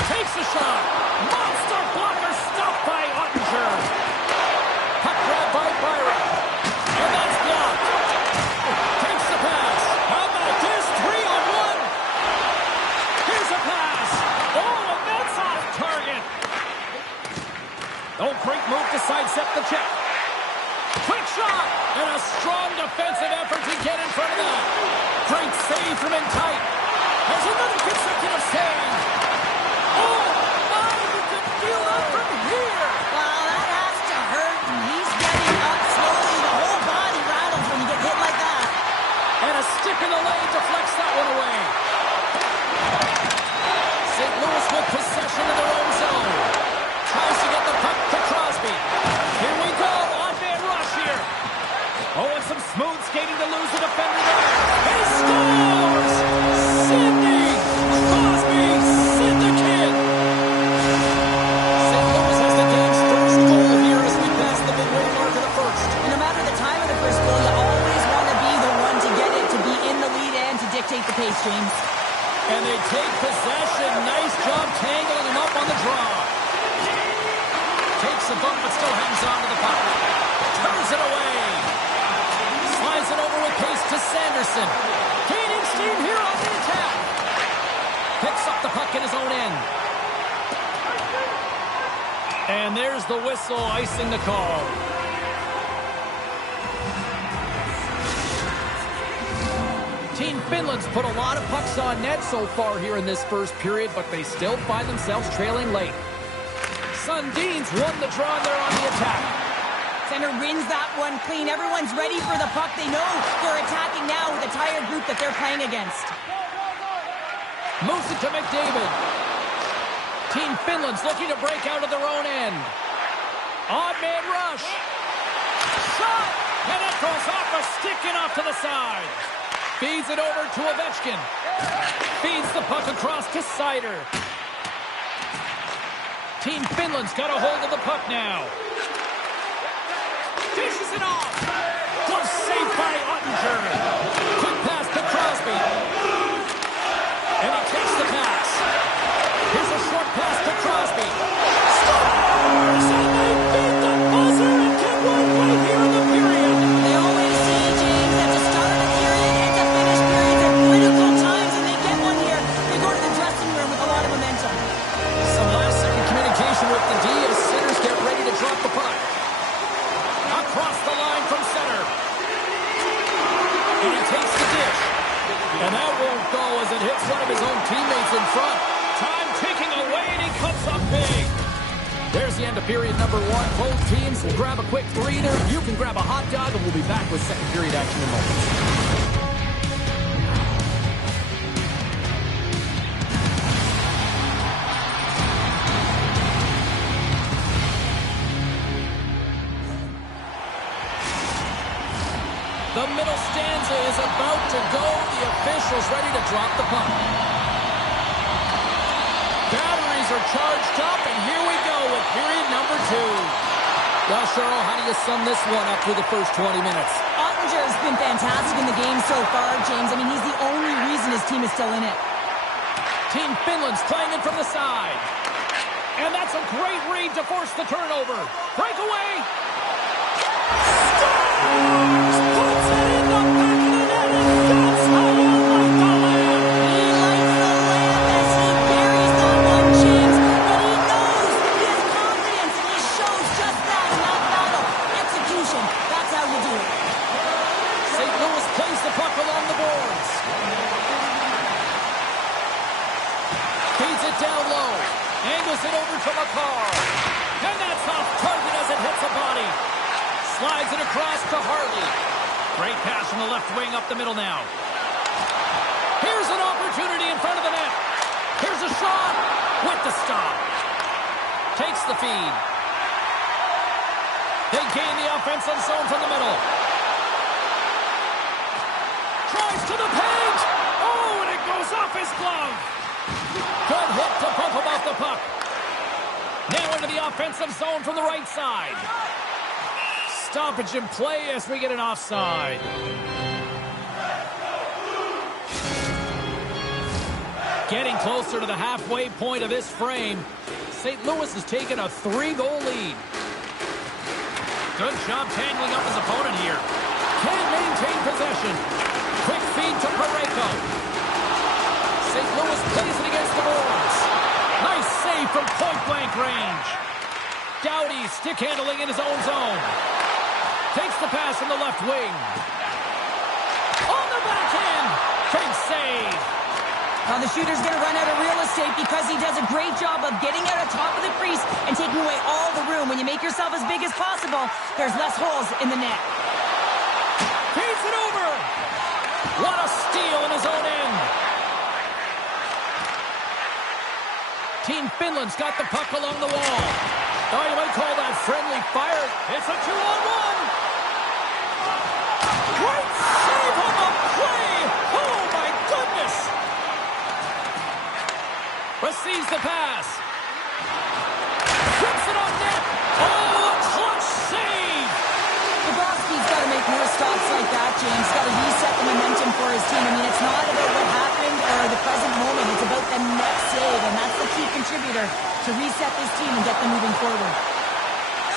Takes a shot. Monster blocker stopped by Ottinger. Puck grab by Byron. And that's blocked. Takes the pass. How about this? 3-on-1. Here's a pass. Oh, and that's off target. Oh, great move to sidestep the check. Quick shot. And a strong defensive effort to get in front of that. Great save from in tight. There's another consecutive save. Oh, my, you can feel that from here. Well, that has to hurt, and he's getting up slowly. The whole body rattles when you get hit like that. And a stick in the lane deflects that one away. St. Louis with possession of their own zone. Tries to get the puck to Crosby. Here we go, on-man rush here. Oh, and some smooth skating to lose the defender there. He scores! Sidney Crosby, Sid the Kid. St. Louis has the game's first goal here as we pass the midway mark of the first. And no matter the time of the first goal, you always want to be the one to get it, to be in the lead and to dictate the pace, James. And they take possession. Nice job tangling him up on the draw. Takes a bump but still hangs on to the puck. Turns it away. Slides it over with pace to Sanderson. Gaining steam here on the attack. Picks up the puck in his own end. And there's the whistle icing the call. Team Finland's put a lot of pucks on net so far here in this first period, but they still find themselves trailing late. Sundins won the draw there on the attack. Center wins that one clean. Everyone's ready for the puck. They know they're attacking now with a tired group that they're playing against. Moves it to McDavid. Team Finland's looking to break out of their own end. Odd man rush. Shot! And it goes off a stick and off to the side. Feeds it over to Ovechkin. Feeds the puck across to Seider. Team Finland's got a hold of the puck now. Dishes it off. Glove saved by Ottinger. Quick pass to Crosby. And he takes the pass. Here's a short pass to Crosby. Scores! And they beat the buzzer and And that won't go as it hits one of his own teammates in front. Time ticking away, and he comes up big. There's the end of period number one. Both teams will grab a quick breather. You can grab a hot dog, and we'll be back with second period action in moments. The middle stanza is about to go. The officials ready to drop the puck. Batteries are charged up, and here we go with period number two. Well, Cheryl, how do you sum this one up through the first 20 minutes? Ottinger has been fantastic in the game so far, James. I mean, he's the only reason his team is still in it. Team Finland's playing it from the side. And that's a great read to force the turnover. Breakaway. Scores! Puts it in the back of the net, and that's how you light the lamp. He lights the lamp as he buries the one, James. But he knows he has confidence, and he shows just that in that battle. Execution, that's how you do it. St. Louis plays the puck along the boards. Feeds it down low. Angles it over to McCarr. And that's off target as it hits a body. Slides it across to Harley. Great pass from the left wing up the middle now. Here's an opportunity in front of the net. Here's a shot with the stop. Takes the feed. They gain the offensive zone from the middle. Tries to the paint. Oh, and it goes off his glove. Good hit to pump him off the puck. Now into the offensive zone from the right side. Stoppage in play as we get an offside. Getting closer to the halfway point of this frame. St. Louis has taken a 3-goal lead. Good job tangling up his opponent here. Can't maintain possession. Quick feed to Parayko. St. Louis plays it against the boards. Nice save from point-blank range. Doughty stick handling in his own zone. Takes the pass from the left wing. On the backhand. Big save. Well, the shooter's going to run out of real estate because he does a great job of getting out on top of the crease and taking away all the room. When you make yourself as big as possible, there's less holes in the net. Feeds it over. What a steal in his own end. Team Finland's got the puck along the wall. Oh, you might call that friendly fire. It's a 2-on-1. Great save on the play. Oh, my goodness. Receives the pass. Flips it on net. Oh, a clutch save. Bobrovsky's got to make more stops like that, James. Got to reset the momentum for his team. I mean, it's not about what happened or the present moment. It's about the next save, and that's the key contributor to reset this team and get them moving forward.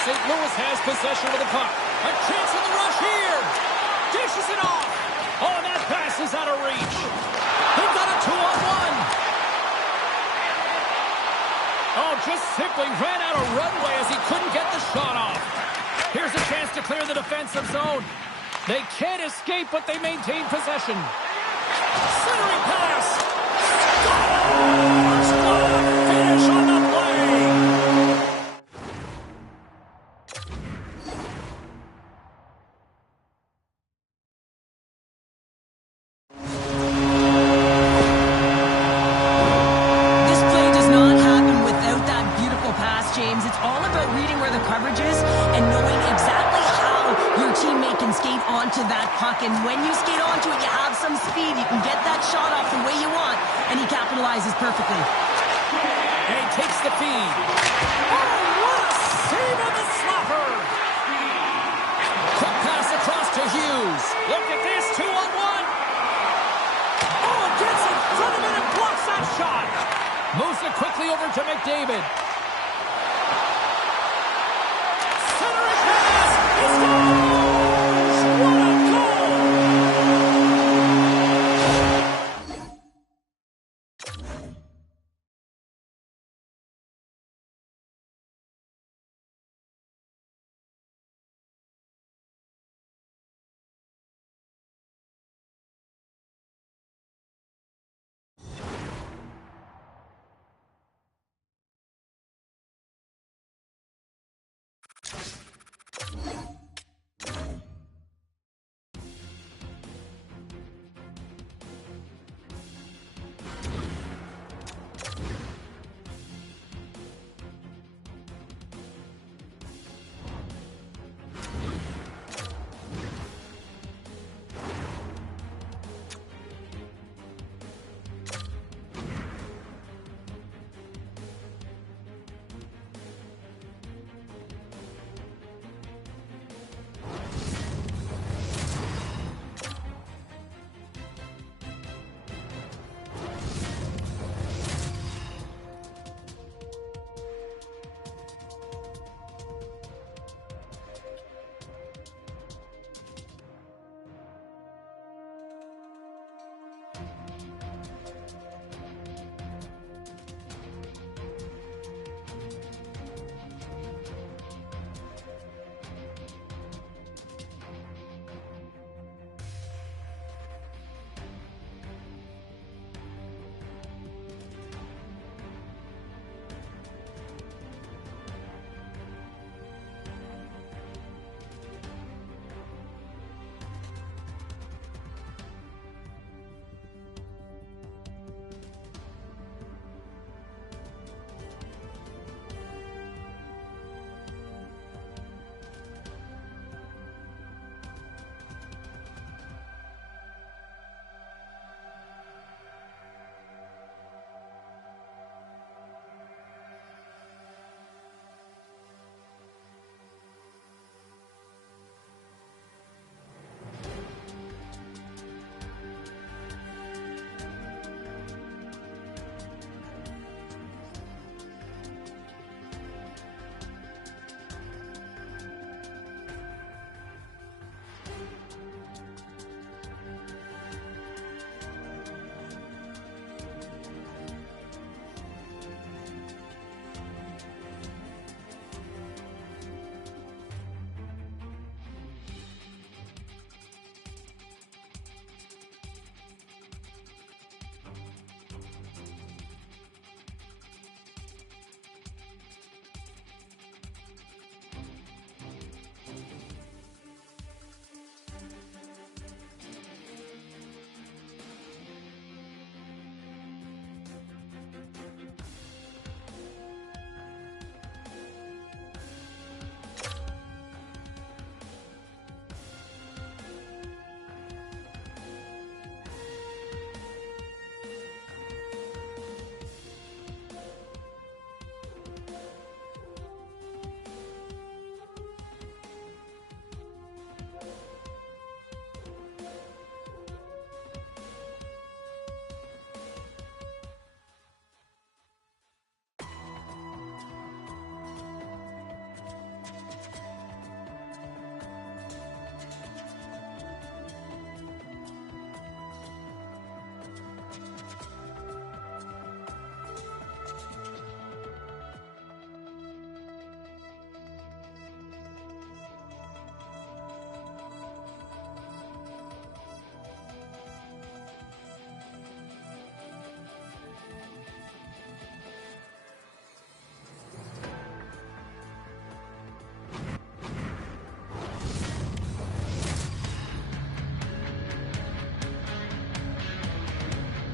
St. Louis has possession of the puck. A chance in the rush here. Dishes it off. Oh, that pass is out of reach. They've got a 2-on-1. Oh, just simply ran out of runway as he couldn't get the shot off. Here's a chance to clear the defensive zone. They can't escape, but they maintain possession. Centering pass. Scores! What a finish on the play. This play does not happen without that beautiful pass, James. It's all about reading where the coverage is and knowing exactly how your teammate can skate onto that puck. And when you skate onto it, you have some speed. You can get that shot off the way you want, and he capitalizes perfectly. And he takes the feed. Oh, what a save on the slapper! Quick pass across to Hughes. Look at this, 2-on-1. Oh, gets in front of it and blocks that shot. Moves it quickly over to McDavid.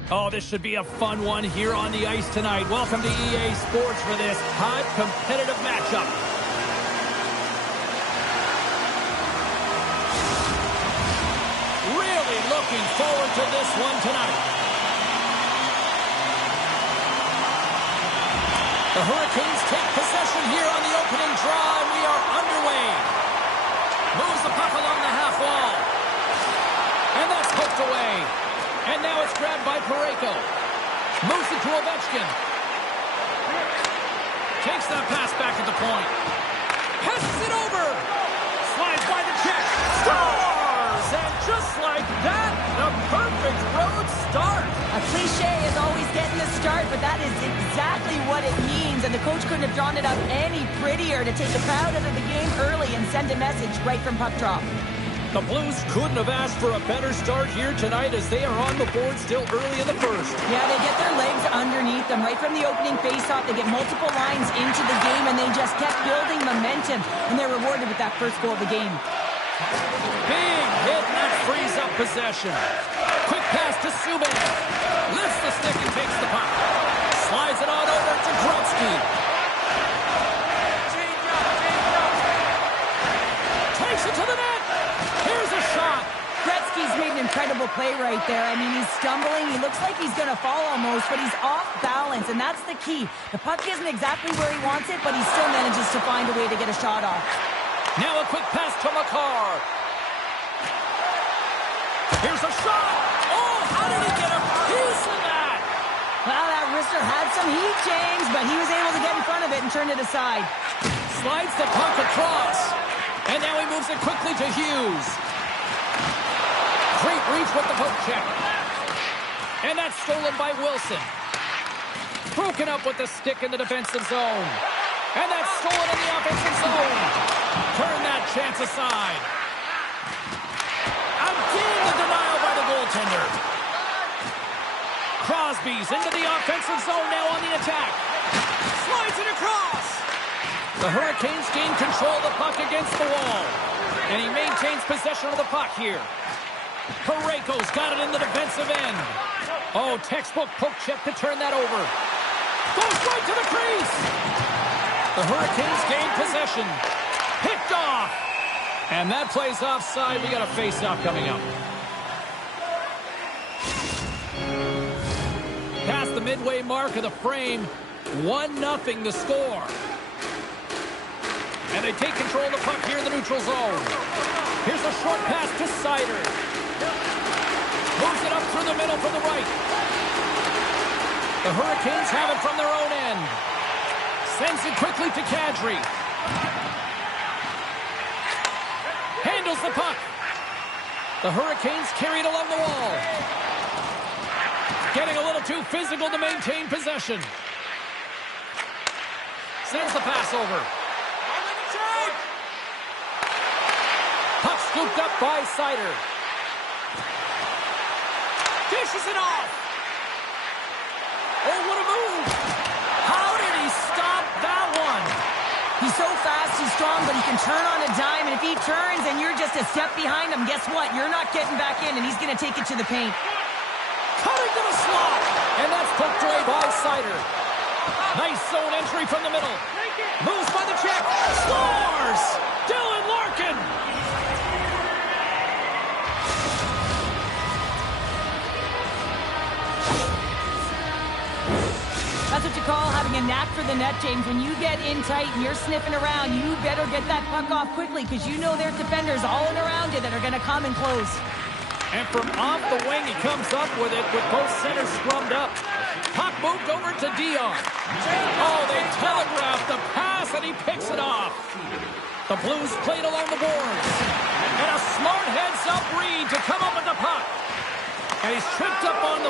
Oh, this should be a fun one here on the ice tonight. Welcome to EA Sports for this hot, competitive matchup. Really looking forward to this one tonight. The Hurricanes take possession here on the opening draw, and we are underway. Moves the puck along the half wall. And that's poked away. And now it's grabbed by Parayko. Moves it to Ovechkin. Takes that pass back at the point. Passes it over. Slides by the check. Scores! And just like that, the perfect road start. A cliche is always getting the start, but that is exactly what it means. And the coach couldn't have drawn it up any prettier to take the crowd out of the game early and send a message right from puck drop. The Blues couldn't have asked for a better start here tonight as they are on the board still early in the first. Yeah, they get their legs underneath them right from the opening faceoff. They get multiple lines into the game, and they just kept building momentum, and they're rewarded with that first goal of the game. Big hit, and that frees up possession. Quick pass to Subban. Lifts the stick and takes the puck. Slides it on over to Gretzky. Takes it to the net. Here's a shot. Gretzky's made an incredible play right there. I mean, he's stumbling. He looks like he's going to fall almost, but he's off balance, and that's the key. The puck isn't exactly where he wants it, but he still manages to find a way to get a shot off. Now a quick pass to Makar. Here's a shot. Oh, how did he get a piece of that? Well, that wrister had some heat, James, but he was able to get in front of it and turn it aside. Slides the puck across. And now he moves it quickly to Hughes. Great reach with the poke check. And that's stolen by Wilson. Broken up with the stick in the defensive zone. And that's stolen in the offensive zone. Turn that chance aside. Again, the denial by the goaltender. Crosby's into the offensive zone now on the attack. Slides it across. The Hurricanes gain control of the puck against the wall. And he maintains possession of the puck here. Parayko's got it in the defensive end. Oh, textbook poke check to turn that over. Goes right to the crease. The Hurricanes gain possession. Picked off. And that plays offside. We got a face-off coming up. Past the midway mark of the frame. 1-0 the score. And they take control of the puck here in the neutral zone. Here's a short pass to Seider. Moves it up through the middle from the right. The Hurricanes have it from their own end. Sends it quickly to Kadri. Handles the puck. The Hurricanes carry it along the wall. Getting a little too physical to maintain possession. Sends the pass over. Puck scooped up by Seider. Dishes it off. Oh, what a move. How did he stop that one? He's so fast, he's strong, but he can turn on a dime, and if he turns and you're just a step behind him, guess what? You're not getting back in, and he's going to take it to the paint. Cutting to the slot. And that's poked away by Seider. Nice zone entry from the middle. Moves by the check. Scores! Dylan Larkin. That's what you call having a knack for the net, James. When you get in tight and you're sniffing around, you better get that puck off quickly because you know there's defenders all in around you that are going to come and close. And from off the wing, he comes up with it with both centers scrummed up. Puck moved over to Dion. Oh, they telegraphed the pass, and he picks it off. The Blues played along the boards. And a smart heads-up read to come up with the puck. And he's tripped up on the